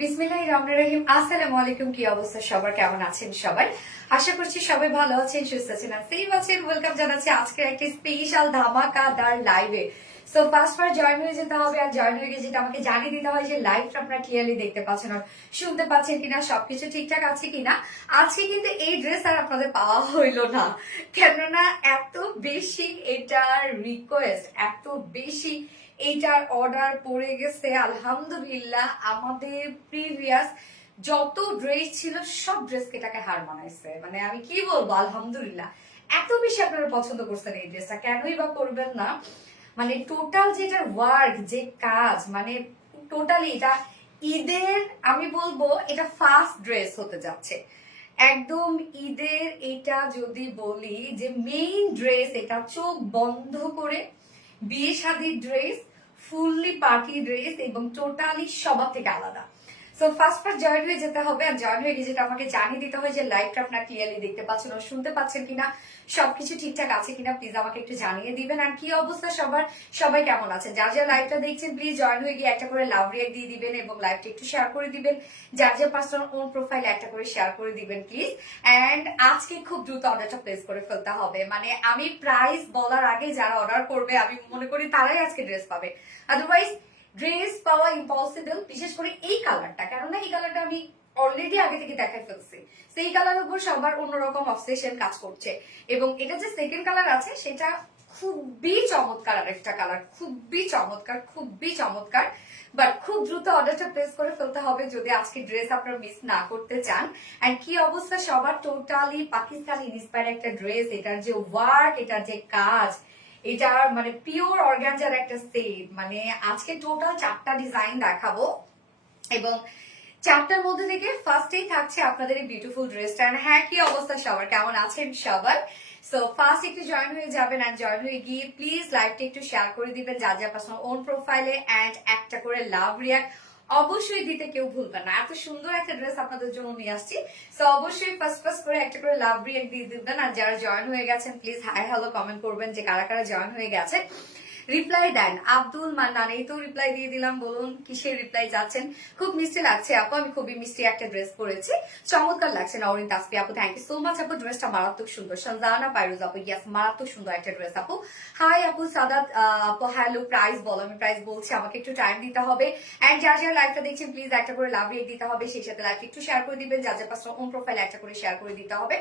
বিসমিল্লাহির রহমানির রহিম। আসসালামু আলাইকুম। কি অবস্থা সবার, কেমন আছেন সবাই? আশা করছি সবাই ভালো আছেন, সুস্থ আছেন আর সেফ আছেন। ওয়েলকাম জানাচ্ছি আজকের একটি স্পেশাল ধামাকাদার লাইভে। সো ফার্স্ট জয়েন হয়ে যেতে হবে, আর জয়েন হয়ে গিয়ে যেটা আমাকে জানিয়ে দিতে হয় যে লাইভটা আপনারা ক্লিয়ারলি দেখতে পাচ্ছেন আর শুনতে পাচ্ছেন কিনা, সবকিছু ঠিকঠাক আছে কিনা। আজকে কিন্তু এই ড্রেস আর আপনাদের পাওয়া হইলো না, কেননা এত বেশি এটার রিকোয়েস্ট, এত বেশি এইটার অর্ডার পড়ে গেছে। আলহামদুলিল্লাহ আমাদের প্রিভিয়াস যত ড্রেস ছিল সব ড্রেসকে এটাকে হার মানাইছে। মানে আমি কি বলবো, আলহামদুলিল্লাহ এত বেশি আপনারা পছন্দ করছেন এই ড্রেসটা, কেনই বা করবেন না। মানে টোটাল যেটা ওয়ার্ক, যে কাজ, মানে টোটালি এটা ঈদের, আমি বলবো এটা ফার্স্ট ড্রেস হতে যাচ্ছে একদম ঈদের। এটা যদি বলি যে মেইন ড্রেস, এটা চোখ বন্ধ করে বিয়ে শাদীর ড্রেস, ফুললি পার্টি ড্রেস এবং টোটালি সবার থেকে আলাদা। সো ফার্স্ট জয়েন হয়ে যেতে হবে, আর জয়েন হয়ে গিয়ে যেটা আমাকে জানিয়ে দিতে হয় যে লাইভটা আপনার ক্লিয়ারলি দেখতে পাচ্ছেন ও শুনতে পাচ্ছেন কিনা, সবকিছু ঠিকঠাক আছে কিনা প্লিজ আমাকে একটু জানিয়ে দিবেন। আর কি অবস্থা সবার, সবাই কেমন আছেন? যার যার লাইভটা দেখছেন প্লিজ জয়েন হয়ে গিয়ে একটা করে লাভ রিয়েক্ট দিয়ে দিবেন এবং লাইভটা একটু শেয়ার করে দিবেন। যার যার পার্সোনাল ওন প্রোফাইল একটা করে শেয়ার করে দিবেন প্লিজ। এন্ড আজকে খুব দ্রুত অর্ডারটা প্লেস করে ফেলতে হবে। মানে আমি প্রাইস বলার আগে যারা অর্ডার করবে আমি মনে করি তারাই আজকে ড্রেস পাবে, আদারওয়াইজ ড্রেস পাওয়া ইম্পসিবল। বিশেষ করে এই কালারটা, কেননা এই কালারটা আমি অলরেডি আগে থেকে দেখাই ফেলছি। সেই কালারের উপর সবার অন্যরকম অবসেশন কাজ করছে এবং এটা যে সেকেন্ড কালার আছে সেটা খুবই চমৎকার একটা কালার, খুবই চমৎকার, খুবই চমৎকার। বাট খুব দ্রুত অর্ডারটা প্লেস করে ফেলতে হবে যদি আজকে ড্রেস আপনারা মিস না করতে চান। এন্ড কি অবস্থা সবার, টোটালি পাকিস্তানি ইন্সপায়ার্ড একটা ড্রেস। এটার যে ওয়ার্ক, এটার যে কাজ, এটার মানে পিওর অর্গানজার একটা সেট। মানে আজকে টোটাল 4টা ডিজাইন দেখাবো এবং 4টার মধ্যে থেকে ফার্স্টেই থাকছে আপনাদের এই বিউটিফুল ড্রেসটা। হ্যাঁ, কি অবস্থা সবার, কেমন আছেন সবার? সো ফার্স্ট একটু জয়েন হয়ে যাবেন, আর জয়েন হয়ে গিয়ে প্লিজ লাইভটা একটু শেয়ার করে দিবেন যার যার পার্সোনাল ওন প্রোফাইলে, এন্ড একটা করে লাভ রিয়াক্ট অবশ্যই দিতে কেউ ভুলবেন না। এত সুন্দর একটা ড্রেস আপনাদের জন্য নিয়ে আসছি, সো অবশ্যই ফার্স্ট করে একটা করে লাভ রিয়াক্ট দিয়ে দিবেন। আর যারা জয়েন হয়ে গেছেন প্লিজ হাই হ্যালো কমেন্ট করবেন যে কারা কারা জয়েন হয়ে গেছে। রিপ্লাই দেন আব্দুল মান্নান, এই তো রিপ্লাই দিয়ে দিলাম। বলুন কিসের রিপ্লাই যাচ্ছেন? খুব মিষ্টি লাগছে আপু, আমি খুবই মিষ্টি একটা ড্রেস পরেছি, চমৎকার লাগছে। নওরিন তাসফি আপু, থ্যাংক ইউ সো মাচ আপু, ড্রেসটা মারাত্মক সুন্দর। সঞ্জানা পাইরুজ আপু, ইয়াস মারাত্মক সুন্দর একটা ড্রেস আপু। হাই আপু সাদাত আপু, হ্যালো। প্রাইস বলো, আমি প্রাইস বলছি, আমাকে একটু টাইম দিতে হবে। এন্ড যার যার লাইভটা দেখছেন প্লিজ একটা করে লাভ রেট দিতে হবে, সেই সাথে লাইভটা একটু শেয়ার করে দিবেন, যার যার পার্সোনাল ওন প্রোফাইল একটা করে শেয়ার করে দিতে হবে।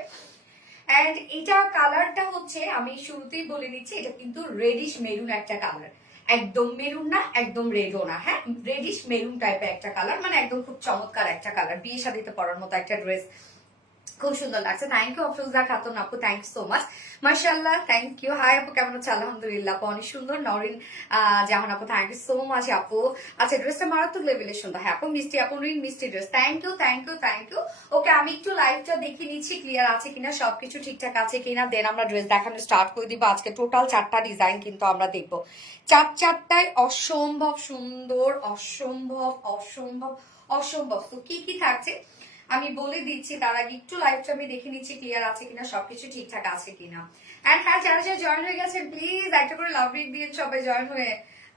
এন্ড এটা কালারটা হচ্ছে, আমি শুরুতেই বলে দিচ্ছি, এটা কিন্তু রেডিশ মেরুন একটা কালার, একদম মেরুন না, একদম রেডও না, হ্যাঁ রেডিশ মেরুন টাইপের একটা কালার। মানে একদম খুব চমৎকার একটা কালার, বিয়ে শাদীতে পরার মতো একটা ড্রেস, খুব সুন্দর লাগছে। থ্যাংক ইউ আফরোজা খাতুন আপু, থ্যাংক ইউ সো মাচ, মাশাআল্লাহ, থ্যাংক ইউ। হাই আপু, কেমন আছে? আলহামদুলিল্লাহ আপু, অনেক সুন্দর। নরিন জাহান আপু, থ্যাংক ইউ সো মাচ আপু। আচ্ছা, ড্রেসটা মারাত্মক লেভেলের সুন্দর। হ্যাঁ আপু, মিষ্টি আপু, মিষ্টি dress, thank you thank you thank you. Okay, আমি একটু লাইভটা দেখে নিচ্ছি ক্লিয়ার আছে কিনা, সবকিছু ঠিকঠাক আছে কিনা, দেন আমরা ড্রেস দেখানো স্টার্ট করে দিব। আজকে টোটাল 4টা ডিজাইন কিন্তু আমরা দেখবো, চারটায় অসম্ভব সুন্দর, অসম্ভব অসম্ভব অসম্ভব। তো কি কি থাকছে আমি বলে দিচ্ছি, তার আগে একটু লাইভটা আমি দেখে নিচ্ছি ক্লিয়ার আছে কিনা, সবকিছু ঠিকঠাক আছে কিনা। এন্ড হ্যাঁ, যারা যারা জয়েন হয়ে গেছেন প্লিজ একটা করে লাভ রিক দিয়ে সবাই জয়েন হয়ে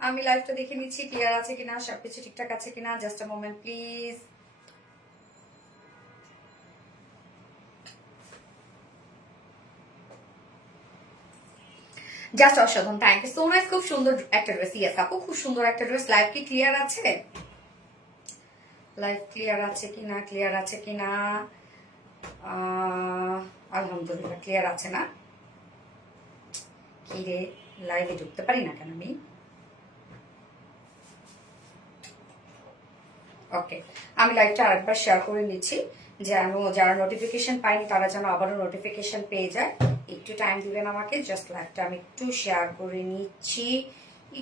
আমি লাইভটা দেখে নিচ্ছি ক্লিয়ার আছে কিনা, সবকিছু ঠিকঠাক আছে কিনা। Just a moment please. Just অসাধারণ, থ্যাংক ইউ সো মাচ। খুব সুন্দর একটা ড্রেস, ইয়েস আপু খুব সুন্দর একটা ড্রেস। লাইভ কি ক্লিয়ার আছে? লাইভ ক্লিয়ার আছে কিনা, ক্লিয়ার আছে কিনা? আলহামদুলিল্লাহ ক্লিয়ার আছে না? কি রে, লাইভে ঢুকতে পারি না কেন আমি? ওকে, আমি লাইভটা আরেকবার শেয়ার করে নিচ্ছি যেন যারা নোটিফিকেশন পাইনি তারা যেন আবারও নোটিফিকেশন পেয়ে যায়। একটু টাইম দিবেন আমাকে, জাস্ট লাইভটা আমি একটু শেয়ার করে নিচ্ছি।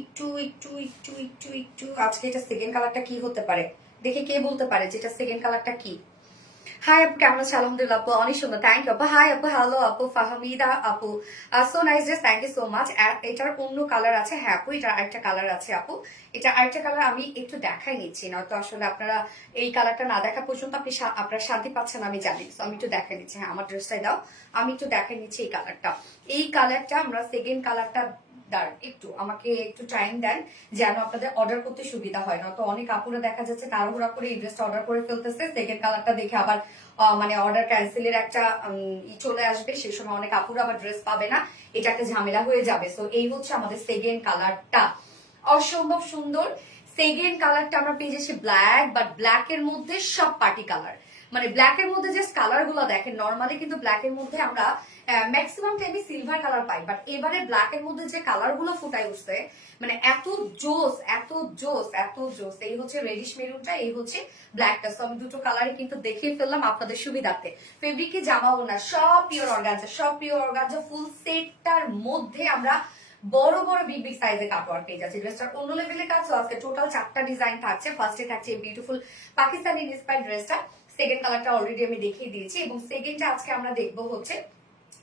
একটু একটু একটু একটু একটু আজকে এটা সেকেন্ড কালারটা কি হতে পারে দেখে কে বলতে পারে যেটা সেকেন্ড কালারটা কি? হাই আপু, কেমন আছে? আলহামদুলিল্লাহ আপু, অনেক সুন্দর, থ্যাংক ইউ আপু। হাই আপু, হ্যালো আপু, ফাহমিদা আপু, so nice dress, thank you so much. এটার অন্য কালার আছে? হ্যাঁ আপু, এটা আরেকটা কালার আছে আপু, এটা আরেকটা কালার আমি একটু দেখাই নিচ্ছি, নয়তো আসলে আপনারা এই কালারটা না দেখা পর্যন্ত আপনার শান্তি পাচ্ছেন আমি জানি। তো আমি একটু দেখাই নিচ্ছি, হ্যাঁ আমার ড্রেসটাই দাও, আমি একটু দেখাই নিচ্ছি। এই কালারটা আমরা সেকেন্ড কালারটা দাঁড়ান একটু আমাকে একটু টাইম দেন যেন আপনাদের অর্ডার করতে সুবিধা হয় না। তো অনেক আপুরা দেখা যাচ্ছে তাড়াহুড়া করে এই ড্রেসটা অর্ডার করে ফেলতেছে, সেকেন্ড কালারটা দেখে আবার মানে অর্ডার ক্যান্সেলের একটা চলে আসবে, সেই সময় অনেক আপুরা আবার ড্রেস পাবে না, এটা একটা ঝামেলা হয়ে যাবে। সো এই হচ্ছে আমাদের সেকেন্ড কালারটা, অসম্ভব সুন্দর। সেকেন্ড কালারটা আমরা পেয়ে যাচ্ছি ব্ল্যাক, বাট ব্ল্যাক এর মধ্যে সব পার্টি কালার, মানে ব্ল্যাক এর মধ্যে জাস্ট কালার গুলো দেখেন। নর্মালি কিন্তু ব্ল্যাক এর মধ্যে আমরা ম্যাক্সিমাম টাইমে সিলভার কালার পাই, বাট এবারে ব্ল্যাক এর মধ্যে যে কালার গুলো ফুটাই উঠছে, মানে এত জোস এত জোস এত জোস। এই হচ্ছে রেডিশ মেরুনটা, এই হচ্ছে ব্ল্যাকটা। সো আমি দুটো কালারই কিন্তু দেখিয়ে ফেললাম আপনাদের সুবিধার্থে। ফেব্রিকে জামাও না, সব পিওর অর্গানজা, সব পিওর অর্গানজা। ফুল সেটটার মধ্যে আমরা বড় বড় বিগ বিগ সাইজে কাপড় পেয়ে যাচ্ছে। ড্রেসটার অন্য লেভেলের কাজ। আজকে টোটাল 4টা ডিজাইন থাকছে। ফার্স্টে থাকছে এই বিউটিফুল পাকিস্তানি ইন্সপায়ার্ড ড্রেসটা, সেকেন্ড কালারটা অলরেডি আমি দেখিয়ে দিয়েছি, এবং সেকেন্ডটা আজকে আমরা দেখবো হচ্ছে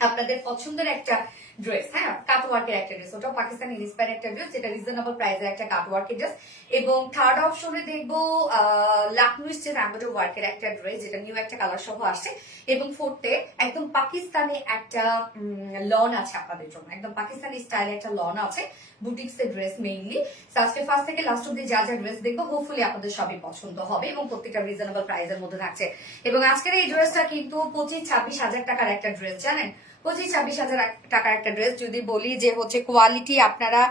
আপনাদের পছন্দের একটা ড্রেস, হ্যাঁ কাটওয়ার্কের একটা ড্রেস, ওটা পাকিস্তানি ইন্সপায়ার্ড একটা ড্রেস, যেটা রিজনেবল প্রাইসের একটা কাটওয়ার্কের ড্রেস। এবং থার্ড অপশনে দেখবো লাকনো স্টেজ এমব্রয়ডারি ওয়ার্কের একটা ড্রেস, যেটা নিউ একটা কালার সহ আসছে। এবং ফোর্থে একদম পাকিস্তানি একটা লন আছে আপনাদের জন্য, একদম পাকিস্তানি স্টাইলে একটা লন আছে, বুটিক্স এর ড্রেস মেইনলি। আজকে ফার্স্ট থেকে লাস্ট অব্দি যা যা ড্রেস দেখবো হোপফুলি আপনাদের সবই পছন্দ হবে, এবং প্রত্যেকটা রিজনেবল প্রাইসের মধ্যে থাকছে। এবং আজকের এই ড্রেসটা কিন্তু 25-26 হাজার টাকার একটা ড্রেস, জানেন 25-26 হাজার টাকার একটা ড্রেস। যদি বলি যে হচ্ছে কোয়ালিটি আপনারা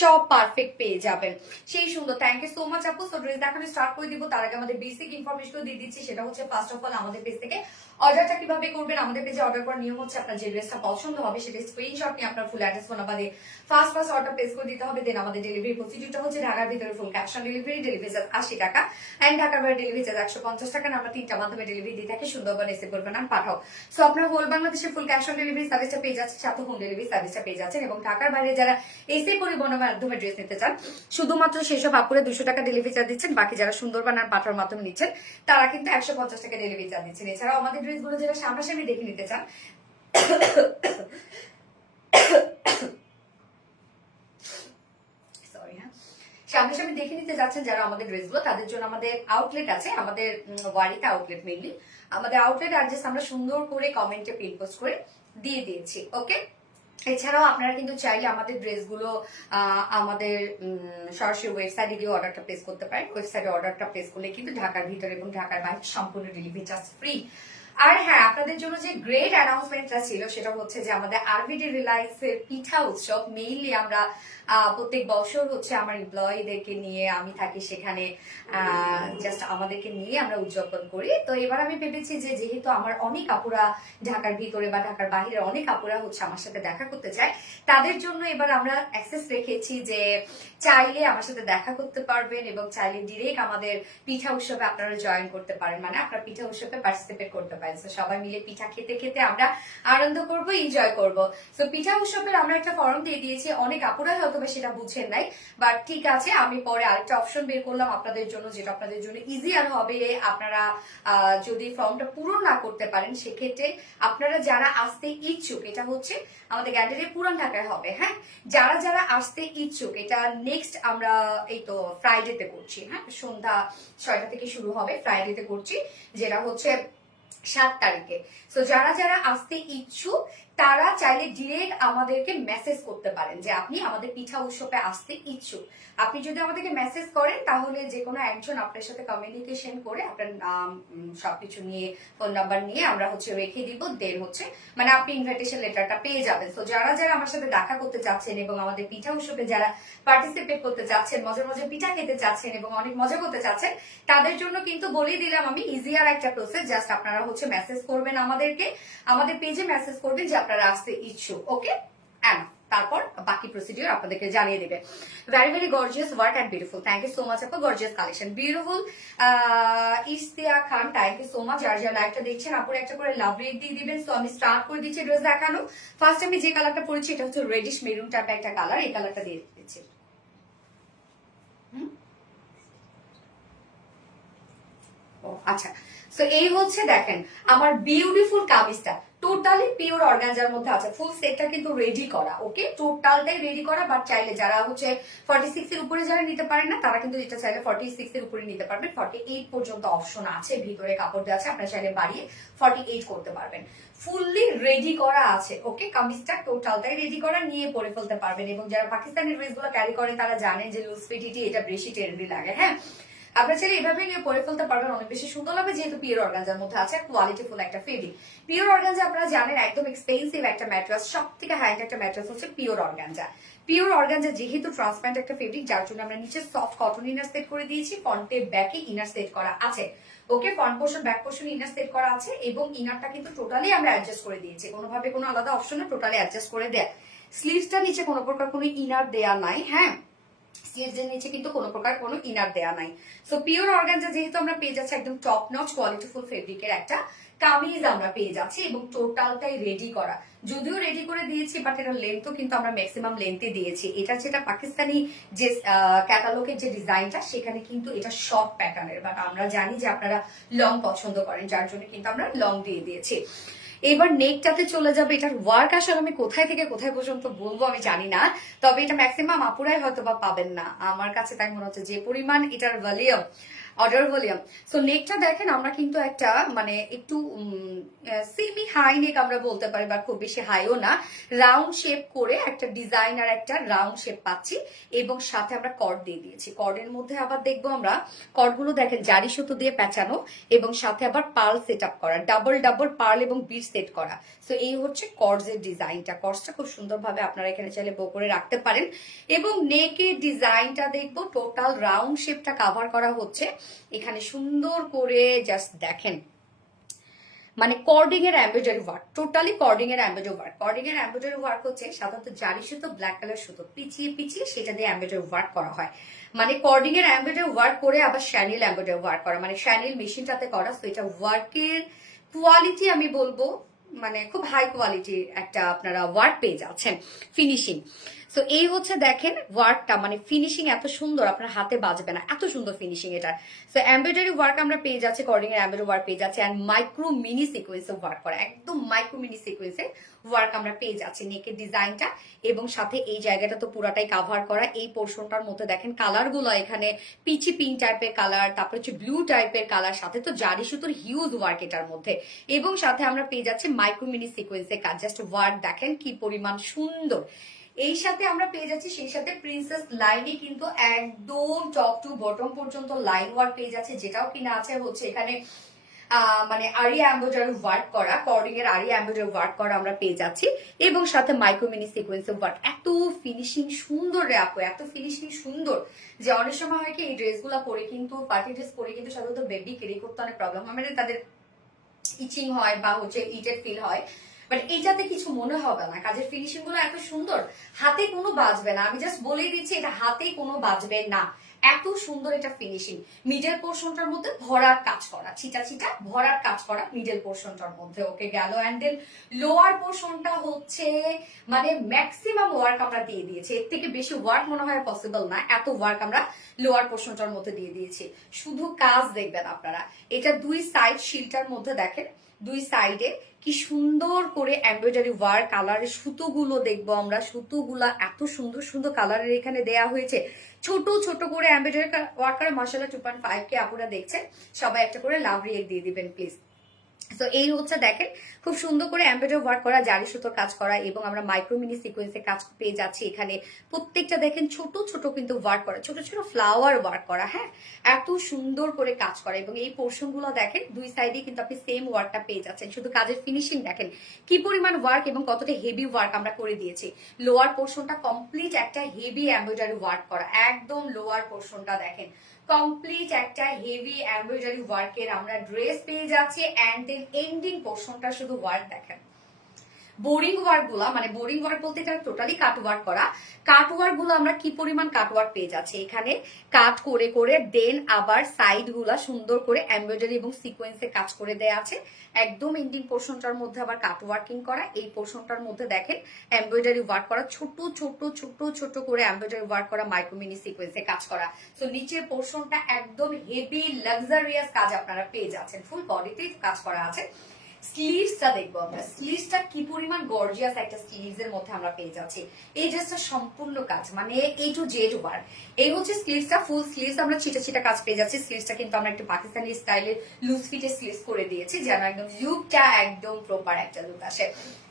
সব পারফেক্ট পেয়ে যাবেন, সেই সুন্দর। থ্যাংক ইউ সো মাচ আপু। সো ড্রেস দেখানো স্টার্ট করে দিব, তার আগে আমাদের বেসিক ইনফরমেশন দিয়ে দিচ্ছি। সেটা হচ্ছে ফার্স্ট অফ অল আমাদের পেজ থেকে অর্ডারটা কিভাবে করবেন। আমাদের পেজে অর্ডার করার নিয়ম হচ্ছে আপনার যে ড্রেসটা পছন্দ হবে সেটা স্ক্রিনশট নিয়ে আপনার ফুল অ্যাড্রেস ফোন নাম্বার দিয়ে ফার্স্ট অর্ডার প্লেস করে দিতে হবে। দেন আমাদের ডেলিভারি প্রসিডিউরটা হচ্ছে ঢাকার ভিতরে full cash on delivery, delivery charge 80 টাকা, এন্ড ঢাকার বাইরে ডেলিভারি চার্জ 150 টাকা। আমরা 3টা মাধ্যমে ডেলিভারি দিয়ে থাকি, সুন্দরবন এসে বলবেন নাম পাঠাও। সো আপনার হোল বাংলাদেশে ফুল ক্যাশ অন ডেলিভারি সার্ভিসটা পেয়ে যাচ্ছে, সাথে হোম ডেলিভারি সার্ভিসটা পেয়ে যাচ্ছেন। এবং ঢাকার বাইরে যারা এসে পরিবহনের মাধ্যমে ড্রেস নিতে চান, শুধুমাত্র সেসব আপুরে 200 টাকা ডেলিভারি চার্জ দিচ্ছেন। বাকি যারা সুন্দরবন আর পাঠার মাধ্যমে নিচ্ছেন তারা কিন্তু 150 টাকা ডেলিভারি চার্জ দিচ্ছেন। এছাড়াও আমাদের ড্রেসগুলো যারা সামনাসামনি দেখে নিতে চান, সামনাসামনি দেখে নিতে যাচ্ছেন যারা আমাদের ড্রেসগুলো, তাদের জন্য আমাদের আউটলেট আছে, আমাদের ওয়ারিতে আউটলেট মেইনলি। আমাদের আউটলেট অ্যাড্রেস আমরা সুন্দর করে কমেন্টে পিন পোস্ট করে দিয়ে দিয়েছি, ওকে। এছাড়াও আপনারা কিন্তু চাইলে আমাদের ড্রেসগুলো আমাদের সরাসরি ওয়েবসাইটে গিয়ে অর্ডারটা প্লেস করতে পারেন। ওয়েবসাইটে অর্ডারটা প্লেস করলে কিন্তু ঢাকার ভিতরে এবং ঢাকার বাইরে সম্পূর্ণ ডেলিভারি চার্জ ফ্রি। আর হ্যাঁ, আপনাদের জন্য যে গ্রেট অ্যানাউন্সমেন্টটা ছিল সেটা হচ্ছে যে আমাদের আরবিডি রিলায়েন্সের পিঠা উৎসব মেইনলি আমরা প্রত্যেক বছর হচ্ছে আমার এমপ্লয়ীদেরকে নিয়ে, আমি থাকি সেখানে, জাস্ট আমাদেরকে নিয়ে আমরা উদযাপন করি। তো এবার আমি ভেবেছি যে যেহেতু আমার অনেক আপুরা ঢাকার ভিতরে বা ঢাকার বাইরে অনেক আপুরা হচ্ছে আমার সাথে দেখা করতে চায়, তাদের জন্য এবার আমরা অ্যাক্সেস রেখেছি যে চাইলে আমার সাথে দেখা করতে পারবেন এবং চাইলে ডিরেক্ট আমাদের পিঠা উৎসবে আপনারা জয়েন করতে পারেন, মানে আপনার পিঠা উৎসবে পার্টিসিপেট করতে পারেন। তো সবাই মিলে পিঠা খেতে খেতে আমরা আনন্দ করব, এনজয় করব। তো পিঠা উৎসবের আমরা একটা ফর্ম দিয়ে দিয়েছি, অনেক আপুরাই হয়তো সেটা বুঝেন নাই, বাট ঠিক আছে, আমি পরে আরেকটা অপশন বের করলাম আপনাদের জন্য, যেটা আপনাদের জন্য ইজিয়ার হবে। আপনারা যদি ফর্মটা পূরণ না করতে পারেন, সেক্ষেত্রে আপনারা যারা আসতে ইচ্ছুক, এটা হচ্ছে আমাদের গ্যালারি পুরান ঢাকায় হবে, হ্যাঁ, যারা যারা আসতে ইচ্ছুক, এটা নেক্সট আমরা এই তো ফ্রাইডেতে করছি, হ্যাঁ, সন্ধ্যা 6টা থেকে শুরু হবে, ফ্রাইডেতে করছি, যেটা হচ্ছে 7 তারিখে। তো যারা যারা আসতে ইচ্ছুক তারা চাইলে ডিরেক্ট আমাদেরকে মেসেজ করতে পারেন যে আপনি আমাদের পিঠা উৎসবে আসতে ইচ্ছুক। আপনি যদি আমাদেরকে মেসেজ করেন তাহলে যে কোনো একজন আপনার সাথে কমিউনিকেশন করে আপনার নাম সবকিছু নিয়ে, ফোন নাম্বার নিয়ে আমরা হচ্ছে রেখে দিব, দেন হচ্ছে মানে আপনি ইনভাইটেশন লেটারটা পেয়ে যাবেন। তো যারা যারা আমার সাথে দেখা করতে চাচ্ছেন এবং আমাদের পিঠা উৎসবে যারা পার্টিসিপেট করতে চাচ্ছেন, মজার মজার পিঠা খেতে চাচ্ছেন এবং অনেক মজা করতে চাচ্ছেন, তাদের জন্য কিন্তু বলেই দিলাম আমি ইজিয়ার একটা প্রসেস। জাস্ট আপনারা হচ্ছে মেসেজ করবেন আমাদেরকে, আমাদের পেজে মেসেজ করবেন যে আপনারা আসতে ইচ্ছুক, ওকে। এন্ড তারপর বাকি প্রসিডিউর আপনাদেরকে জানিয়ে দেবে। Very very gorgeous work and beautiful. Thank you so much আপু, gorgeous collection, beautiful. Istiya Khan, thank you so much. যারা যারা লাইভটা দেখছেন আপুর একটা করে লাভ রেট দিয়ে দিবেন। সো আমি স্টার্ট করে দিচ্ছি ড্রেস দেখানো। ফার্স্ট আমি যে কালারটা পরেছি এটা হচ্ছে রেডিশ মেরুন টাইপের একটা কালার, এই কালারটা দিয়ে দিচ্ছি। আচ্ছা, সো এই হচ্ছে দেখেন আমার বিউটিফুল কামিজটা, টোটালি পিওর অর্গানজার মধ্যে আছে। ফুল সেটটা কিন্তু রেডি করা, ওকে, টোটালটাই রেডি করা। বাট চাইলে যারা হচ্ছে 46 এর উপরে যারা নিতে পারেন না, তারা কিন্তু এটা চাইলে 46 এর উপরে নিতে পারবেন। 48 পর্যন্ত অপশন আছে, ভিতরে কাপড় দেওয়া আছে, আপনারা চাইলে বাড়িয়ে 48 করতে পারবেন। ফুললি রেডি করা আছে, ওকে। কামিজটা টোটালটাই রেডি করা, নিয়ে পরে ফেলতে পারবেন। এবং যারা পাকিস্তানি ড্রেস গুলো ক্যারি করেন তারা জানেন যে লুজ ফিটিটি এটা বেশি টেন্ডি লাগে, হ্যাঁ। আপনারা চাইলে এভাবে নিয়ে পরে ফেলতে পারবেন, অনেক বেশি সুন্দর লাগবে, যেহেতু পিওর অর্গানজার মধ্যে আছে, কোয়ালিটিফুল একটা ফেব্রিক। পিওর অর্গানজা আপনারা জানেন একদম এক্সপেন্সিভ একটা ম্যাট্রেস, সব থেকে হাই এন্ড একটা ম্যাট্রেস হচ্ছে পিওর অর্গানজা। পিওর অর্গানজা যেহেতু ট্রান্সপারেন্ট একটা ফেব্রিক, যার জন্য আমরা নিচে সফট কটন ইনার সেট করে দিয়েছি, ফ্রন্টে ব্যাকে ইনার সেট করা আছে, okay. Front portion back portion inner set করা আছে, এবং ইনারটা কিন্তু টোটালি আমরা অ্যাডজাস্ট করে দিয়েছি, কোনোভাবে কোনো আলাদা অপশন না, টোটালি অ্যাডজাস্ট করে দেয়। স্লিভসটা নিচে কোনো প্রকার কোনো ইনার দেয়া নাই, হ্যাঁ, স্লিভসের নিচে কিন্তু কোনো প্রকার কোনো ইনার দেয়া নাই। সো পিওর অর্গানজা যেহেতু আমরা পেয়ে যাচ্ছি একদম টপ নচ কোয়ালিটিফুল ফেব্রিকের একটা কামিজ আমরা পেয়ে যাচ্ছি, এবং টোটালটাই রেডি করা। যদিও রেডি করে দিয়েছি, বাট এটার লেন্থও কিন্তু আমরা ম্যাক্সিমাম লেন্থে দিয়েছি। এটা যেটা পাকিস্তানি যে ক্যাটালগের যে ডিজাইনটা, সেখানে কিন্তু এটা শর্ট প্যাটার্নের, বাট আমরা জানি যে আপনারা লং পছন্দ করেন, যার জন্য কিন্তু আমরা লং দিয়ে দিয়েছি। এবার নেকটাতে চলে যাবে। এটার ওয়ার্ক আসলে আমি কোথায় থেকে কোথায় পর্যন্ত বলবো আমি জানি না, তবে এটা ম্যাক্সিমাম আপুরাই হয়তো বা পাবেন না, আমার কাছে তাই মনে হচ্ছে, যে পরিমাণ এটার ভলিউম, অর্ডার ভলিউম। সো নেকটা দেখেন, আমরা কিন্তু একটা মানে একটু সেমি হাই নেক আমরা বলতে পারি, বা খুব বেশি হাইও না, রাউন্ড শেপ করে একটা ডিজাইন আর একটা রাউন্ড শেপ পাচ্ছি, এবং সাথে আমরা কর্ড দিয়ে দিয়েছি। কর্ডের মধ্যে আবার দেখবো আমরা, কর্ডগুলো দেখেন জারি সুতো দিয়ে পেঁচানো, এবং সাথে আবার পার্ল সেট আপ করা, ডাবল ডাবল পার্ল এবং বিট সেট করা। সো এই হচ্ছে কর্ডসের ডিজাইনটা। কর্ডসটা খুব সুন্দরভাবে আপনারা এখানে চাইলে বো করে রাখতে পারেন। এবং নেকের ডিজাইনটা দেখবো, টোটাল রাউন্ড শেপটা কাভার করা হচ্ছে এখানে সুন্দর করে, জাস্ট দেখেন, মানে কর্ডিং এর এমব্রয়ডারি ওয়ার্ক, টোটালি কর্ডিং এর এমব্রয়ডারি ওয়ার্ক। কর্ডিং এর এমব্রয়ডারি ওয়ার্ক হচ্ছে সাধারণত জারি সুতো, ব্ল্যাক কালার সুতো পিছিয়ে পিছিয়ে সেটা দিয়ে এমব্রয়ডারি ওয়ার্ক করা হয়। মানে কর্ডিং এর এমব্রয়ডারি ওয়ার্ক করে আবার শ্যানিল এমব্রয়ডারি ওয়ার্ক করা, মানে শ্যানিল মেশিনটাতে করা। তো এটা ওয়ার্কের কোয়ালিটি আমি বলবো মানে খুব হাই কোয়ালিটির একটা আপনারা ওয়ার্ক পেয়ে যাচ্ছেন, ফিনিশিং। সো এই হচ্ছে দেখেন ওয়ার্কটা, মানে ফিনিশিং এত সুন্দর, আপনার হাতে বাজবে না, এত সুন্দর ফিনিশিং এটা। সো এমব্রয়ডারি ওয়ার্ক আমরা পেয়ে যাচ্ছি, কর্ডিং এর এমব্রয়ডারি ওয়ার্ক পেয়ে যাচ্ছে, এন্ড মাইক্রো মিনি সিকোয়েন্সে ওয়ার্ক করা, একদম মাইক্রো মিনি সিকোয়েন্সে ওয়ার্ক আমরা পেয়ে যাচ্ছি নেকের ডিজাইনটা, এবং সাথে এই জায়গাটা তো পুরাটাই কাভার করা। এই পোর্শনটার মধ্যে দেখেন কালার গুলো, এখানে পিচি পিঙ্ক টাইপের কালার, তারপর হচ্ছে ব্লু টাইপের কালার, সাথে তো জারি সুতোর হিউজ ওয়ার্ক এটার মধ্যে, এবং সাথে আমরা পেয়ে যাচ্ছি মাইক্রো মিনি সিকোয়েন্সে কাজ। জাস্ট ওয়ার্ক দেখেন কি পরিমাণ সুন্দর। এই সাথে আমরা পেয়ে যাচ্ছি সেই সাথে প্রিন্সেস লাইনে কিন্তু একদম টপ টু বটম পর্যন্ত লাইন ওয়ার্ক পেয়ে যাচ্ছে, যেটাও কিনা আছে হচ্ছে এখানে মানে আরি এমব্রয়ডারি ওয়ার্ক করা, কর্ডিং এর আরি এমব্রয়ডারি ওয়ার্ক করা আমরা পেয়ে যাচ্ছি, এবং সাথে মাইক্রো মিনি সিকোয়েন্সের ওয়ার্ক। এত ফিনিশিং সুন্দর রে আপু, এত ফিনিশিং সুন্দর, যে অনেক সময় হয় কি এই ড্রেসগুলো পরে কিন্তু, পার্টি ড্রেস পরে কিন্তু সাধারণত বেবি ক্যারি করতে অনেক প্রবলেম হয়, মানে তাদের ইচিং হয় বা হচ্ছে ইটের ফিল হয়, বাট এইটাতে কিছু মনে হবে না। কাজের ফিনিশিং গুলো এত সুন্দর, হাতে কোনো বাজবে না, আমি জাস্ট বলেই দিচ্ছি এটা হাতে কোনো বাজবে না, এত সুন্দর এটা ফিনিশিং। মিডল পোর্শনটার মধ্যে ভরার কাজ করা, ছিটা ছিটা ভরার কাজ করা মিডল পোর্শনটার মধ্যে, ওকে গেল। অ্যান্ড দেন লোয়ার পোর্শনটা হচ্ছে মানে ম্যাক্সিমাম ওয়ার্ক আমরা দিয়ে দিয়েছি, এর থেকে বেশি ওয়ার্ক মনে হয় পসিবল না, এত ওয়ার্ক আমরা লোয়ার পোর্শনটার মধ্যে দিয়ে দিয়েছি। শুধু কাজ দেখবেন আপনারা, এটা দুই সাইড শিলটার মধ্যে দেখেন, দুই সাইডে কি সুন্দর করে এমব্রয়ডারি ওয়ার্ক, কালারের সুতোগুলো দেখবো আমরা, সুতোগুলা এত সুন্দর সুন্দর কালারের এখানে দেয়া হয়েছে, ছোট ছোট করে এমব্রয়ডারি ওয়ার্ক করে। মাশাআল্লাহ 2.5 কে আপুরা দেখছেন, সবাই একটা করে লাভ রিয়েক্ট দিয়ে দিবেন প্লিজ। তো এই হচ্ছে দেখেন খুব সুন্দর করে এমব্রয়ডারি ওয়ার্ক করা, জারি সুতোর কাজ করা, এবং আমরা মাইক্রো মিনি সিকোয়েন্সে কাজ পেয়ে যাচ্ছি এখানে। প্রত্যেকটা দেখেন ছোট ছোট কিন্তু ওয়ার্ক করা, ছোট ছোট ফ্লাওয়ার ওয়ার্ক করা, হ্যাঁ, এত সুন্দর করে কাজ করা। এবং এই পোর্শন গুলো দেখেন দুই সাইডে কিন্তু আপনি সেম ওয়ার্কটা পেয়ে যাচ্ছেন। শুধু কাজের ফিনিশিং দেখেন কি পরিমাণ ওয়ার্ক এবং কতটা হেভি ওয়ার্ক আমরা করে দিয়েছি। লোয়ার পোর্শনটা কমপ্লিট একটা হেভি এমব্রয়ডারি ওয়ার্ক করা, একদম লোয়ার পোর্শনটা দেখেন কমপ্লিট একটা হেভি এমব্রয়ডারি ওয়ার্কের আমরা ড্রেস পেয়ে যাচ্ছি। এন্ড দেন এন্ডিং পোর্শনটা শুধু ওয়ার্ক দেখেন, বোরিং ওয়ার্ক গুলা, মানে বোরিং ওয়ার্ক বলতে এখানে টোটালি কাট ওয়ার্ক করা, কাট ওয়ার্ক গুলো আমরা কি পরিমাণ কাট ওয়ার্ক পেয়ে যাচ্ছি এখানে, কাট করে করে দেন আবার সাইড গুলা সুন্দর করে এমব্রয়ডারি এবং সিকোয়েন্সে কাজ করে দেয়া আছে। একদম এন্ডিং পোর্শনটার মধ্যে আবার কাট ওয়ার্কিং করা, এই পোর্শনটার মধ্যে দেখেন এমব্রয়ডারি ওয়ার্ক করা, ছোট ছোট ছোট ছোট করে এমব্রয়ডারি ওয়ার্ক করা, মাইক্রো মিনি সিকোয়েন্সে কাজ করা। তো নিচের পোর্শনটা একদম হেভি লাক্সারিয়াস কাজ আপনারা পেয়ে যাচ্ছেন, ফুল বডিতেই কাজ করা আছে। স্লিভসটা দেখবো আমরা। স্লিভসটা কি পরিমাণ গর্জিয়াস একটা স্লিভস এর মধ্যে আমরা পেয়ে যাচ্ছি। এই ড্রেসটা সম্পূর্ণ কাজ, মানে A to Z ওয়ার্ক। এই হচ্ছে স্লিভসটা, ফুল স্লিভস আমরা ছিটা ছিটা কাজ পেয়ে যাচ্ছি। স্লিভসটা কিন্তু আমরা একটু পাকিস্তানি স্টাইলে লুজ ফিটে স্লিভস করে দিয়েছি, যেন একদম লুকটা একদম প্রপার একটা লুক আসে।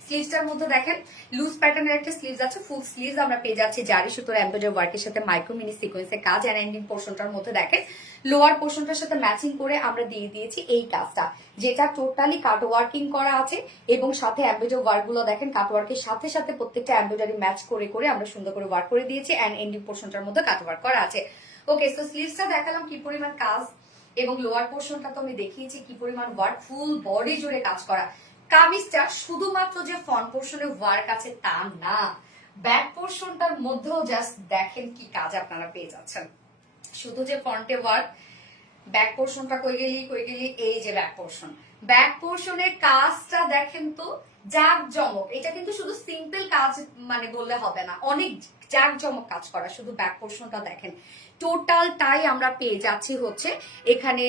স্লিভসটার মধ্যে দেখেন লুজ প্যাটার্নের একটা স্লিভস আছে, ফুল স্লিভস আমরা পেয়ে যাচ্ছি জারি সুতোর এমব্রয়ডারি ওয়ার্কের সাথে মাইক্রো মিনি সিকোয়েন্সের কাজ। এন্ড এন্ডিং পোর্শনটার মধ্যে দেখেন লোয়ার পোর্শনটার সাথে ম্যাচিং করে আমরা দিয়ে দিয়েছি এই কাজটা, যেটা টোটালি কাট ওয়ার্কিং করা আছে এবং সাথে এমব্রয়ডারি ওয়ার্ক গুলো দেখেন কাট ওয়ার্কের সাথে সাথে প্রত্যেকটা এমব্রয়ডারি ম্যাচ করে করে আমরা সুন্দর করে ওয়ার্ক করে দিয়েছি। এন্ড এন্ডিং পোর্শনটার মধ্যে কাট ওয়ার্ক করা আছে। ওকে, সো স্লিভসটা দেখালাম কি পরিমাণ কাজ, এবং লোয়ার পোর্শনটা তো আমি দেখিয়েছি কি পরিমাণ ওয়ার্ক, ফুল বডি জুড়ে কাজ করা। কামিজটা শুধুমাত্র যে ফ্রন্ট পোর্শনে ওয়ার্ক আছে তা না, ব্যাক পোর্শনটার মধ্যেও জাস্ট দেখেন কি কাজ আপনারা পেয়ে যাচ্ছেন। শুধু যে ফ্রন্টে ওয়ার্ক, ব্যাক পোর্শনটা কই গেলি, এই যে ব্যাক পোর্শন, ব্যাক পোর্শনের কাজটা দেখেন তো জাঁকজমক। এটা কিন্তু শুধু সিম্পল কাজ মানে বললে হবে না, অনেক জাঁকজমক কাজ করা। শুধু ব্যাক পোর্শনটা দেখেন, টোটালটাই আমরা পেয়ে যাচ্ছি হচ্ছে এখানে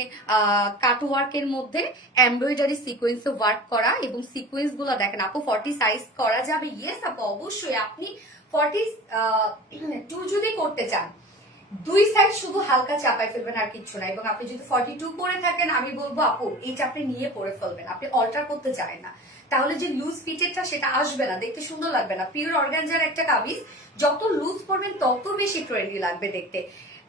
কাট ওয়ার্কের মধ্যে এমব্রয়ডারি সিকোয়েন্স ওয়ার্ক করা, এবং সিকোয়েন্স গুলো দেখেন। আপু 40 সাইজ করা যাবে? ইয়েস আপু, অবশ্যই। আপনি 42 যদি করতে চান, দুই সাইড শুধু হালকা চাপাই ফেলবেন, আর কিছু না। এবং আপনি যদি 42 করে থাকেন, আমি বলবো আপু এইটা আপনি নিয়ে পরে ফেলবেন, আপনি অল্টার করতে চান না, তাহলে যে লুজ ফিটেডটা সেটা আসবে না, দেখতে সুন্দর লাগবে না। পিওর অর্গানজার একটা কামিজ যত লুজ পরবেন তত বেশি ট্রেন্ডি লাগবে দেখতে।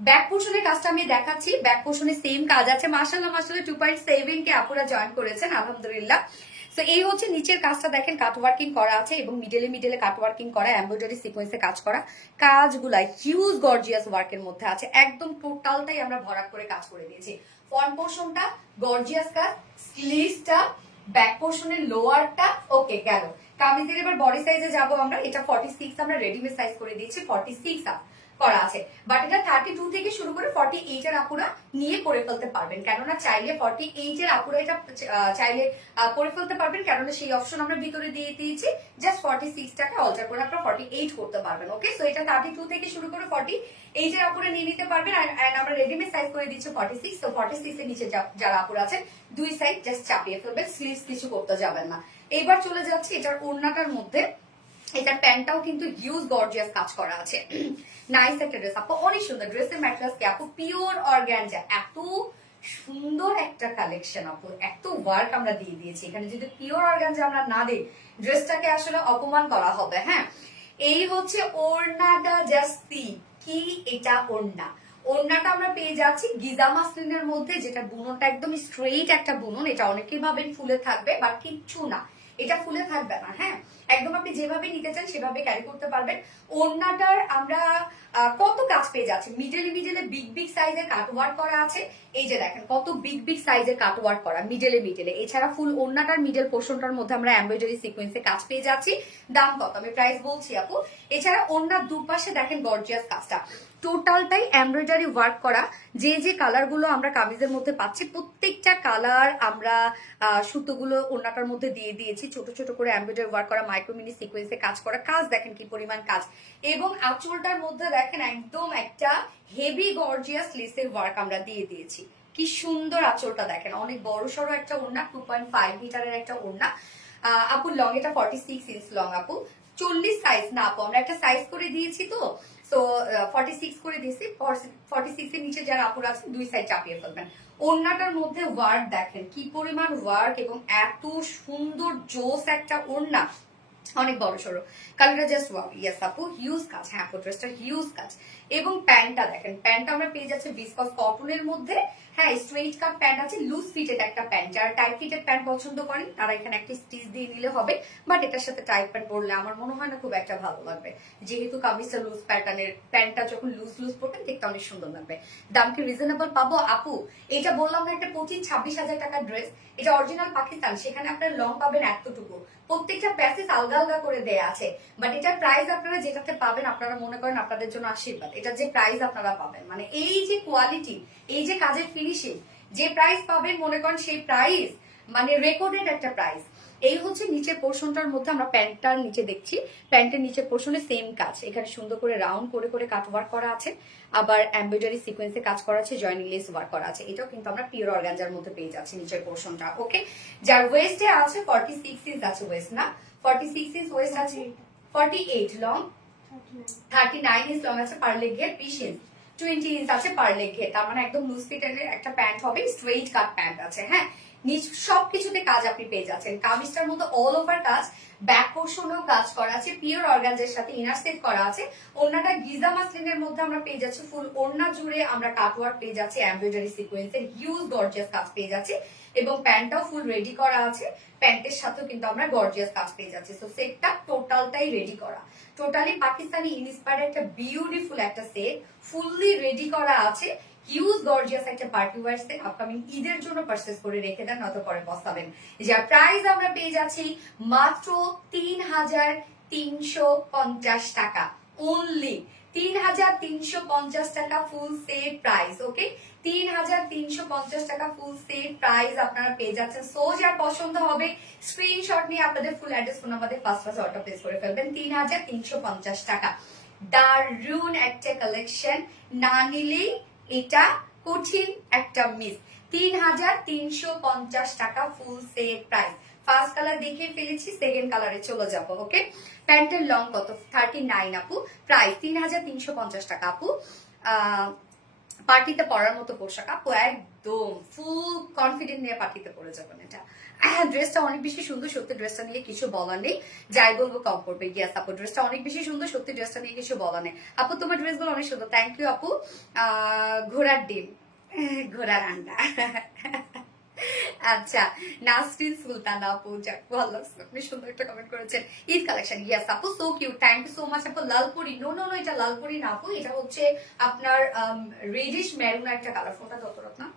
ব্যাক পোর্শনের কাজটা আমি দেখাচ্ছি, ব্যাক পোর্শনে সেম কাজ আছে। মাশাআল্লাহ 2.7 কে আপুরা জয়েন করেছেন, আলহামদুলিল্লাহ। তো এই হচ্ছে নিচের কাজটা দেখেন কাট ওয়ার্কিং করা আছে, এবং মিডলে কাট ওয়ার্কিং করা, এমব্রয়ডারি সিকোয়েন্সে কাজ করা। কাজগুলা হিউজ গর্জিয়াস ওয়ার্কের মধ্যে আছে, একদম টোটালটাই আমরা ভরাট করে কাজ করে দিয়েছি। ফ্রন্ট পোর্শনটা গর্জিয়াস কাজ, স্লিভসটা, ব্যাক পোর্শনের লোয়ারটা। ওকে, গেল। কামিজের এবার বডি সাইজে যাব আমরা। এটা 46 আমরা রেডিমেড সাইজ করে দিয়েছি, 46 করা আছে, বাট এটা 32 থেকে শুরু করে 48 এর আপুরা নিয়ে পরে ফেলতে পারবেন। কেননা চাইলে 48 এর আপুরা এটা চাইলে পরে ফেলতে পারবেন, কেননা সেই অপশন আমরা ভিতরে দিয়ে দিয়েছি। জাস্ট 46 টাকা অল্টার করে আপনারা 48 করতে পারবেন। ওকে, সো এটা 32 থেকে শুরু করে 48 এর আপুরা নিয়ে নিতে পারবেন। এন্ড আমরা রেডিমেড সাইজ করে দিচ্ছি 46। তো 46 এর নিচে যারা আপুরা আছেন, দুই সাইড জাস্ট চাপিয়ে ফেলবেন, স্লিভস কিছু করতে যাবেন না। এবার চলে যাচ্ছে এটার ওড়নাটার মধ্যে। এটার প্যান্টটাও কিন্তু হিউজ গর্জিয়াস কাজ করা আছে। নাইস একটা ড্রেস আপু, অনেক সুন্দর। ড্রেসের ম্যাটেরিয়ালস কি আপু? Pure organza. এত সুন্দর একটা কালেকশন আপু, এত ওয়ার্ক আমরা দিয়ে দিয়েছি এখানে। যদি পিওর অর্গানজা আমরা না দিই, ড্রেসটাকে আসলে অপমান করা হবে। হ্যাঁ, এই হচ্ছে ওড়নাটা, জাস্ট কি এটা ওড়না। ওড়নাটা আমরা পেয়ে যাচ্ছি গিজা মাসলিনের মধ্যে, যেটা বুননটা একদম স্ট্রেইট একটা বুনন। এটা অনেকেই ভাবেন ফুলে থাকবে, বাট কিচ্ছু না, এটা ফুলে থাকবে না। হ্যাঁ, একদম আপনি যেভাবে নিতে চান সেভাবে ক্যারি করতে পারবেন। ওড়নাটার আমরা কত কাজ পেয়ে যাচ্ছি, মিডলে বিগ সাইজের কাট ওয়ার্ক করা আছে। এই যে দেখেন কত বিগ সাইজের কাট ওয়ার্ক করা মিডলে। এছাড়া ফুল ওড়নাটার মিডল পোর্শনটার মধ্যে আমরা এমব্রয়ডারি সিকোয়েন্সে কাজ পেয়ে যাচ্ছি। দাম কত আমি প্রাইস বলছি আপু। এছাড়া ওড়নার দুপাশে দেখেন গর্জিয়াস কাজটা, টোটালটাই এমব্রয়ডারি ওয়ার্ক করা। যে কালার গুলো আমরা কামিজের মধ্যে পাচ্ছি, প্রত্যেকটা কালার আমরা সুতোগুলো ওড়নাটার মধ্যে দিয়ে দিয়েছি। ছোট ছোট করে এমব্রয়ডারি ওয়ার্ক করা, মাইক্রো মিনি সিকোয়েন্সে কাজ করা। কাজ দেখেন কি পরিমাণ কাজ, এবং আঁচলটার মধ্যে দেখেন একদম একটা হেভি গর্জিয়াস লেসের ওয়ার্ক আমরা দিয়ে দিয়েছি। কি সুন্দর আঁচলটা দেখেন, অনেক বড় সড়ো একটা ওড়না, 2.5 মিটারের একটা ওড়না। আপু লং এটা 46 ইঞ্চ লং আপু, 40 সাইজ না আপু, আমরা একটা সাইজ করে দিয়েছি তো, সো 46 করে দিয়েছি। 46 এর নিচে যারা আপুর আছে দুই সাইড চাপিয়ে ফেলবেন। ওড়নাটার মধ্যে ওয়ার্ক দেখেন কি পরিমাণ ওয়ার্ক, এবং এত সুন্দর জোস একটা ওড়না, অনেক বড় সড়ো। কালারটা জাস্ট ওয়াও। ইয়েস আপু, হিউজ কাজ। হ্যাঁ আপু, ড্রেসটা হিউজ কাজ। এবং প্যান্টটা দেখেন, প্যান্টটা আমরা পেয়ে যাচ্ছি ভিসকস কটনের মধ্যে। হ্যাঁ, স্ট্রেইট কাট প্যান্ট আছে, লুজ ফিটেড একটা প্যান্ট। যারা টাইট ফিটেড প্যান্ট পছন্দ করেন তারা এখানে একটা স্টিচ দিয়ে নিলে হবে, বাট এটার সাথে টাইট প্যান্ট পরলে আমার মনে হয় না খুব একটা ভালো লাগবে, যেহেতু কামিজটা লুজ প্যাটার্নের। প্যান্টটা যখন লুজ পরবেন দেখতে অনেক সুন্দর লাগবে। দাম কি রিজনেবল পাবো আপু? এটা বললাম না, একটা 25-26 হাজার টাকার ড্রেস। এটা অরিজিনাল পাকিস্তান, সেখানে আপনার লং পাবেন এতটুকু, প্রত্যেকটা প্যাসেজ আলগা করে দেয়া আছে। বাট এটার প্রাইস আপনারা যেটাতে পাবেন, আপনারা মনে করেন আপনাদের জন্য আশীর্বাদ। এটা যে প্রাইস আপনারা পাবেন, মানে এই যে কোয়ালিটি, এই যে কাজের ফিনিশিং, যে প্রাইস পাবেন মনে করেন সেই প্রাইস মানে রেকর্ডেড একটা প্রাইস। এই হচ্ছে নিচের পোর্শনটার মধ্যে আমরা প্যান্টটার নিচে দেখছি, প্যান্টের নিচের পোর্শনে সেম কাজ, এখানে সুন্দর করে রাউন্ড করে করে কাট ওয়ার্ক করা আছে, আবার এমব্রয়ডারি সিকোয়েন্সে কাজ করা আছে, জয়েন্ট লেস ওয়ার্ক করা আছে। এটাও কিন্তু আমরা পিওর অর্গানজার মধ্যে পেয়ে যাচ্ছি নিচের পোর্শনটা। ওকে, যার ওয়েস্টে আছে 46 ইঞ্চ আছে ওয়েস্ট, না 46 ইঞ্চ ওয়েস্ট আছে, 48 লং, 39 ইঞ্চ লং আছে পার লেগ ঘের, 20 ইঞ্চ 20 ইঞ্চ আছে পার লেগ ঘের। তার মানে একদম লুজ ফিটের একটা প্যান্ট হবে, স্ট্রেইট কাট প্যান্ট আছে। হ্যাঁ, নিচ সবকিছুতে কাজ আপনি পেয়ে যাচ্ছেন। কামিজটার মধ্যে অল ওভার কাজ, ব্যাক পোর্শনেও কাজ করা আছে, পিওর অর্গানজার সাথে ইনার সেট করা আছে। ওড়নাটা গিজা মাসলিনের মধ্যে আমরা পেয়ে যাচ্ছি, ফুল ওড়না জুড়ে আমরা কাটওয়ার্ক পেয়ে যাচ্ছি, এমব্রয়ডারি সিকোয়েন্সের হিউজ গর্জিয়াস কাজ পেয়ে যাচ্ছি, এবং প্যান্টটাও ফুল রেডি করা আছে। প্যান্টের সাথেও কিন্তু আমরা গর্জিয়াস কাজ পেয়ে যাচ্ছি। সো সেটটা টোটালটাই রেডি করা, টোটালি পাকিস্তানি ইন্সপায়ার্ড একটা বিউটিফুল একটা সেট, ফুললি রেডি করা আছে। হিউজ গর্জিয়াস একটা পার্টি ওয়্যার সেট, আপকামিং ঈদের জন্য পারচেজ করে রেখে দেন, নয়তো পরে পস্তাবেন। যার প্রাইস আমরা পেয়ে যাচ্ছি মাত্র ৩৩৫০ টাকা, অনলি ৩৩৫০ টাকা ফুল সেট প্রাইস। ওকে, ৩৩৫০ টাকা ফুল সেট প্রাইস আপনারা পেয়ে যাচ্ছেন। সো যার পছন্দ হবে স্ক্রিনশট নিয়ে আপনাদের ফুল অ্যাড্রেস ফোন নাম্বারে ফার্স্ট অর্ডার প্লেস করে ফেলবেন। ৩৩৫০ টাকা, দারুন একটা কালেকশন, না নিলেই এটা কঠিন একটা মিস। ৩৩৫০ টাকা full set price. First colour দেখিয়ে ফেলেছি, সেকেন্ড কালারে চলে যাবো। ওকে, প্যান্টের লং কত? 39 আপু, প্রাইস ৩৩৫০ টাকা আপু। পার্টিতে পরার মতো পোশাক আপু, একদম ফুল কনফিডেন্ট নিয়ে পার্টিতে পরে যাবেন। এটা ড্রেসটা অনেক বেশি সুন্দর, সত্যি ড্রেসটা নিয়ে কিছু বলার নেই, যাই বলবো কম পড়বে। ইয়াস আপু, ড্রেসটা অনেক বেশি সুন্দর, সত্যি ড্রেসটা নিয়ে কিছু বলার নেই। আপু তোমার ড্রেসগুলো অনেক সুন্দর, থ্যাংক ইউ আপু। ঘোড়ার ডিম, ঘোড়ার আন্ডা। আচ্ছা, নাসরিন সুলতান আপু, যাক ভালো লাগছে, আপনি সুন্দর একটা কমেন্ট করেছেন। ঈদ কালেকশন, ইয়েস আপু, so cute, thank you so much আপু। লালপুরি, নো নো নো, এটা লালপুরি না আপু, এটা হচ্ছে আপনার রেডিশ মেরুন একটা কালার। ফোনটা যত Ratna,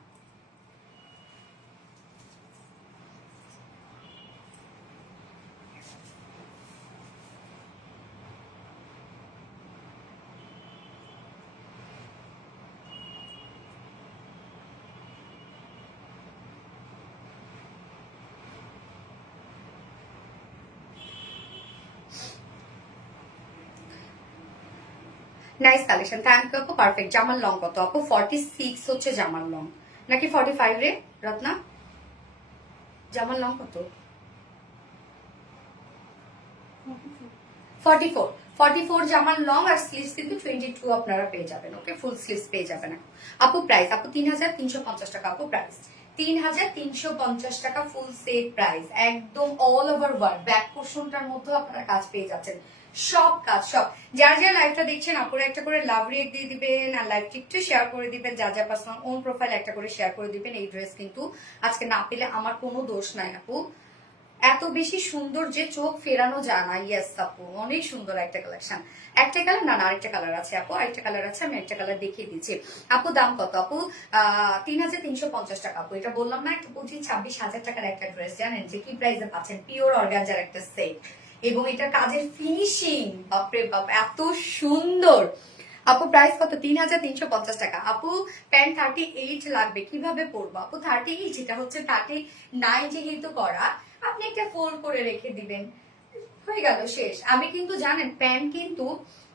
nice collection, thank you আপু, পারফেক্ট। জামার লং কত আপু? 46 হচ্ছে জামার লং, নাকি 45 রে রত্না? জামার লং কত? 44, 44 জামার লং, আর স্লিভস কিন্তু 22 আপনারা পেয়ে যাবেন। ওকে, ফুল স্লিভস পেয়ে যাবেন আপু। প্রাইস আপু ৩৩৫০ টাকা আপু, প্রাইস ৩৩৫০ টাকা ফুল সেট প্রাইস, একদম অল ওভার ওয়ার্ক, ব্যাক পোর্শনটার মধ্যে আপনারা কাজ পেয়ে যাচ্ছেন, সব কাজ সব। যার যার লাইভটা দেখছেন আপুরা একটা করে লাভ রেট দিয়ে দিবেন, আর লাইভটি একটু শেয়ার করে দিবেন, যা যা পার্সোনাল ওন প্রোফাইল একটা করে শেয়ার করে দিবেন। এই ড্রেস কিন্তু আজকে না পেলে আমার কোনো দোষ নাই আপু, এত বেশি সুন্দর যে চোখ ফেরানো যায় না। ইয়েস আপু, অনেক সুন্দর একটা কালেকশন। একটা কালার না, আরেকটা কালার আছে আপু, আরেকটা কালার আছে, আমি একটা কালার দেখিয়ে দিচ্ছি আপু। দাম কত আপু? ৩৩৫০ টাকা আপু। এটা বললাম না, একটা ২৫-২৬ হাজার টাকার একটা ড্রেস, জানেন যে কি প্রাইসে পাচ্ছেন? পিওর অর্গানজার একটা সেট, এবং এটা কাজের ফিনিশিং বাপরে বাপ এত সুন্দর। আপু প্রাইস কত? ৩৩৫০ টাকা আপু। প্যান্ট 38 লাগবে, কিভাবে পরবো আপু? 38, এটা হচ্ছে 39 যেহেতু করা, আপনি একটা ফোল্ড করে রেখে দিবেন, হয়ে গেল, শেষ। আমি কিন্তু জানেন প্যান্ট কিন্তু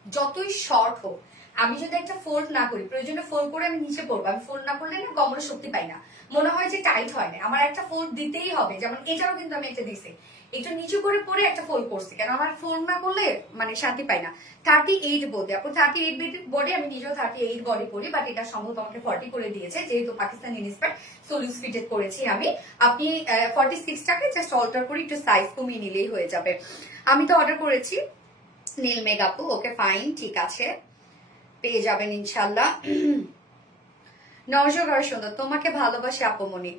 যতই শর্ট হোক, আমি যদি একটা ফোল্ড না করি, প্রয়োজনে ফোল্ড করে আমি নিচে পড়বো, আমি ফোল্ড না করলে না কোমরে শক্তি পাই না, মনে হয় যে টাইট হয় না, আমার একটা ফোল্ড দিতেই হবে। যেমন এটাও কিন্তু আমি একটা দিছি, এটা নিচু করে পরে একটা ফোল্ড করছি, কেন আমার ফোল্ড না করলে মানে শান্তি পাই না। 38 বডি আপু, 38 বডি, আমি নিজেও 38 বডি পরি, বাট এটা সম্ভবত আমাকে 40 করে দিয়েছে, যেহেতু Pakistani inspired so loose fitted করেছি আমি। আপনি 46 টাকায় জাস্ট অল্টার করে একটু সাইজ কমিয়ে নিলেই হয়ে যাবে। আমি তো অর্ডার করেছি নীল মেঘ আপু, ওকে ফাইন, ঠিক আছে, পেয়ে যাবেন ইনশাল্লাহ। নজর সুন্দর, তোমাকে ভালোবাসি আপুমনি।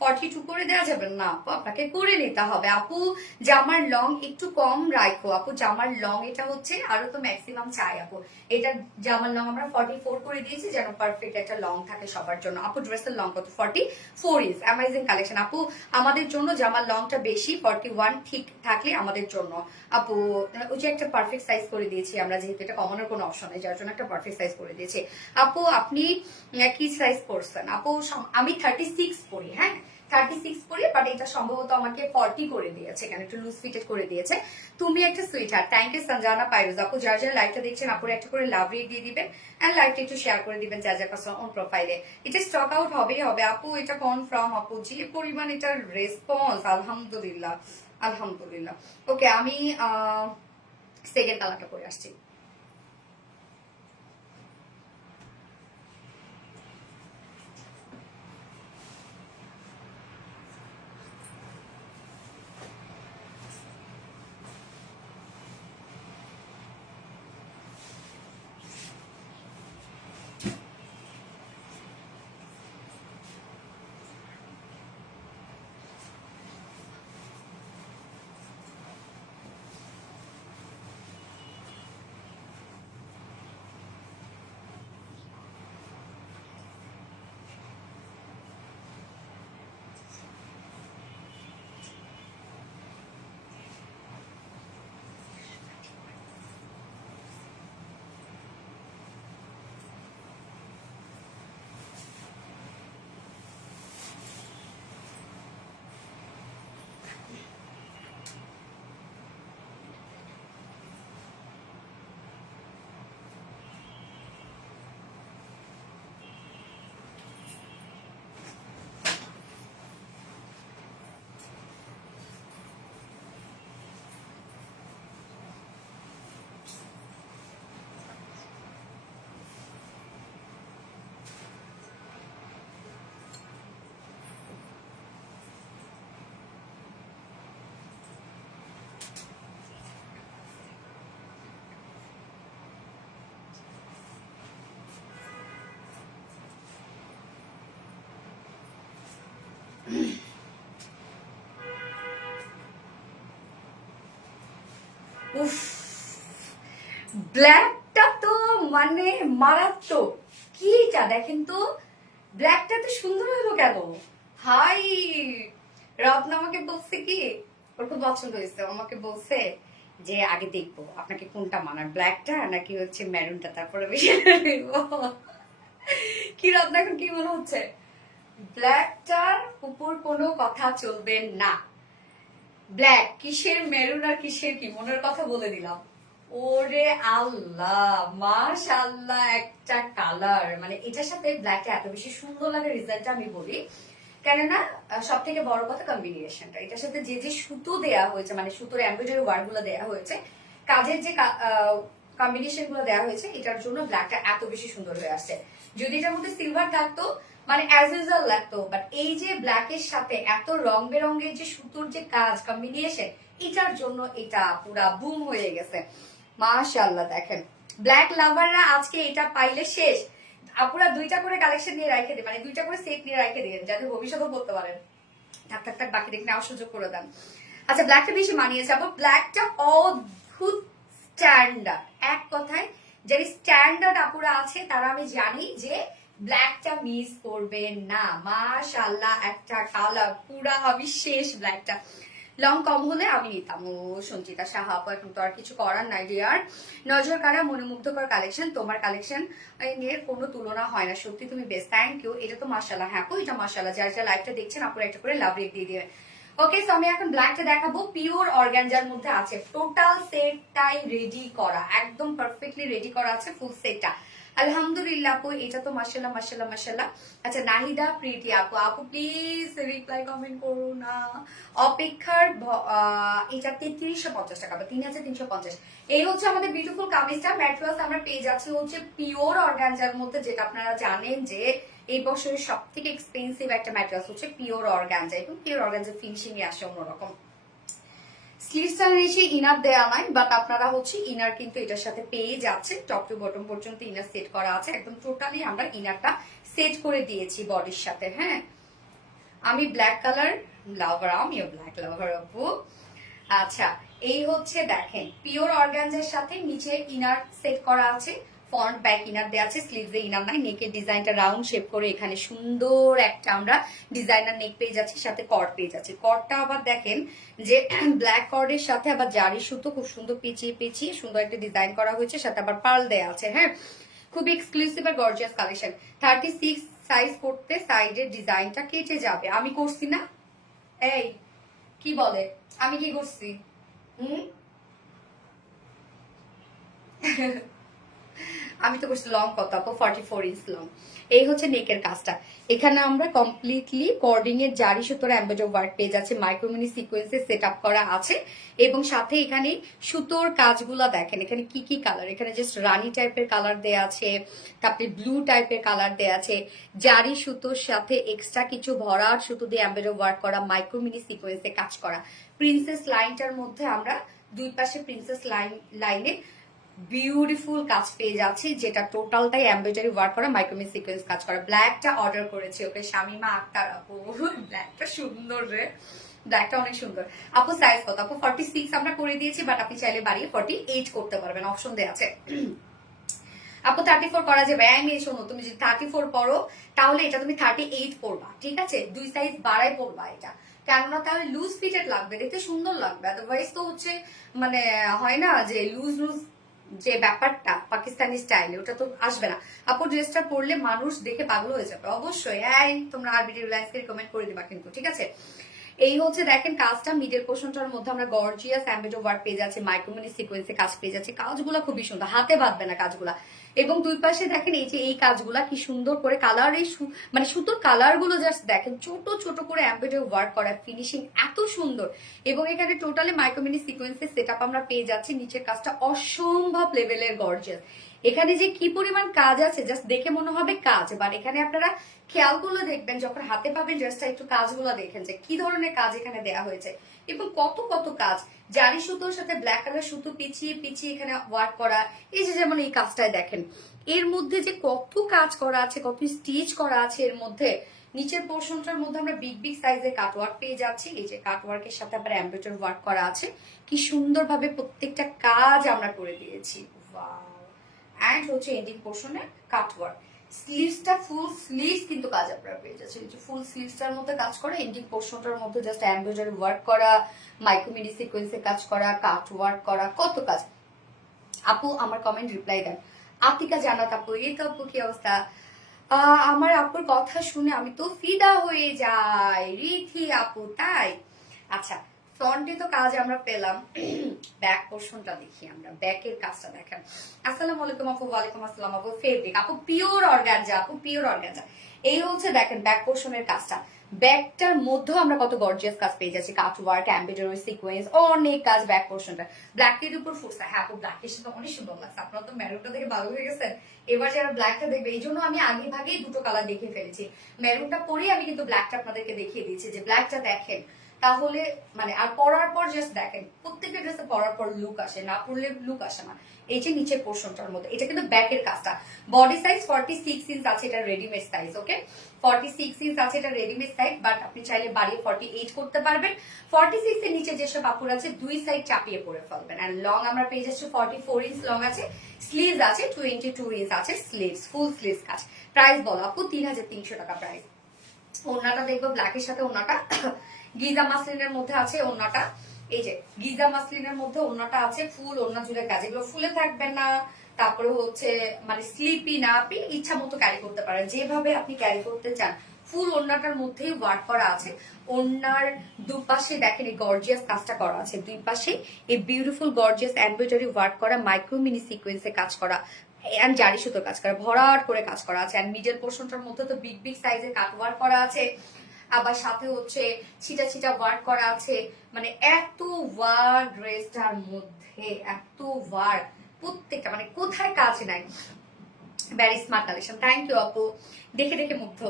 42 করে দেওয়া যাবে না আপু, আপনাকে করে নিতে হবে আপু। জামার লং একটু কম রাখো আপু, জামার লং এটা হচ্ছে আরো তো ম্যাক্সিমাম চাই আপু। এটা জামার লং আমরা 44 করে দিয়েছি, যেন পারফেক্ট একটা লং থাকে সবার জন্য আপু। ড্রেসের লং কত? 44 ইঞ্চ, অ্যামেজিং কালেকশন আপু। আমাদের জন্য জামার লংটা বেশি, 41 ঠিক থাকলে আমাদের জন্য আপু। ওই যে একটা পারফেক্ট সাইজ করে দিয়েছি আমরা, যেহেতু এটা কমানোর কোনো অপশন নেই, যার জন্য একটা পারফেক্ট সাইজ করে দিয়েছি আপু। আপনি কি সাইজ করছেন আপু? আমি 36 পরি, হ্যাঁ 36 পরি, বাট এটা সম্ভবত আমাকে 40 করে দিয়েছে, এখানে একটু লুজ ফিটেড করে দিয়েছে। তুমি একটা sweet heart, thank you Sanjana Pairoj আপু। যারা যারা লাইভটা দেখছেন আপুর একটা করে লাভ রেট দিয়ে দিবেন এন্ড লাইভটা একটু শেয়ার করে দিবেন যার যার কাছে অন প্রোফাইলে। এটা স্টক আউট হবেই হবে আপু, এটা কনফার্ম আপু। যে পরিমাণ এটার রেসপন্স, আলহামদুলিল্লাহ আলহামদুলিল্লাহ। ওকে, আমি সেকেন্ড কালারটা করে আসছি। উফ, ব্ল্যাকটা তো মানে মারাত্মক। কি এটা দেখেন তো, ব্ল্যাকটা তো সুন্দর হলো কেন? হাই, রত্না আমাকে বলছে কি ওর খুব পছন্দ হয়েছে, আমাকে বলছে যে আগে দেখবো আপনাকে কোনটা মানার, ব্ল্যাকটা নাকি হচ্ছে মেরুনটা, তারপরে বেশি দেখবো। কি রত্না এখন কি মনে হচ্ছে? ব্ল্যাকটার উপর কোনো কথা চলবে না। ব্ল্যাক কিসের মেরুন আর কিসের কি, মনের কথা বলে দিলাম। ওরে আল্লাহ, মাশাআল্লাহ, একটা কালার মানে এটার সাথে ব্ল্যাকটা এত বেশি সুন্দর লাগে। রেজাল্টটা আমি বলি কেননা সব থেকে বড় কথা কম্বিনেশনটা, এটার সাথে যে যে সুতো দেয়া হয়েছে, মানে সুতোর এমব্রয়ডারি ওয়ার্ক গুলো দেওয়া হয়েছে, কাজের যে কম্বিনেশন গুলো দেওয়া হয়েছে, এটার জন্য ব্ল্যাকটা এত বেশি সুন্দর হয়ে আসছে। যদি এটার মধ্যে সিলভার থাকতো মানে অ্যাজ ইউজুয়াল লাগতো, বাট এই যে ব্ল্যাকের সাথে এত রং বেরঙের যে সুতোর যে কাজ কম্বিনেশন, এটার জন্য এটা পুরা বুম হয়ে গেছে। মাশাআল্লাহ, দেখেন ব্ল্যাক লাভাররা আজকে এটা পাইলে শেষ। আপনারা দুইটা করে কালেকশন নিয়ে রাখে দিন, মানে দুইটা করে সেট নিয়ে রাখে দিন যাতে ভবিষ্যতেও বলতে পারেন। থাক থাক থাক, বাকি দেখে নেওয়ার সুযোগ করে দেন। আচ্ছা, ব্ল্যাকটা বেশি মানিয়েছে আপু। ব্ল্যাকটা অদ্ভুত স্ট্যান্ডার্ড, এক কথায় যারা স্ট্যান্ডার্ড আপুরা আছে তারা আমি জানি যে ব্ল্যাকটা মিস করবেন না। মাশাআল্লাহ, একটা কালার পুরা আমি শেষ। ব্ল্যাকটা লং কম হলে আমি নিতাম। ও সঞ্চিতা সাহা আপু, এখন তো আর কিছু করার নাই ডিয়ার। নজর কাড়া মনোমুগ্ধকর কালেকশন, তোমার কালেকশন এর কোনো তুলনা হয় না, সত্যি তুমি বেস্ট, থ্যাংক ইউ। এটা তো মাশাআল্লাহ, হ্যাঁ আপু এটা মাশাআল্লাহ। যারা যারা লাইভটা দেখছেন আপুরা একটা করে লাভ রেট দিয়ে দিবেন। ওকে, সো আমি এখন ব্ল্যাকটা দেখাবো, পিওর অর্গানজার মধ্যে আছে, টোটাল সেটটাই রেডি করা, একদম পারফেক্টলি রেডি করা আছে ফুল সেটটা। আলহামদুলিল্লাহ আপু, এটা তো মাশাআল্লাহ মাশাআল্লাহ মাশাআল্লাহ। আচ্ছা, নাহিদা প্রীতি আপু, আপু প্লিজ রিপ্লাই কমেন্ট করো না, অপেক্ষার এটা 3350 টাকা বা 3350। এই হচ্ছে আমাদের বিউটিফুল কামিজটা। ম্যাটেরিয়ালস আমরা পেয়ে যাচ্ছি হচ্ছে পিওর অর্গানজার মধ্যে, যেটা আপনারা জানেন যে এই বছরের সব থেকে এক্সপেন্সিভ একটা ম্যাটেরিয়ালস হচ্ছে পিওর অর্গানজা, এবং পিওর অর্গানজা ফিনিশিং এ আসে অন্যরকম। স্লিভসটা নিচে ইনার দেওয়া নাই, বাট আপনারা হচ্ছে ইনার কিন্তু এটার সাথে পেয়ে যাচ্ছেন, টপ টু বটম পর্যন্ত ইনার সেট করা আছে, একদম টোটালি আমরা ইনারটা সেট করে দিয়েছি বডির সাথে। হ্যাঁ, আমি ব্ল্যাক কালার লাভার, আমিও ব্ল্যাক লাভার আপু। আচ্ছা, এই হচ্ছে দেখেন পিওর অর্গানজার সাথে নিচে ইনার সেট করা আছে, ফ্রন্ট ব্যাক ইনার দেওয়া আছে, স্লিভসে ইনার নাই, নেকের ডিজাইনটা রাউন্ড শেপ করে এখানে সুন্দর একটা আমরা ডিজাইনার নেক পেয়ে যাচ্ছি, সাথে কর্ড পেয়ে যাচ্ছি। কর্ডটা আবার দেখেন যে ব্ল্যাক কর্ডের সাথে আবার জারি সুতো খুব সুন্দর পেঁচিয়ে পেঁচিয়ে সুন্দর একটা ডিজাইন করা হয়েছে, সাথে আবার পার্ল দেওয়া আছে। হ্যাঁ, খুবই এক্সক্লুসিভ আর গর্জিয়াস কালেকশন। 36 সাইজ করতে সাইডের ডিজাইনটা কেটে যাবে। আমি করছি না? এই কি বলে, আমি কি করছি? আমি তো করছি লং কত আপু? 44 ইঞ্চ লং। এই হচ্ছে নেকের কাজটা। এখানে আমরা কমপ্লিটলি কর্ডিং এর জারি সুতোর এমব্রয়ডারি ওয়ার্ক পেয়ে যাচ্ছে, মাইক্রোমিনি সিকোয়েন্সে সেট আপ করা আছে এবং সাথে এখানে সুতোর কাজগুলা দেখেন। এখানে কি কি কালার, এখানে জাস্ট রানী টাইপের কালার দেয়া আছে, তারপরে ব্লু টাইপের কালার দেয়া আছে, জারি সুতোর সাথে এক্সট্রা কিছু ভরাট সুতো দিয়ে এমব্রয়ডারি ওয়ার্ক করা, মাইক্রোমিনি সিকোয়েন্সে কাজ করা। প্রিন্সেস লাইনটার মধ্যে আমরা দুই পাশে প্রিন্সেস লাইনে বিউটিফুল কাজ পেয়ে যাচ্ছি, যেটা টোটালটাই এমব্রয়ডারি ওয়ার্ক করা, মাইক্রোমিন সিকোয়েন্স কাজ করা। ব্ল্যাকটা অর্ডার করেছি ওকে শামিমা আক্তার আপু। ব্ল্যাকটা সুন্দর রে, ব্ল্যাকটা অনেক সুন্দর। আপু সাইজ কত? আপু 46 আমরা করে দিয়েছি, বাট আপনি চাইলে বাড়িয়ে 48 করতে পারবেন, অপশন দেওয়া আছে। আপু 34 করা যাবে। আমি শোনো, তুমি যদি 34 পরো তাহলে এটা তুমি 38 পরবা, ঠিক আছে? 2 সাইজ বাড়াই পরবা এটা, কেননা তাহলে লুজ ফিটেড লাগবে, দেখতে সুন্দর লাগবে। আদারওয়াইজ তো হচ্ছে মানে হয় না যে লুজ লুজ যে ব্যাপারটা পাকিস্তানি স্টাইলে, ওটা তো আসবে না। আপু ড্রেসটা পরলে মানুষ দেখে পাগল হয়ে যাবে অবশ্যই। তোমরা আরবি রিলায়েন্সকে রিকমেন্ড করে দিবা কিন্তু, ঠিক আছে? এই হচ্ছে দেখেন কাজটা, মিডল পোর্শনটার মধ্যে আমরা গর্জিয়াস এমব্রয়ডারি ওয়ার্ক পেয়ে যাচ্ছি, মাইক্রোমিনি সিকোয়েন্সে কাজ পেয়ে যাচ্ছি। কাজগুলো খুবই সুন্দর, হাতে বাঁধবে না কাজগুলা। এবং দুই পাশে দেখেন এই যে এই কাজগুলা কি সুন্দর করে কালার, এই মানে সুতোর কালার গুলো জাস্ট দেখেন, ছোট ছোট করে এমব্রয়ডারি ওয়ার্ক করা, ফিনিশিং এত সুন্দর। এবং এখানে টোটালি মাইক্রোমিনি সিকোয়েন্সের সেটআপ আমরা পেয়ে যাচ্ছি। নিচের কাজটা অসম্ভব লেভেলের গর্জিয়াস। এখানে যে কি পরিমাণ কাজ আছে জাস্ট দেখে মনে হবে কাজ, বাট এখানে আপনারা খেয়াল করলে দেখবেন যখন হাতে পাবেন জাস্টটা একটু কাজগুলো দেখেন যে কি ধরনের কাজ এখানে দেয়া হয়েছে এবং কত কত কাজ। জারি সুতোর সাথে ব্ল্যাক কালার সুতো পিছিয়ে পিছিয়ে এখানে ওয়ার্ক করা। এই যে যেমন এই কাজটায় দেখেন, এর মধ্যে যে কত কাজ করা আছে, কত স্টিচ করা আছে এর মধ্যে। নিচের পোর্শনটার মধ্যে আমরা বিগ বিগ সাইজের কাটওয়ার্ক পেয়ে যাচ্ছি। এই যে কাটওয়ার্কের সাথে আবার এমব্রয়ডারি ওয়ার্ক করা আছে, কি সুন্দরভাবে প্রত্যেকটা কাজ আমরা করে দিয়েছি। ওয়াও। এন্ড হচ্ছে এন্ডিং পোর্শনে কাটওয়ার্ক। স্লিভসটা ফুল স্লিভস কিন্তু কাজ আপনারা পেয়ে যাচ্ছেন। ফুল স্লিভসটার মধ্যে কাজ করা, এন্ডিং পোর্শনটার মধ্যে জাস্ট এমব্রয়ডারি ওয়ার্ক করা, মাইক্রোমিনি সিকোয়েন্সে কাজ করা, কাট ওয়ার্ক করা, কত কাজ। আপু আমার কমেন্ট রিপ্লাই দেন। আতিকা জানাত আপু, এই তো আপু কি অবস্থা? আমার আপুর কথা শুনে আমি তো ফিদা হয়ে যাই। রিথি আপু তাই? আচ্ছা, ফ্রন্টে তো কাজ আমরা পেলাম, ব্যাক পোর্শনটা দেখি আমরা, ব্যাকের কাজটা দেখেন। আসসালামু আলাইকুম আপু। ওয়ালাইকুম আসসালাম আপু। ফেব্রিক আপু পিওর অর্গানজা, আপু পিওর অর্গানজা। এই হচ্ছে দেখেন ব্যাক পোর্শনের কাজটা। ব্যাকটার মধ্যেও আমরা কত গর্জিয়াস কাজ পেয়ে যাচ্ছি, কাট ওয়ার্ক, এমব্রয়ডারি সিকোয়েন্স, অনেক কাজ ব্যাক পোর্শনটা। ব্ল্যাকের উপর ফুটছে। হ্যাঁ আপু ব্ল্যাকের সাথে অনেক সুন্দর লাগছে। আপনারা তো মেরুনটা দেখে ভালো হয়ে গেছেন, এবার যারা ব্ল্যাকটা দেখবে, এই জন্য আমি আগে ভাগেই দুটো কালার দেখিয়ে ফেলেছি। মেরুনটা পরেই আমি কিন্তু ব্ল্যাকটা আপনাদেরকে দেখিয়ে দিয়েছি যে ব্ল্যাকটা দেখেন, তাহলে মানে আর পরার পর জাস্ট দেখেন প্রত্যেকটা ড্রেসে পরার পর লুক আসে, না পরলে লুক আসে না। এই যে নিচের পোর্শনটার মধ্যে এটা কিন্তু ব্যাকের কাজটা। বডি সাইজ 46 ইঞ্চ আছে, এটা রেডিমেড সাইজ। ওকে, 46 ইঞ্চ আছে, এটা রেডিমেড সাইজ, বাট আপনি চাইলে বাড়িয়ে 48 করতে পারবেন। 46 এর নিচে যেসব কাপড় আছে দুই সাইড চাপিয়ে পরে ফেলবেন। আর লং আমরা পেয়ে যাচ্ছি 44 ইঞ্চ লং আছে, স্লিভস আছে 22 ইঞ্চ আছে, স্লিভস ফুল স্লিভস কাজ। প্রাইস বলো আপু? 3300 টাকা প্রাইস। ওড়নাটা দেখবো ব্ল্যাকের সাথে, ওড়নাটা গিজা মাসলিনের মধ্যে আছে ওড়নাটা। এই যে গিজা মাসলিনের মধ্যে ওড়নাটা আছে, ফুল ওড়না জুড়ে কাজ, এগুলো ফুলে থাকবেন না। তারপরে হচ্ছে মানে স্লিপি না, আপনি ইচ্ছা মতো ক্যারি করতে পারেন, যেভাবে আপনি ক্যারি করতে চান। ফুল ওড়নাটার মধ্যেই ওয়ার্ক করা আছে। ওড়নার দুপাশে দেখেন এই গর্জিয়াস কাজটা করা আছে, দুই পাশে এই বিউটিফুল গর্জিয়াস এমব্রয়ডারি ওয়ার্ক করা, মাইক্রো মিনি সিকোয়েন্সে কাজ করা, এন্ড জারি সুতোর কাজ করা, ভরাট করে কাজ করা আছে। এন্ড মিডল পোর্শনটার মধ্যে তো বিগ বিগ সাইজের কাট ওয়ার্ক করা আছে, আবার সাথে হচ্ছে ছিটা ছিটা ওয়ার্ক করা আছে। মানে এত ওয়ার্ক ড্রেসটার মধ্যে, এত ওয়ার্ক প্রত্যেকটা, মানে কোথায় কাজ নাই। Very smart collection. Thank you আপু, দেখে দেখে মুগ্ধ।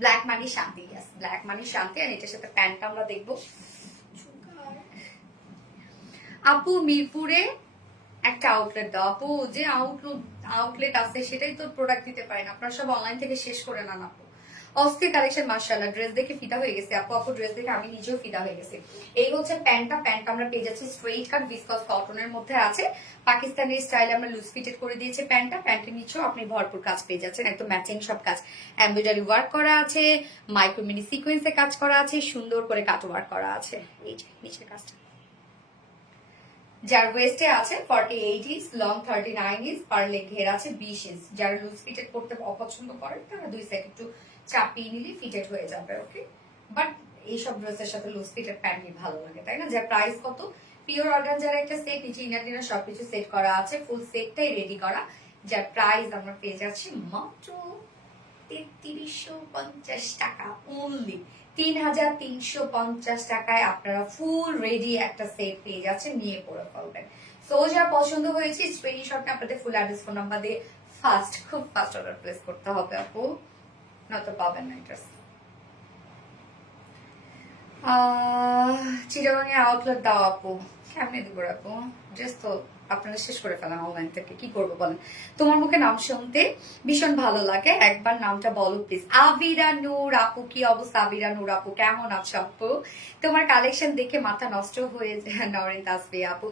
ব্ল্যাক মানি শান্তি, ইয়েস ব্ল্যাক মানি শান্তি। আর এটার সাথে প্যান্টটা আমরা দেখবো। আপু মিরপুরে একটা আউটলেট দাও। আপু যে আউটলেট আছে সেটাই তো প্রোডাক্ট দিতে পারেন, আপনারা সব অনলাইন থেকে শেষ করে নেন। আপু অস্থির কালেকশন, মাশাআল্লাহ। ড্রেস দেখে ফিদা হয়ে গেছে আপু, আপু ড্রেস দেখে আমি নিজেও ফিদা হয়ে গেছি। এই হচ্ছে প্যান্টটা আমরা পেয়ে যাচ্ছি স্ট্রেইট কাট ভিসকস কটনের মধ্যে আছে, পাকিস্তানি স্টাইলে আমরা লুজ ফিটেড করে দিয়েছি প্যান্টটা। প্যান্টের নিচেও আপনি ভরপুর কাজ পেয়ে যাচ্ছেন, একদম ম্যাচিং সব কাজ, এমব্রয়ডারি ওয়ার্ক করা আছে, মাইক্রো মিনি সিকোয়েন্সে কাজ করা আছে, সুন্দর করে কাট ওয়ার্ক করা আছে। এই যে নিচের কাজটা, যার ওয়েস্টে আছে 48 ইঞ্চ, লং 39 ইঞ্চ, পার লেগ ঘের আছে 20 ইঞ্চ। যারা লুজ ফিটেড করতে অপছন্দ করেন তারা দুই সাইড একটু চাপিয়ে নিলে ফিটেড হয়ে যাবে। ওকে, বাট এইসব ড্রেসের সাথে লুজ ফিটেড প্যান্টই ভালো লাগে, তাই না? যার প্রাইস কত, পিওর অর্গানজার একটা সেট, নিচে ইনার টিনার সবকিছু সেট করা আছে, ফুল সেটটাই রেডি করা। যার প্রাইস আমরা পেয়ে যাচ্ছি মাত্র 3350 টাকা অনলি। 3350 টাকায় আপনারা ফুল রেডি একটা সেট পেয়ে যাচ্ছেন, নিয়ে পরে ফেলবেন। সো যার পছন্দ হয়েছে স্ক্রিনশট আপনাদের ফুল অ্যাড্রেস ফোন নাম্বার দিয়ে খুব ফাস্ট অর্ডার প্লেস করতে হবে আপু, নয়তো পাবেন না এটা। চিটাগাঙে আউটলেট দাও আপু, কেমনে দিব আপু? ড্রেস তো আপনারা শেষ করে ফেলেন অনলাইন থেকে, কি করবো বলেন? তোমার মুখে নাম শুনতে ভীষণ ভালো লাগে, একবার নামটা বলো প্লিজ। আবিরা নূর আপু, কি অবস্থা আবিরা নূর আপু, কেমন আছো আপু? তোমার কালেকশন দেখে মাথা নষ্ট হয়ে যায়। নরেন তাসফি আপু,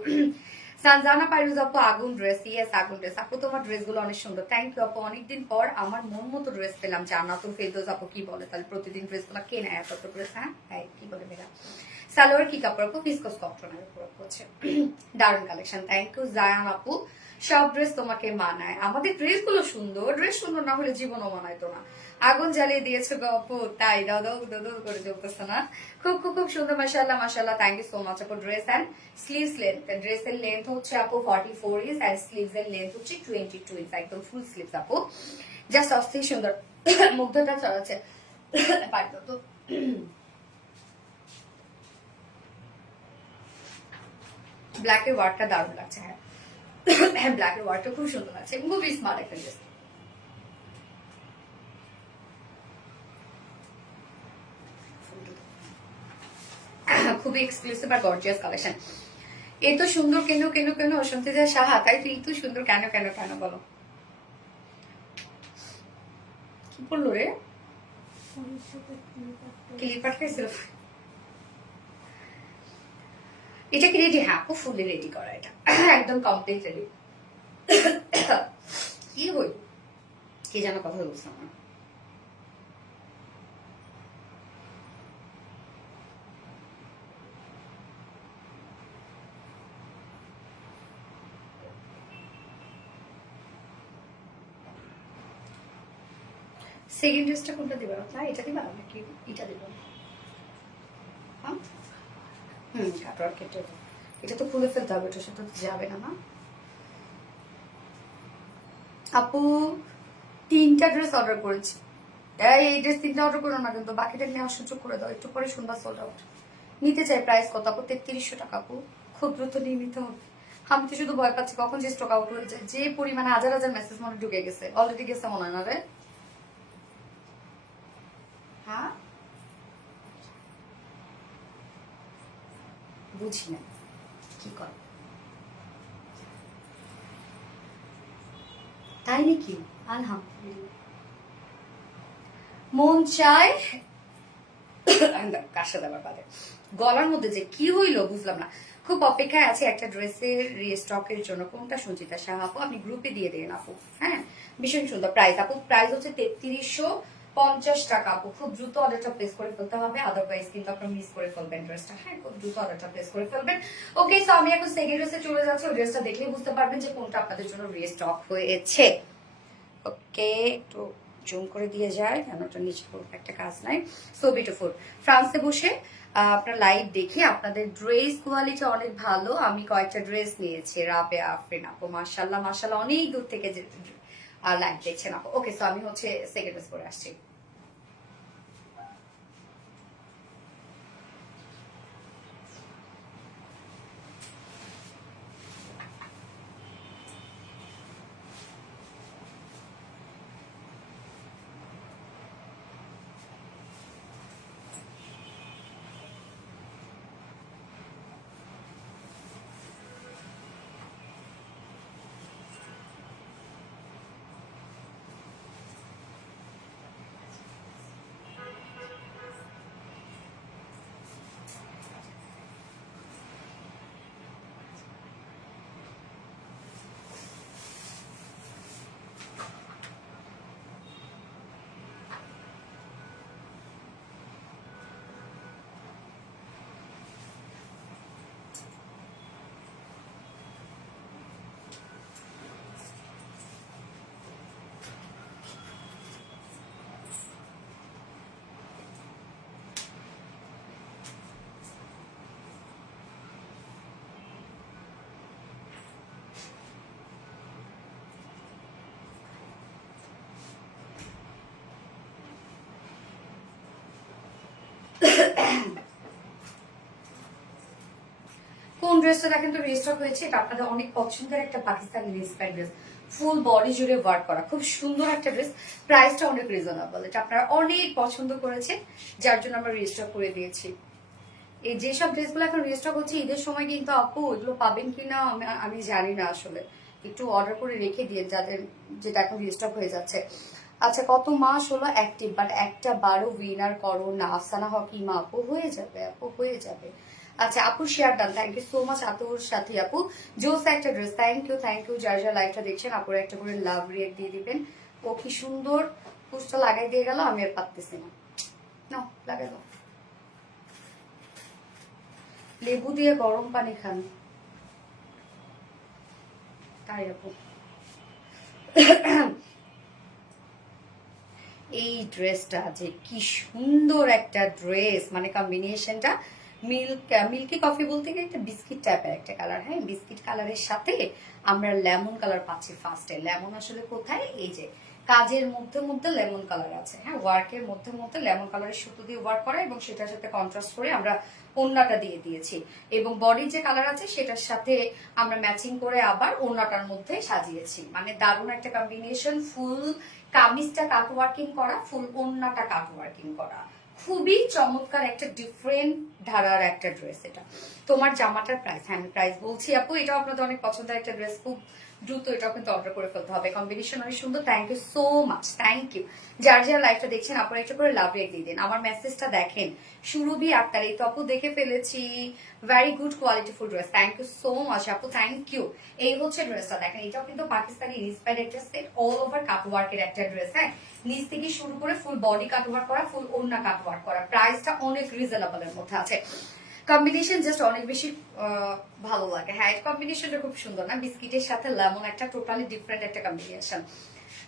সানজানা পাইরুজ আপু, আগুন ড্রেস, ইয়েস আগুন ড্রেস আপু, তোমার ড্রেস গুলো অনেক সুন্দর, থ্যাংক ইউ আপু। অনেকদিন পর আমার মন মতো ড্রেস পেলাম। জান্নাতুল ফেরদৌস আপু কি বলে, তাহলে প্রতিদিন ড্রেস গুলো কে নেয় এত ড্রেস? হ্যাঁ কি বলে মেয়েরা? সালোয়ার কি কাপড় আপু? ভিসকস কটনের উপর হচ্ছে, দারুণ কালেকশন, থ্যাংক ইউ। জায়ান আপু, সব ড্রেস তোমাকে মানায়, আমাদের ড্রেস গুলো সুন্দর, ড্রেস সুন্দর না হলে জীবনও মানাইতো না। আগুন জ্বালিয়ে দিয়েছে গো আপু, তাই দাদা দাদা করে জ্বলতেছে না? খুব খুব খুব সুন্দর, মাশাআল্লাহ মাশাআল্লাহ, থ্যাংক ইউ সো মাচ আপু। ড্রেস এন্ড স্লিভস লেন্থ, ড্রেসের লেন্থ হচ্ছে আপু 44 ইঞ্চ এন্ড স্লিভস এর লেন্থ হচ্ছে 22 ইঞ্চ, একদম ফুল স্লিভস আপু, জাস্ট অস্থির সুন্দর। মুগ্ধতা চড়াচ্ছে পারতো তো। ব্ল্যাকের ওয়ার্কটা দারুণ লাগছে। হ্যাঁ ব্ল্যাকের ওয়ার্কটা খুব সুন্দর লাগছে, খুবই স্মার্ট একটা ড্রেস। খুবই এক্সক্লুসিভ আর গর্জিয়াস কালেকশন। এত সুন্দর কেন কেন কেন শুনতে যায় সাহা, তাই তো এত সুন্দর কেন কেন কেন বলো? কি বললো রে? ক্লিপার খাইছিল? এটা কি রেডি? হ্যাঁ আপু ফুলি রেডি করা, এটা একদম কমপ্লিট রেডি। কি হই কি যেন কথা বলছিলাম না। সেকেন্ড ড্রেসটা কোনটা দিবা? না এটা দিবা নাকি এটা দিবা? হ্যাঁ কাপড় কেটে এটা তো খুলে ফেলতে হবে, এটার সাথে যাবে না। না আপু 3টা ড্রেস অর্ডার করেছি, এই ড্রেস 3টা অর্ডার করো না কিন্তু, বাকিটা নিয়ে সুযোগ করে দাও, একটু পরে শুনবা সোল্ড আউট। নিতে চাই, প্রাইস কত আপু? 3300 টাকা আপু, খুব দ্রুত নিয়ে নিতে হবে। আমি তো শুধু ভয় পাচ্ছি কখন যে স্টক আউট হয়ে যায়, যে পরিমাণে হাজার হাজার মেসেজ মনে ঢুকে গেছে, অলরেডি গেছে মনে হয় না রে? হ্যাঁ বুঝি না কি করে, তাই নাকি? আলহামদুলিল্লাহ, মন চায় কাশা দেওয়ার বাদে গলার মধ্যে যে কি হইলো বুঝলাম না। খুব অপেক্ষায় আছে একটা ড্রেসের রিস্টকের জন্য। কোনটা সঞ্চিতা শাহ আপু? আপনি গ্রুপে দিয়ে দেন আপু। হ্যাঁ ভীষণ সুন্দর প্রাইস আপু, প্রাইস হচ্ছে 3350 টাকা আপু। খুব দ্রুত অর্ডারটা প্লেস করে ফেলতে হবে, আদারওয়াইজ কিন্তু আপনার মিস করে ফেলবেন ড্রেসটা। হ্যাঁ খুব দ্রুত অর্ডারটা প্লেস করে ফেলবেন। ওকে সো আমি এখন সেকেন্ড ড্রেসে চলে যাচ্ছি, ওই ড্রেসটা দেখলেই বুঝতে পারবেন যে কোনটা আপনাদের জন্য রিস্টক হয়েছে। ওকে একটু জুম করে দিয়ে যায় কেন, ওটা নিচে একটা কাজ নাই। সো বিউটিফুল, ফ্রান্সে বসে আপনার লাইভ দেখি আপনাদের ড্রেস কোয়ালিটি অনেক ভালো। আমি কয়েকটা ড্রেস নিয়েছি, রাবে আফরিন আপু মাশাল্লাহ মাশাল্লাহ, অনেক দূর থেকে লাইভ দেখছেন আপু। ওকে সো আমি হচ্ছে সেকেন্ড ড্রেস পরে আসছি। কোন ড্রেসটা দেখেন তো রিস্টক হয়েছে, এটা আপনাদের অনেক পছন্দের একটা Pakistani inspired dress, full body জুড়ে ওয়ার্ক করা, খুব সুন্দর একটা ড্রেস, প্রাইসটা অনেক রিজনেবল, এটা আপনারা অনেক পছন্দ করেছেন যার জন্য আমরা রিস্টক করে দিয়েছি। এই যেসব ড্রেসগুলো এখন রিস্টক হচ্ছে ঈদের সময় কিন্তু আপু এগুলো পাবেন কিনা আমি জানি না, আসলে একটু অর্ডার করে রেখে দিয়ে যাদের যেটা এখন রিস্টক হয়ে যাচ্ছে। আচ্ছা, কত মাস হলো অ্যাক্টিভ, বাট একটা বারো উইনার করো না, আফসানা হকিমা আপু, হয়ে যাবে আপু, হয়ে যাবে। আচ্ছা আপু, share done, thank you so much আপুর সাথে আপু, জোস একটা ড্রেস, থ্যাংক ইউ যার যার লাইভটা দেখছেন আপুর একটা করে লাভ রিয়েক্ট দিয়ে দিবেন। ও কি সুন্দর পুষটা লাগাই দিয়ে গেল, আমি আর পারতেছি না, নাও লাগাই দাও, লেবু দিয়ে গরম পানি খান, তাই আপু। এই ড্রেসটা যে কি সুন্দর একটা ড্রেস, মানে কম্বিনেশনটা মিল্কি কফি বলতে গেলে একটা বিস্কিট টাইপের একটা কালার, হ্যাঁ বিস্কিট কালারের সাথে আমরা লেমন কালার পাচ্ছি ফার্স্টে। লেমন আসলে কোথায়, এই যে কাজের মধ্যে মধ্যে লেমন কালার আছে, হ্যাঁ ওয়ার্কের মধ্যে মধ্যে লেমন কালারের সুতো দিয়ে ওয়ার্ক করা, এবং সেটার সাথে কন্ট্রাস্ট করে আমরা ওড়নাটা দিয়ে দিয়েছি, এবং বডির যে কালার আছে সেটার সাথে আমরা ম্যাচিং করে আবার ওড়নাটার মধ্যে সাজিয়েছি, মানে দারুণ একটা কম্বিনেশন। ফুল কামিজটা কাট ওয়ার্কিং করা, ফুল ওড়নাটা কাট ওয়ার্কিং করা, খুবই চমৎকার একটা ডিফারেন্ট ধারার একটা ড্রেস। এটা তোমার জামাটার প্রাইস, হ্যাঁ আমি প্রাইস বলছি আপু, এটাও আপনাদের অনেক পছন্দের একটা ড্রেস, খুব দ্রুত এটাও কিন্তু অর্ডার করে ফেলতে হবে, কম্বিনেশন অনেক সুন্দর। Thank you so much, thank you যার যার লাইভটা দেখছেন আপনারা একটা করে লাভ রেট দিয়ে দিন। আমার মেসেজটা দেখেন, সুরভি আক্তার, এই তো আপু দেখে ফেলেছি, very good quality full dress, thank you so much আপু, থ্যাংক ইউ। এই হচ্ছে ড্রেসটা দেখেন, এটাও কিন্তু পাকিস্তানি ইন্সপায়ার্ড একটা সেট, অল ওভার কাট ওয়ার্কের একটা ড্রেস, হ্যাঁ নিচ থেকে শুরু করে ফুল বডি কাট ওয়ার্ক করা, ফুল ওড়না কাট ওয়ার্ক করা, প্রাইসটা অনেক রিজনেবলের মধ্যে আছে, কম্বিনেশন জাস্ট অনেক বেশি ভালো লাগে। হ্যাঁ কম্বিনেশনটা খুব সুন্দর না, বিস্কিটের সাথে লেমন একটা টোটালি ডিফারেন্ট একটা কম্বিনেশন।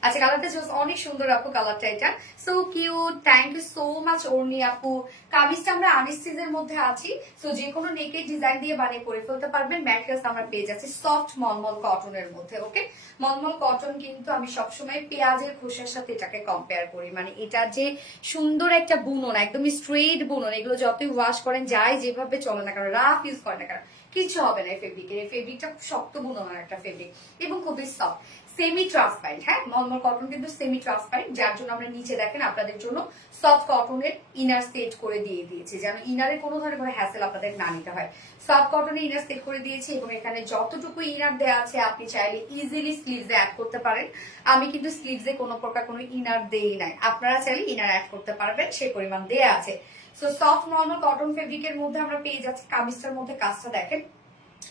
আচ্ছা কালারটা জাস্ট অনেক সুন্দর আপু, কালারটা এটা so cute, thank you so much Orni আপু। কামিজটা আমরা আনিস্টিজের মধ্যে আছি, সো যে কোনো নেকের ডিজাইন দিয়ে বানিয়ে করে ফেলতে পারবেন। ম্যাটেরিয়ালস আমরা পেয়ে যাচ্ছি সফট মলমল কটনের মধ্যে, ওকে মলমল কটন কিন্তু আমি সবসময় পেঁয়াজের খোসার সাথে এটাকে কম্পেয়ার করি, মানে এটা যে সুন্দর একটা বুনন, একদমই স্ট্রেট বুনন, এগুলো যতই ওয়াশ করেন যাই যেভাবে চলে না কারণ, রাফ ইউজ করেন না কারণ কিছু হবে না এই ফেব্রিকের, এই ফেব্রিকটা খুব শক্ত বুননের একটা ফেব্রিক এবং খুবই সফট, সেমি ট্রান্সপারেন্ট, হ্যাঁ মলমল কটন কিন্তু সেমি ট্রান্সপারেন্ট, যার জন্য আমরা নিচে দেখেন আপনাদের জন্য সফট কটনের ইনার সেট করে দিয়ে দিয়েছি, যেন ইনারে কোনো ধরনের কোনো হ্যাসেল আপনাদের না নিতে হয়। সফট কটনের ইনার সেট করে দিয়েছি, এবং এখানে যতটুকু ইনার দেওয়া আছে আপনি চাইলে ইজিলি স্লিভসে অ্যাড করতে পারেন। আমি কিন্তু স্লিভসে কোনো প্রকার কোনো ইনার দেই নাই, আপনারা চাইলে ইনার অ্যাড করতে পারবেন, সেই পরিমাণ দেয়া আছে। সো সফট নর্মাল কটন ফেব্রিকের মধ্যে আমরা পেয়ে যাচ্ছি, কামিজটার মধ্যে কাজটা দেখেন,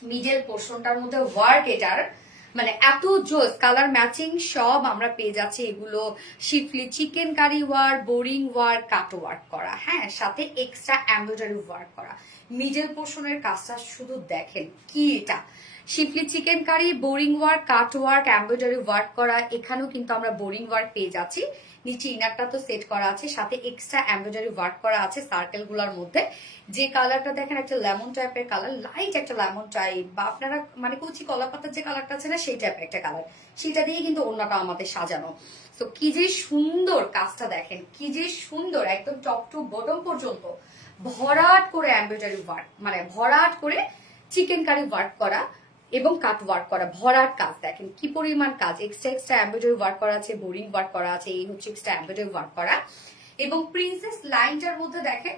মিডল পোর্শনটার মধ্যে ওয়ার্ক, এটার মানে এত জোস, কালার ম্যাচিং সব আমরা পেয়ে যাচ্ছি, এগুলো schiffli chikankari work, boring work, cut work করা, হ্যাঁ সাথে এক্সট্রা এমব্রয়ডারি ওয়ার্ক করা। মিডল পোর্শনের কাজটা শুধু দেখেন কি, এটা schiffli chikankari, boring work, cut work, embroidery work করা, এখানেও কিন্তু আমরা বোরিং ওয়ার্ক পেয়ে যাচ্ছি, নিচে ইনারটা তো সেট করা আছে, সাথে এক্সট্রা এমব্রয়ডারি ওয়ার্ক করা আছে সার্কেল গুলার মধ্যে। যে কালারটা দেখেন একটা লেমন টাইপের কালার, লাইট একটা লেমন টাইপ, বা আপনারা মানে কচি কলা পাতার যে কালারটা আছে না সেই টাইপের একটা কালার, সেটা দিয়ে কিন্তু অন্যটা আমাদের সাজানো। তো কি যে সুন্দর কাজটা দেখেন, কি যে সুন্দর, একদম টপ টু বটম পর্যন্ত ভরাট করে এমব্রয়ডারি ওয়ার্ক, মানে ভরাট করে চিকেন কারি ওয়ার্ক করা এবং কাট ওয়ার্ক করা, ভরাট কাজ দেখেন কি পরিমাণ কাজ, এক্সট্রা এমব্রয়ডারি ওয়ার্ক করা আছে, বোরিং ওয়ার্ক করা আছে, এই হচ্ছে এক্সট্রা এমব্রয়ডারি ওয়ার্ক করা, এবং প্রিন্সেস লাইনটার মধ্যে দেখেন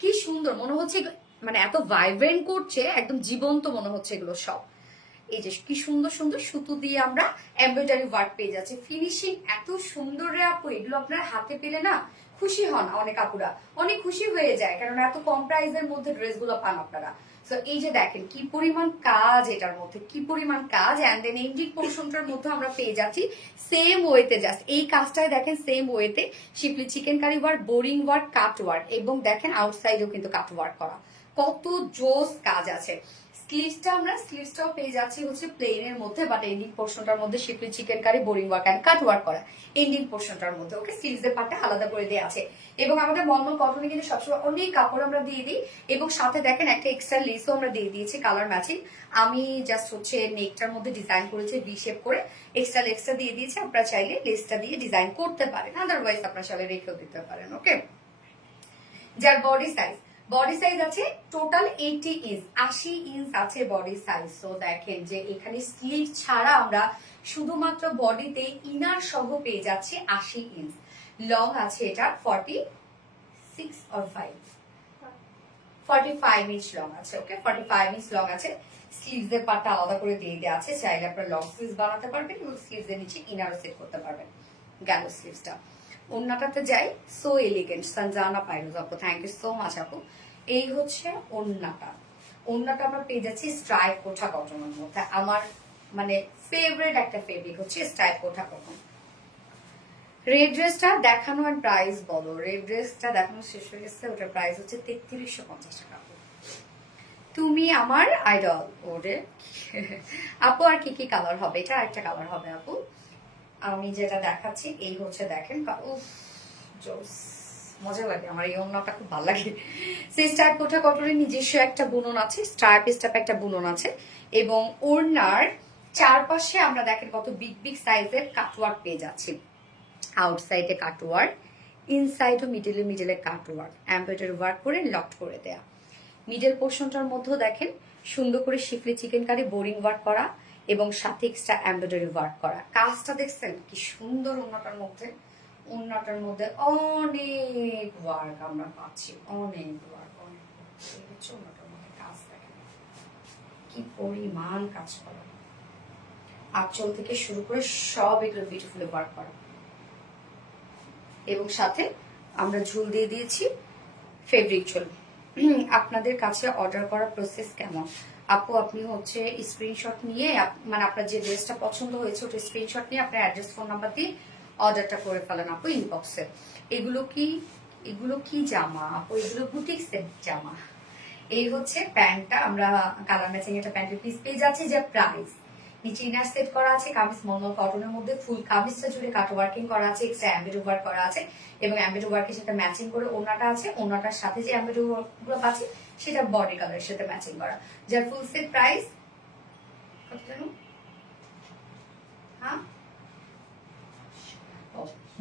কি সুন্দর মনে হচ্ছে, মানে এত ভাইব্রেন্ট করছে, একদম জীবন্ত মনে হচ্ছে এগুলো সব। এই যে কি সুন্দর সুন্দর সুতো দিয়ে আমরা এমব্রয়ডারি ওয়ার্ক পেয়ে যাচ্ছি, ফিনিশিং এত সুন্দর রে আপু, এগুলো আপনার হাতে পেলে না খুশি হন, অনেক আপুরা অনেক খুশি হয়ে যায়, কারণ এত কম প্রাইসের মধ্যে ড্রেসগুলো পান আপনারা। সো এই যে দেখেন কি পরিমাণ কাজ এটার মধ্যে, কি পরিমাণ কাজ, এন্ড দেন এন্ডিং পোর্শনটার মধ্যে আমরা পেয়ে যাচ্ছি সেম ওয়েতে, জাস্ট এই কাজটাই দেখেন সেম ওয়েতে, schiffli chikankari work, boring work, cut work, এবং দেখেন আউটসাইডেও কিন্তু কাট ওয়ার্ক করা, কত জোস কাজ আছে। স্লিভসটাও পেয়ে যাচ্ছি হচ্ছে প্লেনের মধ্যে, বাট এন্ডিং পোর্শনটার মধ্যে schiffli chikankari, boring work and cut work করা, এন্ডিং পোর্শনটার মধ্যে ওকে স্লিভসের পার্টটা আলাদা করে দেওয়া আছে। এবং আমাদের মলমল কটনে কিন্তু সবসময় অনেক কাপড় আমরা দিয়ে দিই, এবং সাথে দেখেন একটা এক্সট্রা লেসও আমরা দিয়ে দিয়েছি কালার ম্যাচিং। আমি জাস্ট হচ্ছে নেকটার মধ্যে ডিজাইন করেছি ভি শেপ করে, এক্সট্রা লেসটা দিয়ে দিয়েছি, আপনারা চাইলে লেসটা দিয়ে ডিজাইন করতে পারেন, আদারওয়াইজ আপনারা চাইলে রেখেও দিতে পারেন। ওকে যার বডি সাইজ বডি সাইজ আছে টোটাল 80 ইঞ্চ, 80 ইঞ্চ আছে বডি সাইজ। তো দেখেন যে এখানে স্লিভ ছাড়া আমরা শুধুমাত্র বডিতে ইনার সহ পেয়ে যাচ্ছি 80 ইঞ্চ। লং আছে এটা 46 অর 5, 45 ইঞ্চ লং আছে। ওকে, 45 ইঞ্চ লং আছে। স্লিভস এর পার্টটা আলাদা করে দিয়ে দেওয়া আছে, চাইলে আপনারা লং স্লিভস বানাতে পারবেন এবং স্লিভস এর নিচে ইনারও সেট করতে পারবেন। গেল স্লিভসটা। ওন্নাটাতে যাই, সো এলিগেন্ট সঞ্জানা পাইরোজ আপু, থ্যাংক ইউ সো মাচ আপু। এই হচ্ছে ওন্নাটা। ওন্নাটা আমরা পেয়ে যাচ্ছি স্ট্রাইপ কোঠা কটনের মধ্যে। আমার মানে ফেভারিট একটা ফেব্রিক হচ্ছে স্ট্রাইপ কোঠা কটন। রেড ড্রেসটা দেখানো আর প্রাইস বলো। রেড ড্রেসটা দেখানো শেষ হয়ে গেছে, ওটার প্রাইস হচ্ছে 3350 টাকা। তুমি আমার আইডল। ওরে আপু আর কি কি কালার হবে? এটা আরেকটা কালার হবে আপু। আমি যেটা দেখাচ্ছি এই হচ্ছে, দেখেন মজা লাগে আমার এই ওড়নাটা, খুব ভালো লাগে। সেই স্ট্রাইপ কোঠা কটনের নিজস্ব একটা বুনন আছে, স্ট্রাইপ স্ট্রাইপ একটা বুনন আছে এবং ওড়নার চারপাশে আমরা দেখেন কত বিগ বিগ সাইজের কাটওয়ার্ক পেয়ে যাচ্ছি। আউটসাইডে কাটওয়ার্ক, ইনসাইড ও মিডলে কাটওয়ার্ক, এমব্রয়ডারি ওয়ার্ক করে লক করে দেয়া। মিডল পোর্শনটার মধ্যেও দেখেন সুন্দর করে শিফলি চিকেন কারি বোরিং ওয়ার্ক করা এবং সাথে এক্সট্রা এমব্রয়ডারি ওয়ার্ক করা। কাজটা দেখছেন কি সুন্দর। ওড়নাটার মধ্যে অনেক ওয়ার্ক আমরা পাচ্ছি, অনেক ওয়ার্ক, অনেক ওড়নাটার মধ্যে কাজ দেখেন কি পরিমাণ কাজ করা। আঁচল থেকে শুরু করে সব এগুলো বিউটিফুলি ওয়ার্ক করা এবং সাথে আমরা ঝুল দিয়ে দিয়েছি ফেব্রিক ঝুল। আপনাদের কাছে অর্ডার করার প্রসেস কেমন আপু? আপনি হচ্ছে স্ক্রিনশট নিয়ে, মানে আপনার যে ড্রেসটা পছন্দ হয়েছে ওটা স্ক্রিনশট নিয়ে আপনার অ্যাড্রেস ফোন নাম্বার দিয়ে অর্ডারটা করে ফেলেন আপু ইনবক্সে। এগুলো কি জামা আপু? এগুলো বুটিক সেট জামা। এই হচ্ছে প্যান্টটা, আমরা কালার ম্যাচিং একটা প্যান্টের পিস পেয়ে যাচ্ছি, যে প্রাইস নিচে ইনার সেট করা আছে, কামিজ মলমল কটনের মধ্যে, ফুল কামিজটা জুড়ে কাট ওয়ার্কিং করা আছে, এক্সট্রা এমব্রয়ডারি ওয়ার্ক করা আছে এবং এমব্রয়ডারি ওয়ার্কের সাথে ম্যাচিং করে ওড়নাটা আছে। ওড়নাটার সাথে যে এমব্রয়ডারি ওয়ার্কগুলো পাচ্ছি সেটা বডি কালারের সাথে ম্যাচিং করা, যার ফুল সেট প্রাইস কত জানো? হ্যাঁ,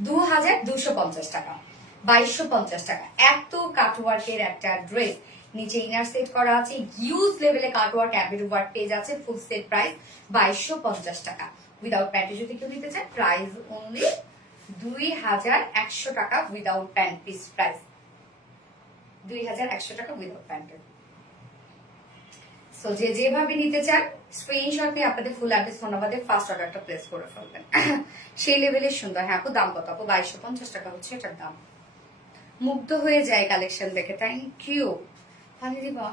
2250 টাকা, 2250 টাকা। এত কাটওয়ার্কের একটা ড্রেস, নিচে ইনার সেট করা আছে, হিউজ লেভেলে কাটওয়ার্ক এমব্রয়ডারি ওয়ার্ক পেয়ে যাচ্ছে। ফুল সেট প্রাইস 2250 টাকা। উইদাউট প্যান্টে যদি কেউ নিতে চায় প্রাইস অনলি 2100 টাকা। উইদাউট প্যান্ট পিস প্রাইস 2100 টাকা উইদাউট প্যান্টের। সো যে যেভাবে নিতে চান স্ক্রিনশট নিয়ে আপনাদের ফুল অ্যাড্রেস ফোন নাম্বার দিয়ে ফার্স্ট অর্ডারটা প্লেস করে ফেলবেন। সেই লেভেলের সুন্দর। হ্যাঁ আপু, দাম কত আপু? 2250 টাকা হচ্ছে এটার দাম। মুগ্ধ হয়ে যায় কালেকশন দেখে, থ্যাংক ইউ। পানি দিবা?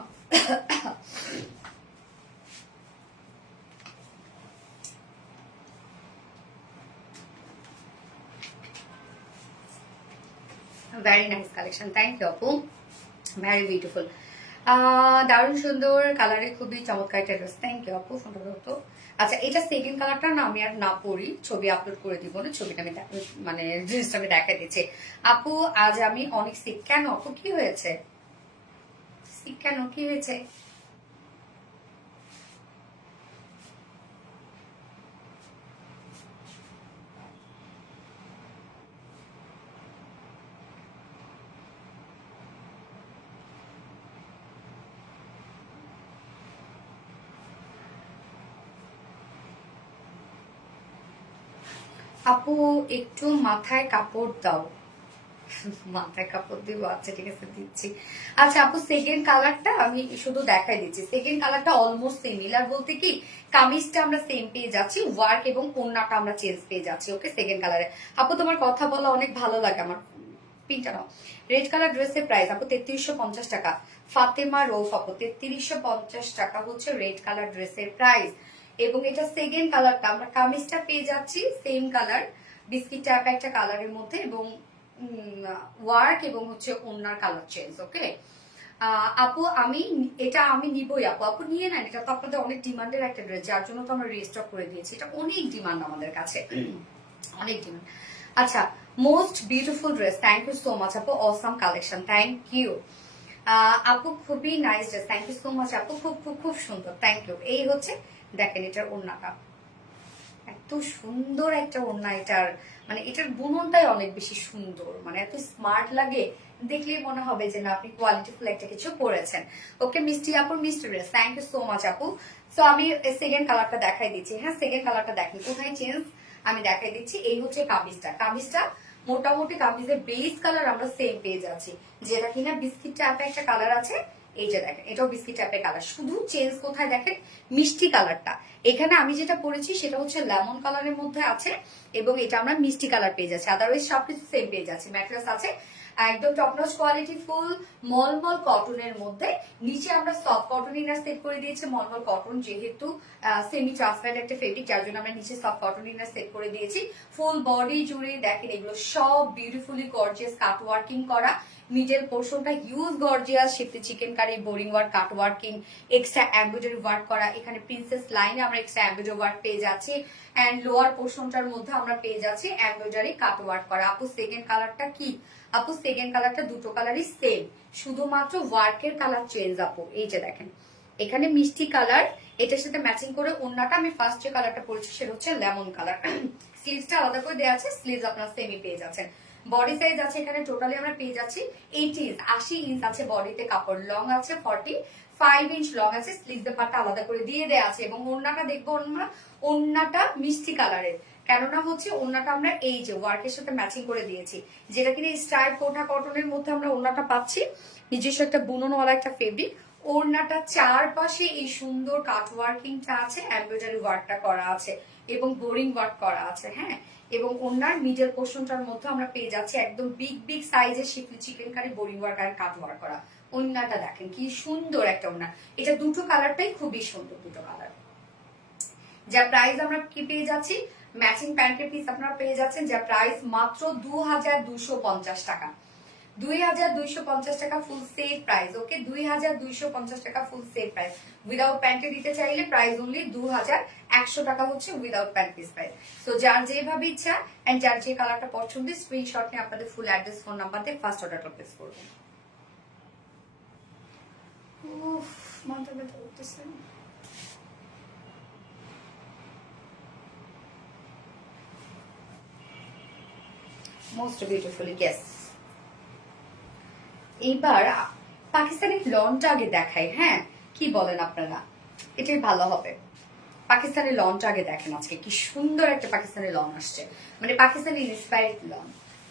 Very nice collection, thank you আপু, ভেরি বিউটিফুল। দারুণ সুন্দর কালারে, খুবই চমৎকার একটা ড্রেস। থ্যাংক ইউ আপু, ফোনটা ধরতো। আচ্ছা, এটা সেকেন্ড কালারটা না আমি আর না পরি, ছবি আপলোড করে দিব না, ছবিটা আমি মানে ড্রেসটা আমি দেখা দিচ্ছি। আপু আজ আমি অনেক সিক। কেন আপু, কি হয়েছে? সিক কেন, কি হয়েছে? আপু একটু মাথায় কাপড় দাও। মাথায় কাপড় দিব? আচ্ছা ঠিক আছে, দিচ্ছি। আচ্ছা আপু, সেকেন্ড কালারটা আমি শুধু দেখাই দিচ্ছি। সেকেন্ড কালারটা অলমোস্ট সিমিলার, বলতে কি কামিজটা আমরা সেম পেয়ে যাচ্ছি, ওয়ার্ক এবং ওড়নাটা আমরা চেঞ্জ পেয়ে যাচ্ছি। ওকে, সেকেন্ড কালারে। আপু তোমার কথা বলা অনেক ভালো লাগে আমার। পিঙ্কটা নাও। রেড কালার ড্রেসের প্রাইস আপু 3350 টাকা। ফাতেমা রৌফ আপু, 3350 টাকা হচ্ছে রেড কালার ড্রেসের প্রাইস। এবং এটা সেকেন্ড কালারটা, আমরা কামিজটা পেয়ে যাচ্ছি সেম কালার, বিস্কিট টাইপ একটা কালারের মধ্যে এবং ওয়ার্ক এবং হচ্ছে ওড়নার কালার চেঞ্জ। ওকে আপু, আমি নিবই আপু। আপু নিয়ে নেন, এটা তো আপনাদের অনেক ডিমান্ডের একটা ড্রেস, যার জন্য তো আমরা রিস্টক করে দিয়েছি। এটা অনেক ডিমান্ড আমাদের কাছে, অনেক ডিমান্ড। আচ্ছা, most beautiful dress, thank you so much আপু, অসাম কালেকশন, থ্যাংক ইউ আপু, খুবই nice dress, thank you so much আপু, খুব খুব খুব সুন্দর, থ্যাংক ইউ। এই হচ্ছে দেখেন এটার ওড়নাটা, এত সুন্দর একটা ওড়না এটার, মানে এটার বুননটাই অনেক বেশি সুন্দর, মানে এত স্মার্ট লাগে, দেখলেই মনে হবে যে না আপনি কোয়ালিটিফুল একটা কিছু পরেছেন। ওকে মিষ্টি আপুর মিষ্টি dress, thank you so much আপু। সো আমি সেকেন্ড কালারটা দেখাই দিচ্ছি। হ্যাঁ, সেকেন্ড কালারটা দেখেন কোথায় চেঞ্জ, আমি দেখাই দিচ্ছি। এই হচ্ছে কামিজটা মোটামুটি কামিজের বেস কালার আমরা সেম পেয়ে যাচ্ছি, যেটা কিনা বিস্কিট টাইপের একটা কালার আছে। এই যে দেখেন, এটাও বিস্কিট টাইপের কালার, শুধু চেঞ্জ কোথায় দেখেন, মিষ্টি কালারটা। এখানে আমি যেটা পরেছি সেটা হচ্ছে লেমন কালারের মধ্যে আছে, এবং এটা আমরা মিষ্টি কালার পেয়ে যাচ্ছি। আদারওয়াইজ সবকিছু সেম পেয়ে যাচ্ছি। ম্যাট্রেস আছে একদম টপ নচ কোয়ালিটি ফুল মলমল কটনের মধ্যে। নিচে আমরা সফট কটন ইনার সেট করে দিয়েছি। মলমল কটন যেহেতু সেমি ট্রান্সপারেন্ট একটা ফেব্রিক, যার জন্য আমরা নিচে সফট কটন ইনার সেট করে দিয়েছি। ফুল বডি জুড়ে দেখেন এগুলো সব বিউটিফুলি গর্জিয়াস কাট ওয়ার্কিং করা। মিডল পোর্শনটা huge gorgeous schiffli chikankari boring work, cut working, extra embroidery work করা। এখানে প্রিন্সেস লাইনে আমরা এক্সট্রা এমব্রয়ডারি ওয়ার্ক পেয়ে যাচ্ছি, এন্ড লোয়ার পোর্শনটার মধ্যে আমরা পেয়ে যাচ্ছি এমব্রয়ডারি কাট ওয়ার্ক করা। আপু সেকেন্ড কালারটা কি? আপু সেকেন্ড কালারটা দুটো কালারই সেম, শুধুমাত্র ওয়ার্কের কালার চেঞ্জ। আপু এই যে দেখেন, এখানে মিষ্টি কালার, এটার সাথে ম্যাচিং করে ওড়নাটা আমি ফার্স্ট যে কালারটা পরেছি সেটা হচ্ছে লেমন কালার। স্লিভসটা আলাদা করে দেওয়া আছে, স্লিভস আপনারা সেমই পেয়ে যাচ্ছেন। বডি সাইজ আছে এখানে টোটালি আমরা পেয়ে যাচ্ছি 80 ইঞ্চ আছে বডিতে কাপড়, লং আছে 45 ইঞ্চ লং আছে। স্লিভস পাটটা আলাদা করে দিয়ে দেওয়া আছে, এবং ওড়নাটা দেখবো ওড়নাটা মিষ্টি কালারের, কেননা হচ্ছে ওড়নাটা আমরা এই যে ওয়ার্কের সাথে ম্যাচিং করে দিয়েছি, যেটা কিনা স্ট্রাইপ কোটা কটনের মধ্যে আমরা ওড়নাটা পাচ্ছি। নিজস্ব একটা বুননওয়ালা একটা ফেব্রিক। ওড়নাটা চারপাশে এই সুন্দর কাট ওয়ার্কিংটা আছে, এমব্রয়ডারি ওয়ার্কটা করা আছে, এবং বোরিং ওয়ার্ক করা আছে। হ্যাঁ, এবং ওড়নার মিডল পোর্শনটার মধ্যে আমরা পেয়ে যাচ্ছি একদম বিগ বিগ সাইজের শিফলি চিকেন কারি বোরিং ওয়ার্ক আর কাট ওয়ার্ক করা। ওড়নাটা দেখেন কি সুন্দর একটা ওড়না। এটা দুটো কালারটাই খুবই সুন্দর, দুটো কালার। যা প্রাইস আমরা কি পেয়ে যাচ্ছি, ম্যাচিং প্যান্টের পিস আপনারা পেয়ে যাচ্ছেন, যা প্রাইস মাত্র 2250 টাকা। 2250 টাকা ফুল সেট প্রাইস। ওকে, 2250 টাকা ফুল সেট প্রাইস। উইদাউট প্যান্টে দিতে চাইলে প্রাইস অনলি 2100 টাকা হচ্ছে উইদাউট প্যান্ট পিস প্রাইস। তো যার যেভাবে ইচ্ছা এন্ড যার যে কালারটা পছন্দ, স্ক্রিনশট নিয়ে আপনাদের ফুল অ্যাড্রেস ফোন নাম্বার দিয়ে ফার্স্ট অর্ডারটা প্লেস করবেন। উফ, মাথা ব্যথা করতেছে। Most beautifully guess. এইবার পাকিস্তানের লনটা আগে দেখাই। হ্যাঁ, কি বলেন আপনারা? এটাই ভালো হবে। পাকিস্তানের লনটা আগে দেখেন, আজকে কি সুন্দর একটা পাকিস্তানের লন আসছে, মানে পাকিস্তানি ইন্সপায়ার্ড লন,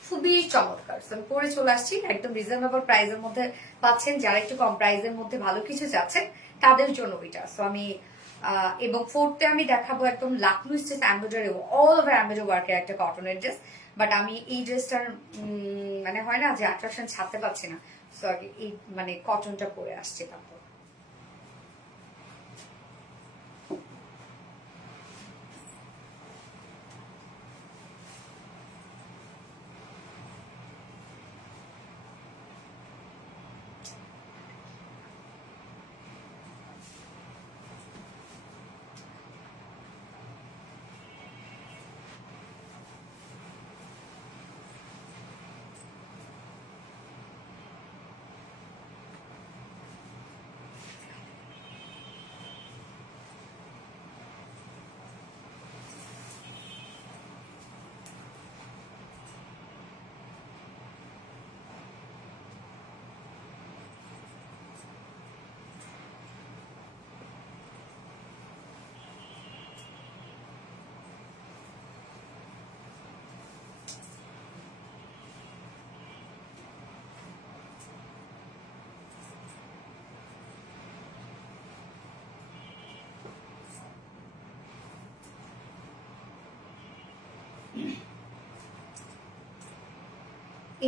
খুবই চমৎকার। আমি পরে চলে আসছি, একদম রিজনেবল প্রাইসের মধ্যে পাচ্ছেন। যারা একটু কম প্রাইসের মধ্যে ভালো কিছু চাচ্ছেন তাদের জন্য এটা। সো আমি এবং ফোর্থে আমি দেখাবো একদম Lucknow stage embroidery, all over embroidery ওয়ার্কের একটা কটনের ড্রেস। বাট আমি এই ড্রেসটার মানে হয় না যে অ্যাট্রাকশন ছাড়তে পারছি না, সো এই মানে কটনটা পরে আসছে। তারপর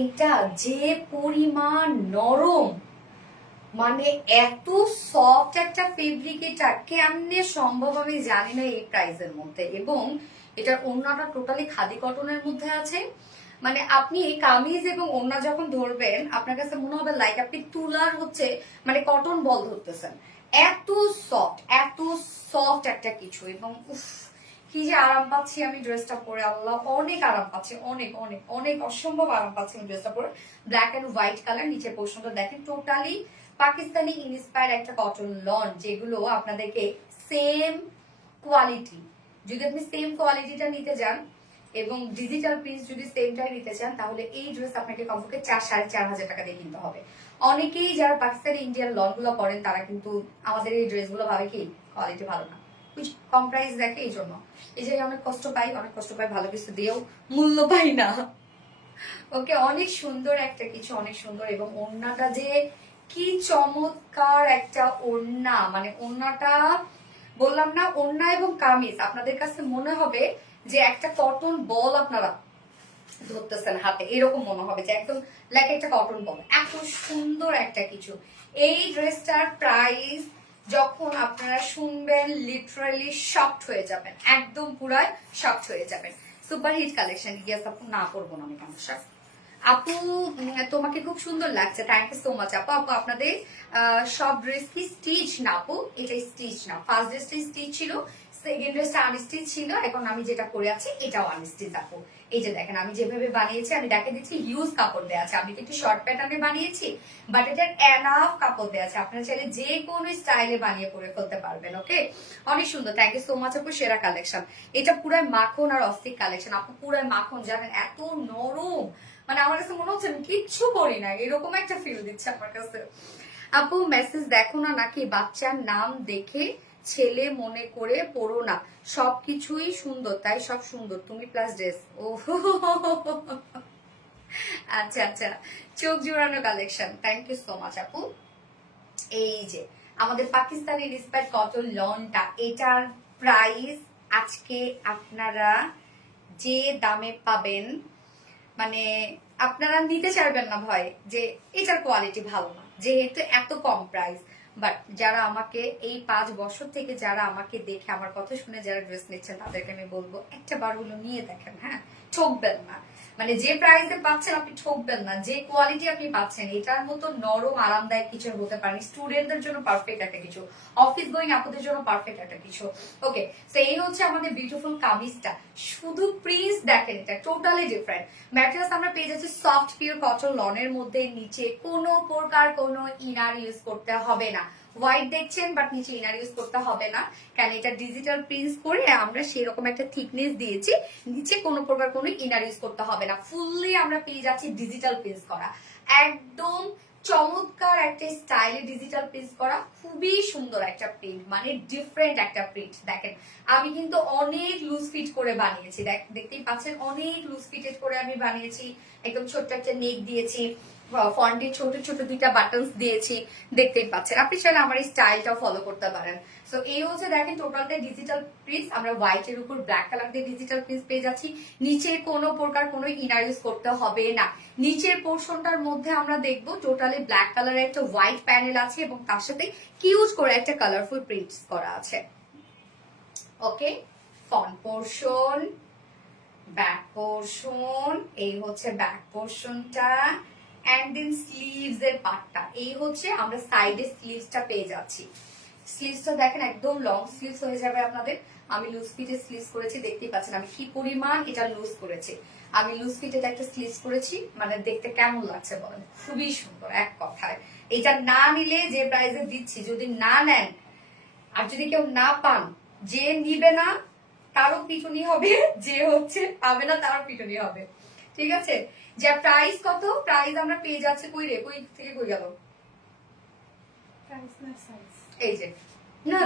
এটা যে পরিমাণ নরম, মানে এত সফট একটা ফেব্রিক, এটা কেমনে সম্ভব আমি জানি না এই প্রাইসের মধ্যে। এবং এটার ওড়নাটা টোটালি খাদি কটনের মধ্যে আছে, মানে আপনি কামিজ এবং ওড়না যখন ধরবেন আপনার কাছে মনে হবে লাইক আপনি তুলার হচ্ছে মানে কটন বল ধরতেছেন। এত সফট একটা কিছু, এবং উফ কি যে আরাম পাচ্ছি আমি ড্রেসটা পরে, আল্লাহ অনেক আরাম পাচ্ছি, অনেক অনেক অনেক অসম্ভব আরাম পাচ্ছি আমি ড্রেসটা পরে। ব্ল্যাক এন্ড হোয়াইট কালার, নিচের পোর্শনটা দেখেন টোটালি পাকিস্তানি ইন্সপায়ার একটা কটন লন, যেগুলো আপনাদেরকে সেম কোয়ালিটি যদি আপনি সেম কোয়ালিটিটা নিতে যান এবং ডিজিটাল প্রিন্ট যদি সেমটাই নিতে চান, তাহলে এই ড্রেস আপনাকে কমপক্ষে 4-4.5 হাজার টাকা দিয়ে কিনতে হবে। অনেকেই যারা পাকিস্তানি ইন্ডিয়ান লন গুলো পরেন তারা কিন্তু আমাদের এই ড্রেসগুলো ভাবে কি কোয়ালিটি ভালো না, কম প্রাইস দেখে, এই জন্য এই জায়গায় অনেক কষ্ট পাই, ভালো কিছু দিয়েও মূল্য পাই না। ওকে, অনেক সুন্দর একটা কিছু, অনেক সুন্দর। এবং ওড়নাটা যে কি চমৎকার একটা ওড়না, মানে ওড়নাটা বললাম না, ওড়না এবং কামিজ আপনাদের কাছে মনে হবে যে একটা কটন বল আপনারা ধরতেছেন হাতে, এরকম মনে হবে যে একদম লাইক একটা কটন বল। এত সুন্দর একটা কিছু। এই ড্রেসটার প্রাইস যখন আপনারা শুনবেন লিটারালি শকড হয়ে যাবেন, একদম পুরাই শকড হয়ে যাবেন। Super hit collection. ইয়েস আপু, না করবো না আমি সমস্যা। আপু তোমাকে খুব সুন্দর লাগছে, থ্যাংক ইউ সো মাচ আপু। আপু আপনাদের সব ড্রেস কি স্টিচ না আপু? এটা স্টিচ না, ফার্স্ট ড্রেসটা স্টিচ ছিল, সেকেন্ড ড্রেসটা আনস্টিচ ছিল, এখন আমি যেটা করে আছি এটাও আনস্টিচ আপু। এই যে দেখেন আমি যেভাবে বানিয়েছি, আমি দেখে দিচ্ছি হিউজ কাপড় দেওয়া আছে। আমি কিন্তু শর্ট প্যাটার্নে বানিয়েছি, বাট এটার এনাফ কাপড় দেওয়া আছে, আপনারা চাইলে যে কোনো স্টাইলে বানিয়ে পরে ফেলতে পারবেন। ওকে, অনেক সুন্দর, থ্যাংক ইউ সো মাচ আপু। সেরা কালেকশন এটা, পুরাই মাখন আর অস্থির কালেকশন আপু, পুরাই মাখন। জানেন এত নরম, মানে আমার কাছে মনে হচ্ছে কিচ্ছু করি না, এরকম একটা ফিল দিচ্ছে আমার কাছে। আপু মেসেজ দেখো না নাকি? বাচ্চার নাম দেখে ছেলে মনে করে পড়ো না, সবকিছুই সুন্দর, তাই সব সুন্দর তুমি প্লাস ড্রেস। ও আচ্ছা আচ্ছা, চোখ জোড়ানো collection, thank you so much আপু। এই যে আমাদের পাকিস্তানি রিসপেক্ট কটন লনটা, এটার প্রাইস আজকে আপনারা যে দামে পাবেন, মানে আপনারা নিতে চাইবেন না ভয় যে এটার কোয়ালিটি ভালো না, যেহেতু এত কম প্রাইস। বাট যারা আমাকে এই 5 বছর থেকে যারা আমাকে দেখে আমার কথা শুনে যারা ড্রেস নিচ্ছেন, তাদেরকে আমি বলবো একটা বার হলো নিয়ে দেখেন, হ্যাঁ, ঠকবেন না। মানে যে প্রাইসে পাচ্ছেন আপনি ঠকবেন না, যে কোয়ালিটি আপনি পাচ্ছেন এটার মতো নরম আরামদায়ক কিছু হতে পারে। স্টুডেন্টদের জন্য পারফেক্ট একটা কিছু, অফিস গোয়িং আপুদের জন্য পারফেক্ট একটা কিছু। ওকে, তো এই হচ্ছে আমাদের বিউটিফুল কামিজটা। শুধু প্রিন্স দেখেন, এটা টোটালি ডিফারেন্ট। ম্যাটেরিয়ালস আমরা পেয়ে যাচ্ছি সফট পিওর কটন লনের মধ্যে, নিচে কোনো প্রকার কোনো ইনার ইউজ করতে হবে না। হোয়াইট দেখছেন বাট নিচে ইনার ইউজ করতে হবে না, কারণ এটা ডিজিটাল প্রিন্টস করে আমরা সেরকম একটা থিকনেস দিয়েছি, নিচে কোনো প্রকার কোনো ইনার ইউজ করতে হবে না। ফুললি আমরা পেয়ে যাচ্ছি ডিজিটাল প্রিন্টস করা, একদম চমৎকার একটা স্টাইলে ডিজিটাল প্রিন্ট করা, খুবই সুন্দর একটা প্রিন্ট, মানে ডিফারেন্ট একটা প্রিন্ট। দেখেন আমি কিন্তু অনেক লুজ ফিট করে বানিয়েছি, দেখতেই পাচ্ছেন অনেক লুজ ফিটেড করে আমি বানিয়েছি, একদম ছোট্ট একটা নেক দিয়েছি, ফন্টে ছোট ছোট 2টা বাটনস দিয়েছি, দেখতেই পাচ্ছেন। আপনি চাইলে আমার এই স্টাইলটাও ফলো করতে পারেন। সো এই হচ্ছে দেখেন টোটালটা ডিজিটাল প্রিন্টস, আমরা হোয়াইটের উপর ব্ল্যাক কালার দিয়ে ডিজিটাল প্রিন্টস পেয়ে যাচ্ছি। নিচে কোনো প্রকার কোনো ইনার ইউজ করতে হবে না। নিচের পোর্শনটার মধ্যে আমরা দেখবো টোটালি ব্ল্যাক কালারের একটা হোয়াইট প্যানেল আছে এবং তার সাথে কিউজ করে একটা কালারফুল প্রিন্টস করা আছে। Okay, front portion, back portion, এই হচ্ছে ব্যাক পোর্শনটা, এন্ড দেন স্লিভস এর পার্টটা, এই হচ্ছে আমরা সাইডে স্লিভসটা পেয়ে যাচ্ছি। স্লিভসটা দেখেন একদম লং স্লিভস হয়ে যাবে আপনাদের। আমি লুজ ফিটে স্লিভস করেছি, দেখতেই পাচ্ছেন আমি কি পরিমাণ এটা লুজ করেছি। আমি লুজ ফিটে একটা স্লিভস করেছি, মানে দেখতে কেমন লাগছে বলেন? খুবই সুন্দর। এক কথায় এটা না নিলে যে প্রাইসে দিচ্ছি, যদি না নেন আর যদি কেউ না পান, যে নিবে না তারও পিটুনি হবে, যে হচ্ছে পাবে না তারও পিটুনি হবে, ঠিক আছে? যা প্রাইস কত, প্রাইস আমরা পেয়ে যাচ্ছে কই রে, কই থেকে কই গেল, এই যে না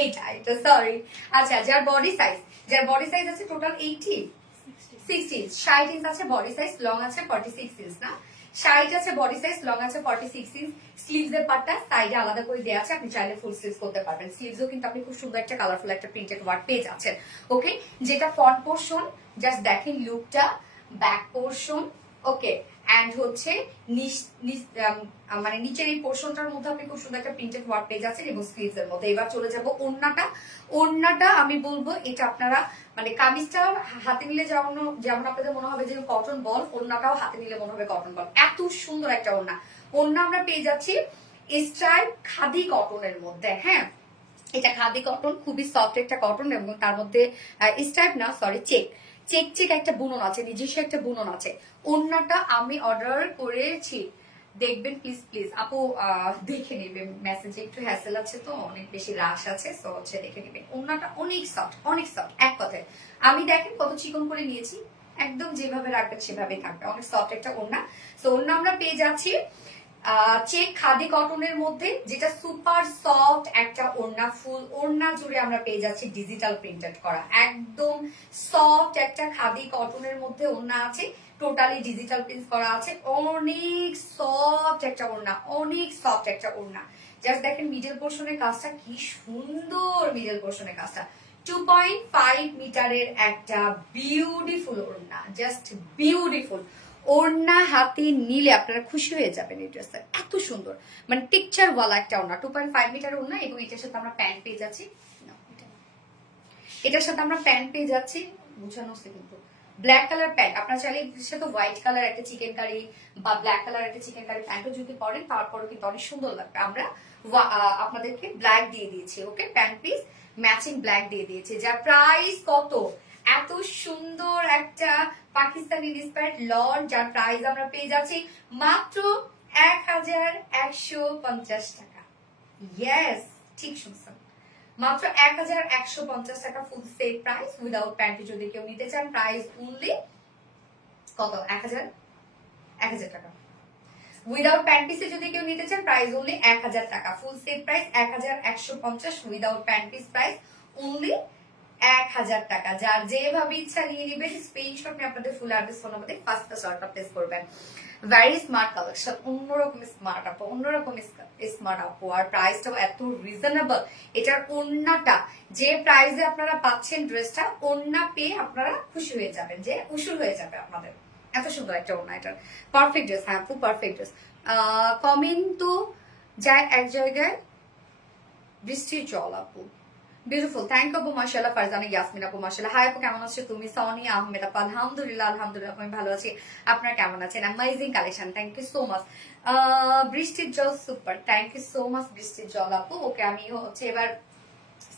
এইটা এটা সরি। আচ্ছা, যার বডি সাইজ আছে টোটাল 60 ইঞ্চ, 60 ইঞ্চ আছে বডি সাইজ, লং আছে 46 ইঞ্চ, না 60 আছে বডি সাইজ, লং আছে 46 ইঞ্চ। স্লিভস এর পার্টটা সাইডে আলাদা করে দেওয়া আছে, আপনি চাইলে ফুল স্লিভস করতে পারবেন। স্লিভসও কিন্তু আপনি খুব সুন্দর একটা কালারফুল একটা প্রিন্টেড ওয়ার্ক পেয়ে যাচ্ছেন। ওকে, যেটা ফ্রন্ট পোর্শন, জাস্ট দেখেন লুকটা, ব্যাক পোর্শন, ওকে, এন্ড হচ্ছে মানে নিচের এই পোর্শনটার মধ্যে আপনি খুব সুন্দর একটা প্রিন্টেড ওয়ার্ক পেয়ে যাচ্ছেন এবং স্লিভস এর মধ্যে। এবার চলে যাব ওড়নাটা আমি বলবো এটা আপনারা মানে কামিজটা হাতে নিলে যেমন আপনাদের মনে হবে যে কটন বল, ওড়নাটাও হাতে নিলে মনে হবে কটন বল, এত সুন্দর একটা ওড়না আমরা পেয়ে যাচ্ছি স্ট্রাইপ খাদি কটনের মধ্যে। হ্যাঁ, এটা খাদি কটন, খুবই সফট একটা কটন এবং তার মধ্যে স্ট্রাইপ না সরি চেক একটা বুনন আছে, নিজস্ব একটা বুনন আছে। ওড়নাটা আমি অর্ডার করেছি দেখবেন প্লিজ প্লিজ আপু, দেখে নেবেন, মেসেজে একটু হ্যাসেল আছে তো, অনেক বেশি রাশ আছে, সো হচ্ছে দেখে নেবেন। ওড়নাটা অনেক সফট, অনেক সফট, এক কথায় আমি দেখেন কত চিকন করে নিয়েছি, একদম যেভাবে রাখবেন সেভাবেই থাকবে, অনেক সফট একটা ওড়না। সো ওড়না আমরা পেয়ে যাচ্ছি চেক খাদি কটনের মধ্যে, যেটা সুপার সফট একটা ওড়না, ফুল ওড়না জুড়ে আমরা পেয়ে যাচ্ছি ডিজিটাল প্রিন্টেড করা, একদম সফট একটা খাদি কটনের মধ্যে ওড়না আছে, টোটালি ডিজিটাল প্রিন্ট করা আছে, অনেক সফট একটা ওড়না, অনেক সফট একটা ওড়না। জাস্ট দেখেন মিডল পোর্শনের কাজটা কি সুন্দর, মিডল পোর্শনের কাজটা 2.5 মিটারের একটা বিউটিফুল ওড়না, জাস্ট বিউটিফুল ওড়না। হাতে নিলে আপনারা খুশি হয়ে যাবেন, এই ড্রেসটা এত সুন্দর, মানে টিকচার ওয়ালা একটা ওড়না, 2.5 মিটার ওড়না, এবং এটার সাথে আমরা প্যান্ট পেয়ে যাচ্ছি, এটার সাথে আমরা প্যান্ট পেয়ে যাচ্ছি, বুঝানো হচ্ছে কিন্তু ব্ল্যাক কালার প্যান্ট। আপনার চাইলে এর সাথে হোয়াইট কালার একটা চিকেন কারি বা ব্ল্যাক কালার একটা চিকেন কারি প্যান্টও যদি পরেন তারপরও কিন্তু অনেক সুন্দর লাগবে। আমরা আপনাদেরকে ব্ল্যাক দিয়ে দিয়েছি, ওকে, প্যান্ট পিস ম্যাচিং ব্ল্যাক দিয়ে দিয়েছি, যার প্রাইস কত, এত সুন্দর একটা পাকিস্তানি ইন্সপায়ার্ড লন, যার প্রাইস আমরা পেয়ে যাচ্ছি মাত্র 1150 টাকা। ইয়েস, ঠিক শুনছেন, মাত্র 1150 টাকা full set price, without panty যদি কেউ নিতে চান প্রাইস অনলি কত, 1000 টাকা। উইদাউট প্যান্টিসে যদি কেউ নিতে চান প্রাইস অনলি 1000 টাকা, full set price 1150, without panties price only 1000 টাকা। যার যেভাবে ইচ্ছা নিয়ে নিবেন, স্ক্রিনশট নিয়ে আপনাদের ফুল অ্যাড্রেস ফোন নাম্বার দিয়ে ফার্স্ট অর্ডার প্লেস করবেন। ভেরি স্মার্ট কালেকশন, অন্যরকম স্মার্ট আপু, অন্যরকম স্মার্ট আপু, আর প্রাইসটাও এত রিজনেবল। এটার ওড়নাটা যে প্রাইসে আপনারা পাচ্ছেন ড্রেসটা, ওড়না পেয়ে আপনারা খুশি হয়ে যাবেন, যে উসুর হয়ে যাবে আপনাদের, এত সুন্দর একটা ওড়না। এটার পারফেক্ট ড্রেস, হ্যাঁ আপু পারফেক্ট ড্রেস। কমেন্ট তো যায় এক জায়গায়, বৃষ্টির জল আপু, বিউটিফুল, থ্যাংক আপু, মাশাআল্লাহ। ফারজানা ইয়াসমিন আপু, মাশাআল্লাহ। হাই আপু, কেমন আছো তুমি? সনি আহমেদ আপু, আলহামদুলিল্লাহ, আলহামদুলিল্লাহ আমি ভালো আছি, আপনারা কেমন আছেন? Amazing collection, thank you so much. বৃষ্টির জল super, thank you so much বৃষ্টির জল আপু। ওকে, আমি হচ্ছে এবার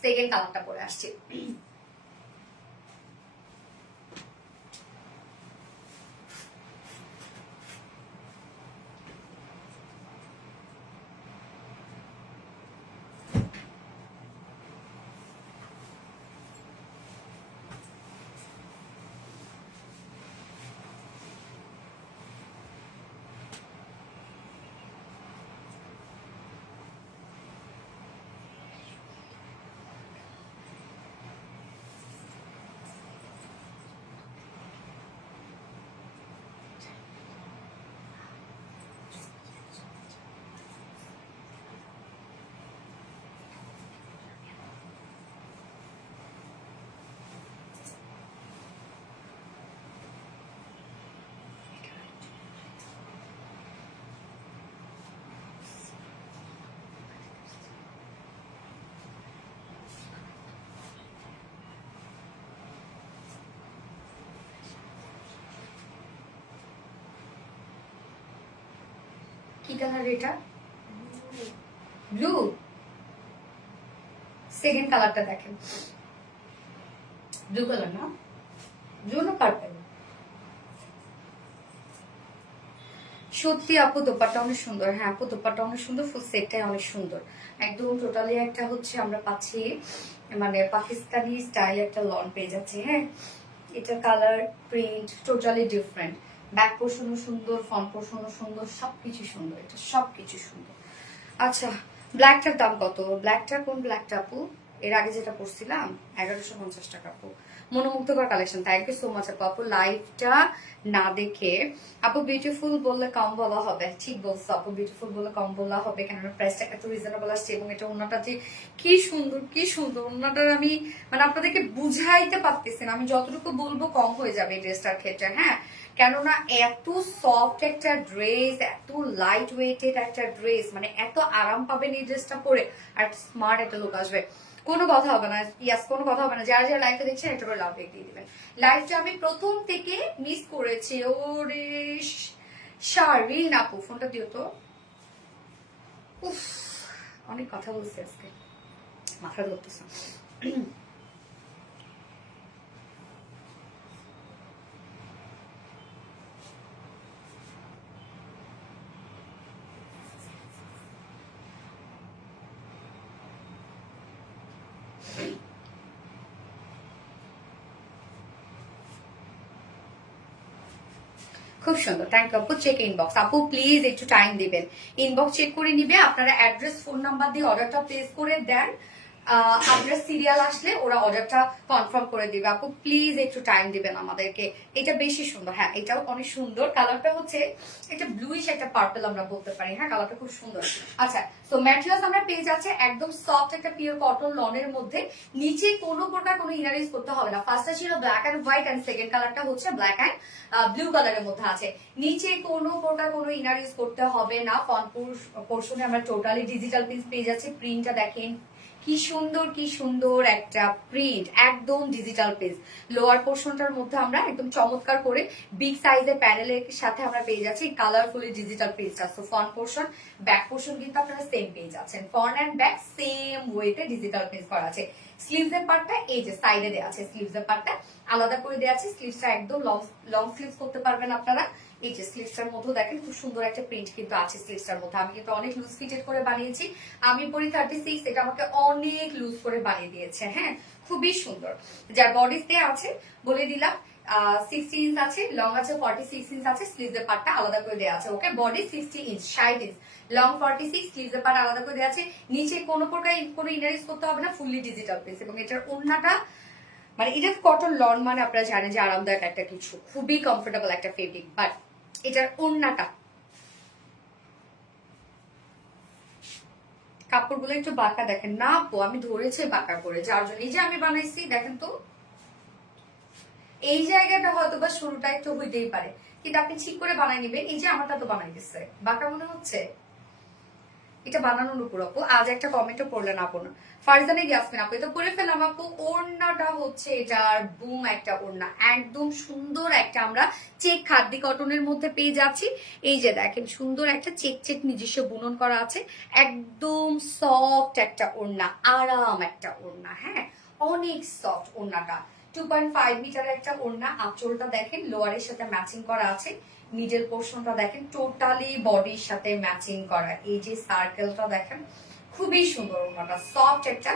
সেকেন্ড কালারটা পরে আসছি। কি কালার এটা? ব্লু। সেকেন্ড কালারটা দেখেন, ব্লু কালার না, ব্লু না পার্পল। সত্যি আপু দোপাট্টা অনেক সুন্দর, হ্যাঁ আপু দোপাট্টা অনেক সুন্দর, ফুল সেটটাই অনেক সুন্দর, একদম টোটালি একটা হচ্ছে আমরা পাচ্ছি মানে পাকিস্তানি স্টাইল একটা লন পেয়ে যাচ্ছি। হ্যাঁ, এটা colour print totally different, back পোর্শনও সুন্দর, ফ্রন্ট পোর্শনও সুন্দর, সবকিছু সুন্দর, এটা সবকিছু সুন্দর। আচ্ছা, ব্ল্যাকটার দাম কত? ব্ল্যাকটা কোন ব্ল্যাকটা আপু? এর আগে যেটা পড়ছিলাম 1150 টাকা আপু। মনোমুগ্ধকর collection, thank you so much আপু। আপু লাইভটা না দেখে, আপু বিউটিফুল বললে কম বলা হবে, ঠিক বলছো আপু, বিউটিফুল বললে কম বলা হবে, কেননা প্রাইসটা এত রিজনেবল আসছে, এবং এটা ওনাটা যে কি সুন্দর, কি সুন্দর ওনাটার, আমি মানে আপনাদেরকে বুঝাইতে পারতেছি না, আমি যতটুকু বলবো কম হয়ে যাবে এই ড্রেসটার ক্ষেত্রে। হ্যাঁ, কেননা এত সফট একটা ড্রেস, এত লাইট ওয়েটেড একটা ড্রেস, মানে এত আরাম পাবেন এই ড্রেসটা পরে, আর স্মার্ট একটা লুক আসবে, কোনো কথা হবে না। ইয়াস, কোনো কথা হবে না। যারা যারা লাইভটা দেখছেন একটা করে লাভ দিয়ে দিবেন। লাইভটা আমি প্রথম থেকে মিস করেছি। ওরে শারিন আপু, ফোনটা দিও তো। উফ, অনেক কথা বলছি আজকে, মাথা ধরতেছে। খুব সুন্দর, থ্যাংক ইউ আপু। চেক ইনবক্স আপু, প্লিজ একটু টাইম দিবেন, ইনবক্স চেক করে নিবে। আপনারা অ্যাড্রেস ফোন নাম্বার দিয়ে অর্ডারটা প্লেস করে দেন, আপনার সিরিয়াল আসলে ওরা অর্ডারটা কনফার্ম করে দিবে। আপু প্লিজ একটু টাইম দিবেন আমাদেরকে। এটা বেশি সুন্দর, হ্যাঁ এটাও অনেক সুন্দর। কালারটা হচ্ছে একটা ব্লুইশ একটা পার্পল আমরা বলতে পারি, হ্যাঁ কালারটা খুব সুন্দর। আচ্ছা, সো ম্যাটেরিয়ালস আমরা পেয়ে যাচ্ছে একদম সফট একটা পিওর কটন লনের মধ্যে। নিচে কোনো প্রকার কোনো ইনার ইউজ করতে হবে না। ফার্স্টটা ছিল black and white, and second কালারটা হচ্ছে ব্ল্যাক অ্যান্ড ব্লু কালারের মধ্যে আছে। নিচে কোনো প্রকার কোনো ইনার ইউজ করতে হবে না। ফ্রন্ট পোর্শনে আমরা টোটালি ডিজিটাল পিস পেয়ে যাচ্ছি। প্রিন্টটা দেখেন কি সুন্দর, কি সুন্দর একটা প্রিন্ট, একদম ডিজিটাল পেজ। লোয়ার পোর্শনটার মধ্যে আমরা একদম চমৎকার করে বিগ সাইজের প্যানেলের সাথে আমরা পেয়ে যাচ্ছি কালারফুলি ডিজিটাল পেজটা। So front portion, back portion কিন্তু আপনারা সেম পেয়ে যাচ্ছেন। ফ্রন্ট অ্যান্ড ব্যাক সেম ওয়েতে ডিজিটাল পেজ করা আছে। স্লিভস এর পার্টটা এই যে সাইডে দেওয়া আছে, স্লিভস এর পার্টটা আলাদা করে দেওয়া আছে। স্লিভসটা একদম লং স্লিভস করতে পারবেন আপনারা। এই যে স্লিভসটার মধ্যে দেখেন খুব সুন্দর একটা প্রিন্ট কিন্তু আছে স্লিভসটার মধ্যে। আমি কিন্তু অনেক লুজ ফিটেড করে বানিয়েছি। আমি পরি 36, এটা আমাকে অনেক লুজ করে বানিয়ে দিয়েছে, হ্যাঁ খুবই সুন্দর। যার বডিতে আছে বলে দিলাম 60 ইঞ্চ আছে, লং আছে 46 ইঞ্চ আছে। স্লিভস এর পার্টটা আলাদা করে দেওয়া আছে। Okay, body 60 inch 60 inch, long 46, sleeves এর পার্ট আলাদা করে দেওয়া আছে। নিচে কোনো প্রকার কোনো ইনার ইউজ করতে হবে না, ফুললি ডিজিটাল পিস। এবং এটার ওড়নাটা মানে এটা কটন লন মানে আপনারা জানেন যে আরামদায়ক একটা কিছু, খুবই কমফোর্টেবল একটা ফেব্রিক। বাট এটার ওড়নাটা, কাপড়গুলো একটু বাঁকা দেখেন না আপু, আমি ধরেছি বাঁকা করে, যার জন্য এই যে আমি বানাইছি দেখেন তো, এই জায়গাটা হয়তো বা শুরুটা একটু হইতেই পারে, কিন্তু আপনি ঠিক করে বানাই নিবেন। এই যে আমারটা তো বানাই দিচ্ছে, বাঁকা মনে হচ্ছে, এটা বানানোর উপর আপু। আজ একটা কমেন্টও পড়লেন আপু না, ফারজানা ইয়াসমিন আপু, এটা করে ফেললাম আপু। ওড়নাটা হচ্ছে এটার বুম একটা ওড়না, একদম সুন্দর একটা আমরা চেক খাদ্য কটনের মধ্যে পেয়ে যাচ্ছি। এই যে দেখেন সুন্দর একটা চেক চেক নিজস্ব বুনন করা আছে, একদম সফট একটা ওড়না, আরাম একটা ওড়না, হ্যাঁ অনেক সফট ওড়নাটা। 2.5 মিটার একটা ওড়না। আঁচলটা দেখেন লোয়ারের সাথে ম্যাচিং করা আছে। মিডল পোর্শনটা দেখেন টোটালি বডির সাথে ম্যাচিং করা। এই যে সার্কেলটা দেখেন খুবই সুন্দর ওড়নাটা, সফট একটা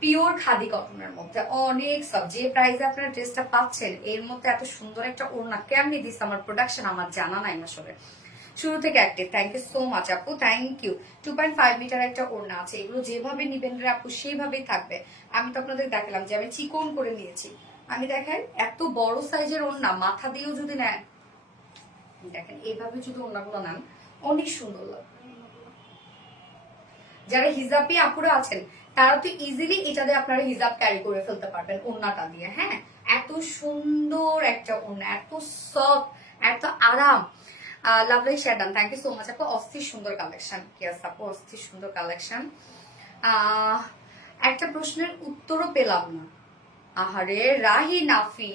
পিওর খাদি কটনের মধ্যে, অনেক সফট। যে প্রাইসে আপনারা ড্রেসটা পাচ্ছেন এর মধ্যে এত সুন্দর একটা ওড়না কেমনি দিচ্ছে আমার প্রোডাকশন আমার জানা নাই আসলে, শুরু থেকে active. Thank you so much আপু, থ্যাংক ইউ। 2.5 মিটার একটা ওড়না আছে। এগুলো যেভাবে নিবেন রে আপু সেইভাবেই থাকবে। আমি তো আপনাদের দেখালাম যে আমি চিকন করে নিয়েছি। আমি দেখাই এত বড় সাইজের ওড়না মাথা দিয়েও যদি নেন, দেখেন এইভাবে যদি ওড়নাগুলো নেন অনেক সুন্দর লাগবে। যারা হিজাবি আপুরা আছেন তারা তো ইজিলি এটা দিয়ে আপনারা হিজাব ক্যারি করে ফেলতে পারবেন ওড়নাটা দিয়ে, হ্যাঁ এত সুন্দর একটা ওড়না, এত সফট, এত আরাম। Lovely Shadan, thank you so much আপু, অস্থির সুন্দর কালেকশন। ইয়েস আপু, অস্থির সুন্দর কালেকশন। একটা প্রশ্নের উত্তরও পেলাম না, আহারে রাহি নাফি,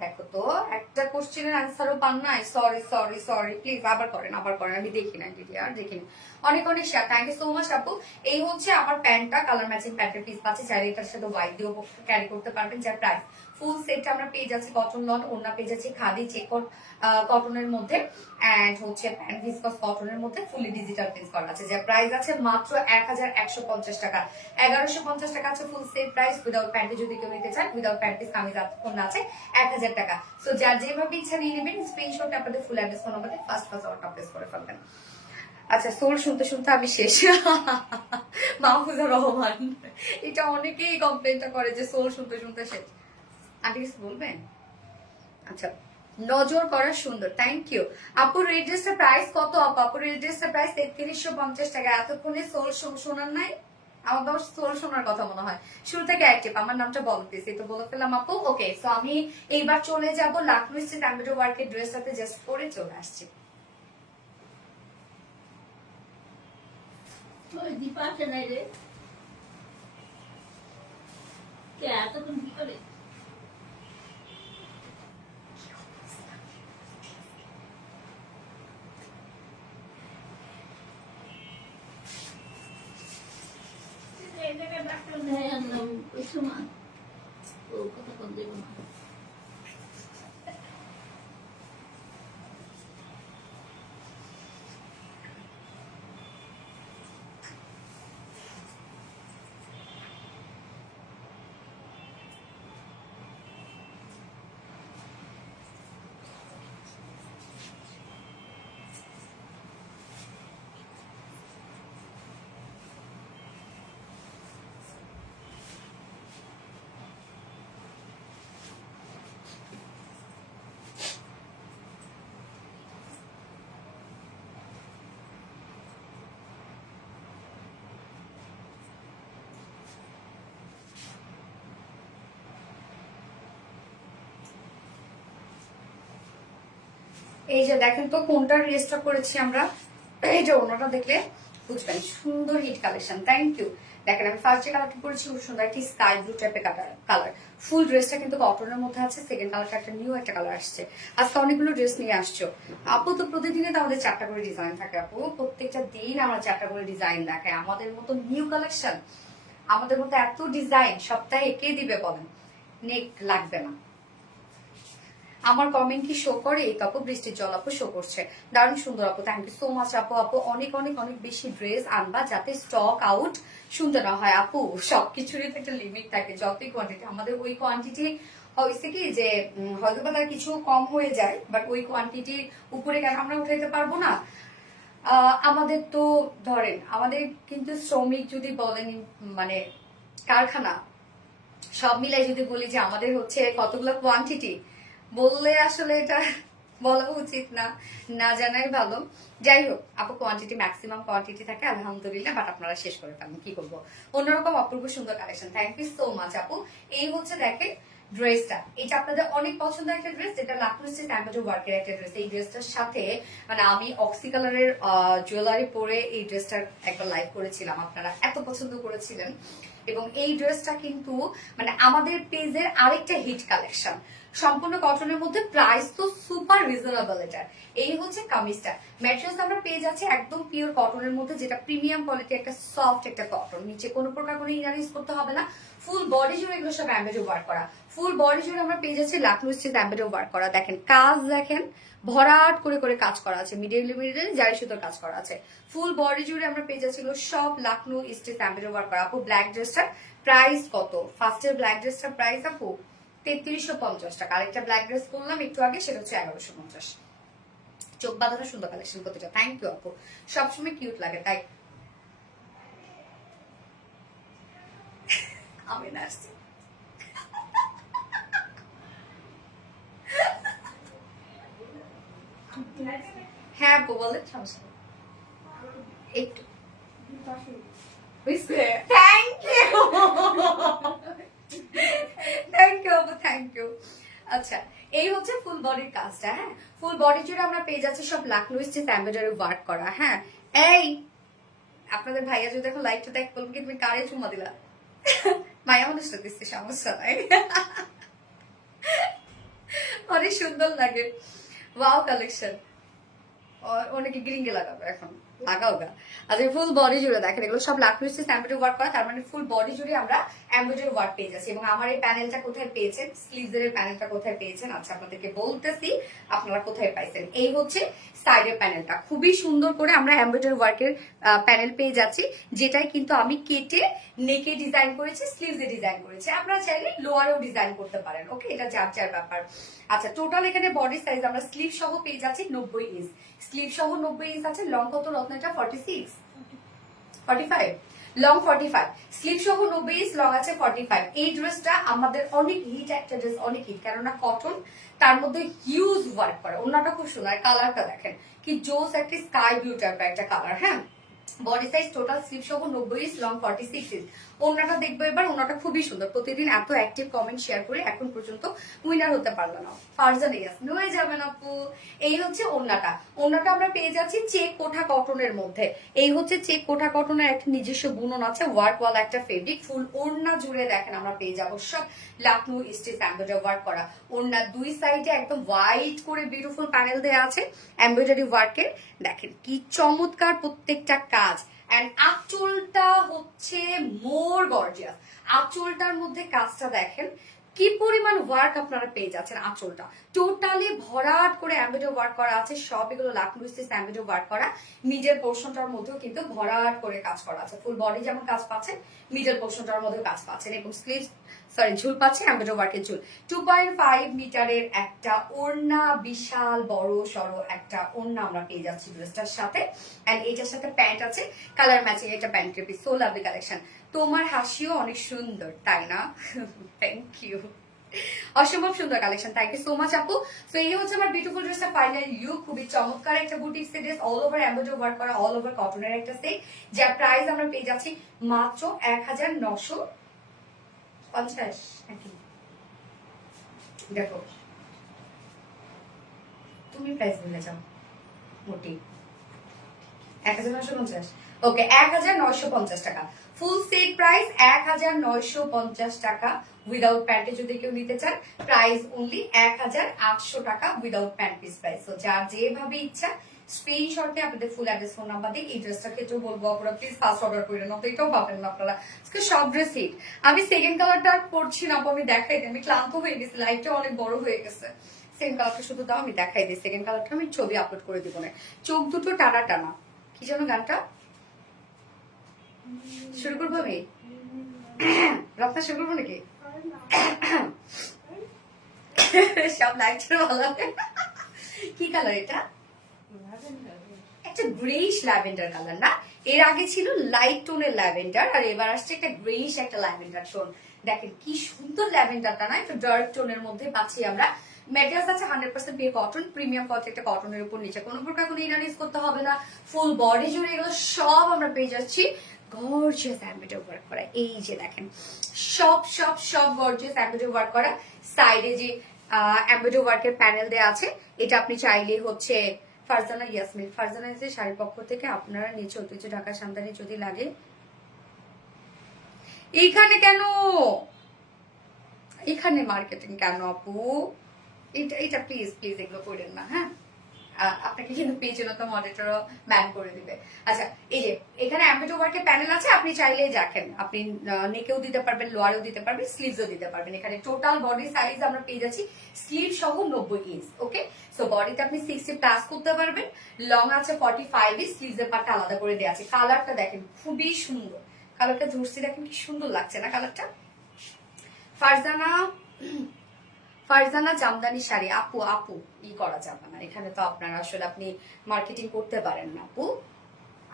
দেখো তো একটা কোশ্চেনের অ্যান্সারও পান নাই, সরি সরি সরি, প্লিজ আবার করেন আবার করেন, আমি দেখি না দিদি আর দেখিনি। অনেক অনেক share, thank you so much আপু। এই হচ্ছে আমার প্যান্টটা, কালার ম্যাচিং প্যান্টের পিস পাচ্ছি, চাইলে এটার সাথে হোয়াইট দিয়েও ক্যারি করতে পারবেন। যার প্রাইস ফুল সেটটা আমরা পেয়ে যাচ্ছি কটন লন, ওড়না পেয়ে যাচ্ছি খাদি চেকন কটনের মধ্যে, অ্যান্ড হচ্ছে প্যান্ট ভিসকস কটনের মধ্যে ফুলি ডিজিটাল প্রিন্ট করা আছে। যার প্রাইস আছে মাত্র 1150 টাকা, 1150 টাকা আছে ফুল সেট প্রাইস। উইদাউট প্যান্টে যদি কেউ নিতে চান, উইদাউট প্যান্ট পিস কামিজ ওড়না আছে 1000 টাকা। সো যার যেভাবে ইচ্ছা নিয়ে নেবেন, স্ক্রিনশট আপনাদের ফুল অ্যাড্রেস ফোন নাম্বারে ফার্স্ট অর্ডার প্লেস করে ফেলবেন। আচ্ছা, সোল শুনতে শুনতে আমি শেষ। মাহফুজা রহমান, এটা অনেকেই কমপ্লেনটা করে যে সোল শুনতে শুনতে শেষ। আন্টি কিছু বলবেন? আচ্ছা, নজর করা সুন্দর, থ্যাংক ইউ আপুর। রেড ড্রেসের প্রাইস কত আপু? আপুর রেড ড্রেসের প্রাইস 3350 টাকা। এতক্ষণে সোল শোনার নাই? আমার তো সোল শোনার কথা মনে হয়। শুরু থেকে অ্যাক্টিভ, আমার নামটা বলতেছি তো বলে ফেললাম আপু। ওকে, সো আমি এইবার চলে যাব লাকনো স্ট্রিট এমব্রয়ডারি ওয়ার্কের ড্রেসটাতে জাস্ট পরে চলে আসছি। দীপা আসে নাই রে, কে এতক্ষণ কি করে? এই জায়গায় ডাক্তার দেয় আনলাম ওই সময়, ও কতক্ষণ দেবো না। এই যে দেখেন তো কোনটা রেজিস্টার করেছি আমরা, এই যে ওনাটা দেখলে বুঝবেন, সুন্দর হিট কালেকশন। Thank you. দেখেন আমি ফার্স্ট যে কালারটা পরেছি খুব সুন্দর একটি স্কাই ব্লু টাইপের কালার। ফুল ড্রেসটা কিন্তু কটনের মধ্যে আছে। সেকেন্ড কালারটা একটা নিউ একটা কালার আসছে। আজকে অনেকগুলো ড্রেস নিয়ে আসছো আপু। তো প্রতিদিনে তো আমাদের 4টা করে ডিজাইন থাকে আপু, প্রত্যেকটা দিন আমরা 4টা করে ডিজাইন দেখাই। আমাদের মতো নিউ কালেকশন, আমাদের মতো এত ডিজাইন সপ্তাহে কে দিবে বলেন? নেক লাগবে না। আমার কমেন্ট কি শো করে? এই আপু বৃষ্টির জল আপু শো করছে। দারুণ সুন্দর আপু, থ্যাংক ইউ সো মাচ আপু। আপু অনেক অনেক অনেক বেশি ড্রেস আনবা যাতে স্টক আউট শুনতে না হয় আপু। সবকিছুরই তো একটা লিমিট থাকে, যতই কোয়ান্টিটি আমাদের ওই কোয়ান্টিটি হয়েছে কি যে হয়তো বা তার কিছু কম হয়ে যায়, বাট ওই কোয়ান্টিটির উপরে কেন আমরা উঠাইতে পারবো না? আমাদের তো ধরেন আমাদের কিন্তু শ্রমিক যদি বলেন মানে কারখানা সব মিলাই যদি বলি যে আমাদের হচ্ছে কতগুলো কোয়ান্টিটি, বললে আসলে এটা বলা উচিত না, না জানাই ভালো। যাই হোক আপু, কোয়ান্টিটি ম্যাক্সিমাম কোয়ান্টিটি থাকে আলহামদুলিল্লাহ, বাট আপনারা শেষ করে ফেলেন, কি করবো। অন্যরকম অপূর্ব সুন্দর collection, thank you so much আপু। এই হচ্ছে দেখেন ড্রেসটা, এটা আপনাদের অনেক পছন্দের একটা ড্রেস, যেটা লাখনৌ স্টিচ এমব্রয়ডারি ওয়ার্কের একটা ড্রেস। এই ড্রেসটার সাথে মানে আমি অক্সি কালারের জুয়েলারি পরে এই ড্রেসটার একবার লাইভ করেছিলাম, আপনারা এত পছন্দ করেছিলেন। এবং এই ড্রেসটা কিন্তু মানে আমাদের পেজের আরেকটা হিট কালেকশন, সম্পূর্ণ কটনের মধ্যে, প্রাইস তো সুপার রিজনেবল। এটার এই হচ্ছে কামিজটা। ম্যাটেরিয়ালস আমরা পেয়ে যাচ্ছি একদম পিওর কটনের মধ্যে, যেটা প্রিমিয়াম কোয়ালিটি, একটা সফট একটা কটন। নিচে কোনো প্রকার কোনো ইনার ইউজ করতে হবে না। ফুল বডি জুড়ে এগুলো সব এমব্রয়ডারি ওয়ার্ক করা। ফুল বডি জুড়ে আমরা পেয়ে যাচ্ছি লাখনৌ স্টিচ এমব্রয়ডারি ওয়ার্ক করা। দেখেন কাজ, দেখেন ভরাট করে করে কাজ করা আছে, মিডিয়াম জারি সুতোর কাজ করা আছে। ফুল বডি জুড়ে আমরা পেয়ে যাচ্ছি সব লাখনৌ স্টিচ এমব্রয়ডারি ওয়ার্ক করা। আপু ব্ল্যাক ড্রেসটার প্রাইস কত? ফার্স্টের ব্ল্যাক ড্রেসটার প্রাইস আপু 3350 টাকা। আরেকটা ব্ল্যাক ড্রেস করলাম একটু আগে, সেটা হচ্ছে 1150। চোখ বাঁধানো সুন্দর কালেকশন প্রতিটা। থ্যাংক ইউ আপু, সবসময় কিউট লাগে তাই। আমি না আসছি, হ্যাঁ আপু বলেন, সমস্যা নেই। একটু থ্যাংক ইউ, থ্যাংক ইউ আপু, থ্যাংক ইউ। আচ্ছা, এই হচ্ছে ফুল বডির কাজটা। হ্যাঁ, ফুল বডি জুড়ে আমরা পেয়ে যাচ্ছি সব লাখনৌ স্টিচ এমব্রয়ডারি ওয়ার্ক করা। হ্যাঁ, এই আপনাদের ভাইয়া যদি এখন লাইটটা দেখ বলবো কি তুমি কারে চুমা দিলা? মায়া মানুষটা দিচ্ছে, সমস্যা নাই। অনেক সুন্দর লাগে, ওয়াও কালেকশন। অনেকে গ্রিঙ্গে লাগাবে এখন, লাগাও গা। আচ্ছা, ফুল বডি জুড়ে দেখেন এগুলো সব লাখনৌ স্টিচ এমব্রয়ডারি ওয়ার্ক করা, তার মানে ফুল বডি জুড়ে আমরা এমব্রয়ডারি ওয়ার্ক পেয়ে যাচ্ছি। এবং আমার এই প্যানেলটা কোথায় পেয়েছেন, স্লিভস এর প্যানেলটা কোথায় পেয়েছেন, আচ্ছা আপনাদেরকে বলতেছি আপনারা কোথায় পাইছেন। এই হচ্ছে সাইডের প্যানেলটা, খুবই সুন্দর করে আমরা এমব্রয়ডারি ওয়ার্কের প্যানেল পেয়ে যাচ্ছি, যেটাই কিন্তু আমি কেটে নেকে ডিজাইন করেছি, স্লিভস এ ডিজাইন করেছি। আপনারা চাইলে লোয়ারেও ডিজাইন করতে পারেন, ওকে, এটা যার যার ব্যাপার। আচ্ছা, টোটাল এখানে বডি সাইজ আমরা স্লিভ সহ পেয়ে যাচ্ছি 90 ইঞ্চ। স্লিভ সহ 90 ইঞ্চ আছে। লং কত রত্নটা? 46 45, লং 45, স্লিভ সহ 90 ইঞ্চ, লং আছে 45। এই ড্রেসটা আমাদের অনেক হিট একটা ড্রেস, অনেক হিট, কেননা কটন, তার মধ্যে হিউজ ওয়ার্ক করা। ওনাটা খুব সুন্দর, কালারটা দেখেন কি জোস, একটা স্কাই ব্লু টাইপের একটা কালার। হ্যাঁ, বডি সাইজ টোটাল স্লিভ সহ 90 ইঞ্চ, লং 46 ইঞ্চ। ওনাটা দেখবো এবার, ওনাটা খুবই সুন্দর। প্রতিদিন এত অ্যাক্টিভ কমেন্ট শেয়ার করে এখন পর্যন্ত উইনার হতে পারলো না, ফারজান ইয়াস হয়ে যাবেন আপু। এই হচ্ছে ওনাটা। ওনাটা আমরা পেয়ে যাচ্ছি চেক কোঠা কটনের মধ্যে। এই হচ্ছে চেক কোঠা কটনের একটা নিজস্ব বুনন আছে, ওয়ার্ক ওয়ালা একটা ফেব্রিক। ফুল ওড়না জুড়ে দেখেন আমরা পেয়ে যাবো সব লাখনৌ স্টিচ এমব্রয়ডারি ওয়ার্ক করা। ওড়না দুই সাইডে একদম হোয়াইট করে বিউটিফুল প্যানেল দেওয়া আছে এমব্রয়ডারি ওয়ার্কের। দেখেন কি চমৎকার প্রত্যেকটা কাজ। এন্ড আঁচলটা হচ্ছে মোর গর্জিয়াস। আঁচলটার মধ্যে কাজটা দেখেন কি পরিমাণ ওয়ার্ক আপনারা পেয়ে যাচ্ছেন। আঁচলটা টোটালি ভরাট করে এমব্রয়ডারি ওয়ার্ক করা আছে, সব এগুলো লাখনৌ স্টিচ এমব্রয়ডারি ওয়ার্ক করা। মিডল পোর্শনটার মধ্যেও কিন্তু ভরাট করে কাজ করা আছে। ফুল বডি যেমন কাজ পাচ্ছেন, মিডল পোর্শনটার মধ্যে কাজ পাচ্ছেন, এবং স্লিভ ঝুল পাচ্ছে এমব্রয়ডারি ওয়ার্কের ঝুল। 2.5 মিটারের একটা ওড়না, বিশাল বড় সড়ো একটা ওড়না আমরা পেয়ে যাচ্ছি ড্রেসটার সাথে। এন্ড এটার সাথে প্যান্ট আছে কালার ম্যাচিং, একটা pant piece. So lovely collection. তোমার হাসিও অনেক সুন্দর, তাই না? থ্যাংক ইউ, অসম্ভব সুন্দর collection, thank you so much আপু। তো এই হচ্ছে আমার বিউটিফুল ড্রেসটা ফাইনাল লুক। খুবই চমৎকার একটা boutique dress, all over embroidery work করা, অল ওভার কটনের একটা সেট, যার প্রাইস আমরা পেয়ে যাচ্ছি মাত্র 1950। দেখো তুমি প্রাইস বলে যাও মোটি 1950। ওকে 1950 টাকা ফুল সেট প্রাইস 1950 টাকা। উইদাউট প্যান্টে যদি কেউ নিতে চান প্রাইস অনলি 1800 টাকা উইদাউট প্যান্ট পিস প্রাইস। তো যার যেভাবে ইচ্ছা স্ক্রিনশটে আপনাদের ফুল অ্যাড্রেস ফোন নাম্বার দিয়ে এই ড্রেসটার ক্ষেত্রেও বলবো আপনারা প্লিজ ফার্স্ট অর্ডার করে নেন, এটাও পাবেন না আপনারা। আজকে সব ড্রেস হিট। আমি সেকেন্ড কালারটা আর পরছি না, আমি দেখাই দিই, আমি ক্লান্ত হয়ে গেছি, লাইটটা অনেক বড় হয়ে গেছে। সেকেন্ড কালারটা শুধু দাও আমি দেখাই দিই, সেকেন্ড কালারটা আমি ছবি আপলোড করে দিব না। চোখ দুটো টানা টানা, কি যেন গানটা শুরু করবো আমি? রাতটা শুরু করবো নাকি? সব লাইটটা ভালো। কি কালার এটা? একটা গ্রেইশ ল্যাভেন্ডার কালার না? এর আগে ছিল লাইট টোনের ল্যাভেন্ডার, আর এবার আসছে একটা গ্রেইশ একটা ল্যাভেন্ডার টোন। দেখেন কি সুন্দর ল্যাভেন্ডারটা না, একটু ডার্ক টোনের মধ্যে পাচ্ছি আমরা। মেটেরিয়ালস আছে 100% পিওর কটন, প্রিমিয়াম কোয়ালিটি একটা কটনের উপর নিচে কোনো প্রকার কোনো ইনার ইউজ করতে হবে না। ফুল বডি জুড়ে এগুলো সব আমরা পেয়ে যাচ্ছি গর্জিয়াস এমব্রয়ডারি ওয়ার্ক করা। এই যে দেখেন সব সব সব গর্জিয়াস এমব্রয়ডারি ওয়ার্ক করা। সাইডে যে এমব্রয়ডারি ওয়ার্কের প্যানেল দেওয়া আছে, এটা আপনি চাইলে হচ্ছে ফারজানা ইয়াসমিন ফারজানা যে শাড়ির পক্ষ থেকে আপনারা নিচে ঐতিহ্য ঢাকা সামদানি যদি লাগে। এইখানে কেন, এখানে মার্কেটিং কেন আপু? এটা এটা প্লিজ প্লিজ এগুলো করেন না, হ্যাঁ? আপনাকে কিন্তু পেজে তো মনিটরও ব্যান করে দিবে। আচ্ছা এই যে এখানে এমব্রয়ডারি ওয়ার্কের প্যানেল আছে, আপনি চাইলে দেখেন আপনি নেকেও দিতে পারবেন, লোয়ারেও দিতে পারবেন, স্লিভসও দিতে পারবেন। এখানে টোটাল বডি সাইজ আমরা পেয়ে যাচ্ছি স্লিভ সহ 90 ইঞ্চ। ওকে, সো বডিতে আপনি 60 প্লাস করতে পারবেন, লং আছে 45 ইঞ্চ, স্লিভসের পার্টটা আলাদা করে দেওয়া আছে। কালারটা দেখেন খুবই সুন্দর, কালারটা ধরছি দেখেন কি সুন্দর লাগছে না কালারটা? ফারজানা জামদানি শাড়ি আপু আপু ই করা যাবে না এখানে, তো আপনারা আসলে আপনি মার্কেটিং করতে পারেন না আপু।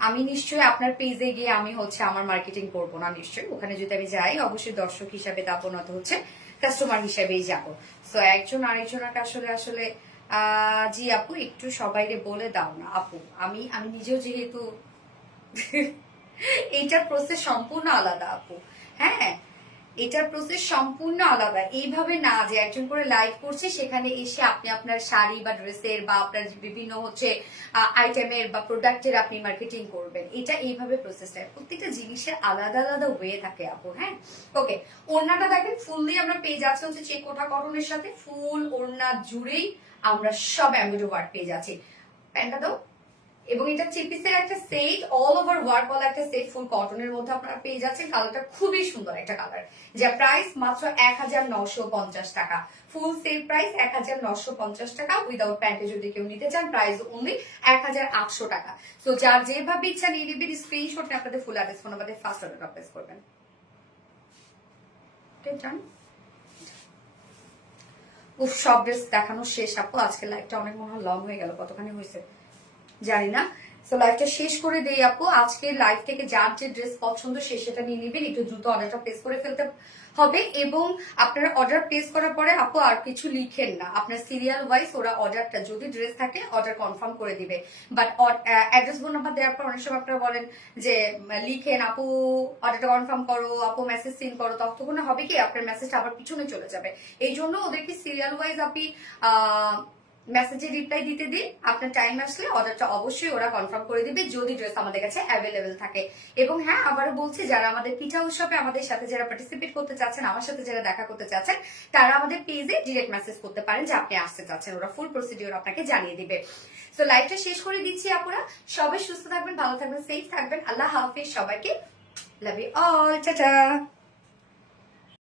আমি নিশ্চয়ই আপনার পেজে গিয়ে আমি হচ্ছে আমার মার্কেটিং করবো না, নিশ্চয়ই ওখানে যদি আমি যাই অবশ্যই দর্শক হিসাবে তারপর নত হচ্ছে কাস্টমার হিসেবেই যাবো। তো একজন আরেকজনকে আসলে আসলে জি আপু একটু সবাইকে বলে দাও না আপু। আমি আমি নিজেও যেহেতু এইটার প্রসেস সম্পূর্ণ আলাদা আপু, হ্যাঁ এটার প্রসেস সম্পূর্ণ আলাদা। এইভাবে না যে একজন করে লাইভ করছে সেখানে এসে আপনি আপনার শাড়ি বা ড্রেসের বা আপনার বিভিন্ন হচ্ছে আইটেমের বা প্রোডাক্টের আপনি মার্কেটিং করবেন, এটা এইভাবে প্রসেসটা। প্রত্যেকটা জিনিসের আলাদা আলাদা ওয়ে থাকে আপু, হ্যাঁ? ওকে, ওড়নাটা দেখেন ফুললি আমরা পেয়ে যাচ্ছি হচ্ছে চেকোটা কটনের সাথে, ফুল ওড়না জুড়েই আমরা সব এমব্রয়ডারি ওয়ার্ক পেয়ে যাচ্ছি। প্যান্টটা দাও। এবং এটা চিপিসের একটা সেট, অল ওভার ওয়ার্ক ওয়ালা একটা সেট, ফুল কটনের মধ্যে আপনারা পেয়ে যাচ্ছেন। কালারটা খুবই সুন্দর একটা কালার, যা প্রাইস মাত্র 1950 টাকা। ফুল সেট প্রাইস 1950 টাকা। উইদাউট প্যান্টে যদি কেউ নিতে চান প্রাইস অনলি 1800 টাকা। সো যার যেভাবে ইচ্ছা নিয়ে নেবেন, স্ক্রিনশট নিয়ে আপনাদের ফুল অ্যাড্রেস ফোন আমাদের ফার্স্ট অর্ডার প্লেস করবেন। উফ, সব ড্রেস দেখানো শেষ আপু। আজকে লাইভটা অনেক মনে হয় লং হয়ে গেল, কতখানি হয়েছে জানি না। সো লাইভটা শেষ করে দেই আপু। আজকে লাইভ থেকে যার যে ড্রেস পছন্দ সে সেটা নিয়ে নেবেন, একটু দ্রুত অর্ডারটা প্লেস করে ফেলতে হবে। এবং আপনারা অর্ডার প্লেস করার পরে আপু আর কিছু লিখেন না, আপনার সিরিয়াল ওয়াইজ ওরা অর্ডারটা যদি ড্রেস থাকে অর্ডার কনফার্ম করে দিবে। বাট অ্যাড্রেস ফোন নাম্বার দেওয়ার পর অনেক সময় আপনারা বলেন যে লিখেন আপু অর্ডারটা কনফার্ম করো, আপু মেসেজ সিন করো, ততক্ষণ হবে কি আপনার মেসেজটা আবার পিছনে চলে যাবে। এই জন্য ওদেরকে সিরিয়াল ওয়াইজ আপনি মেসেজে রিপ্লাই দিতে দিন। আপনার টাইম আসলে অর্ডারটা অবশ্যই ওরা কনফার্ম করে দিবে যদি ড্রেস আমাদের কাছে অ্যাভেলেবেল থাকে। এবং হ্যাঁ আবারও বলছি, যারা আমাদের পিঠা উৎসবে আমাদের সাথে যারা পার্টিসিপেট করতে চাচ্ছেন, আমার সাথে যারা দেখা করতে চাচ্ছেন, তারা আমাদের পেজে ডিরেক্ট মেসেজ করতে পারেন যে আপনি আসতে চাচ্ছেন, ওরা ফুল প্রসিডিওর আপনাকে জানিয়ে দিবে। তো লাইভটা শেষ করে দিচ্ছি আপুরা। সবাই সুস্থ থাকবেন, ভালো থাকবেন, সেফ থাকবেন। আল্লাহ হাফিজ সবাইকে, লাভ ইউ অল, টাটা।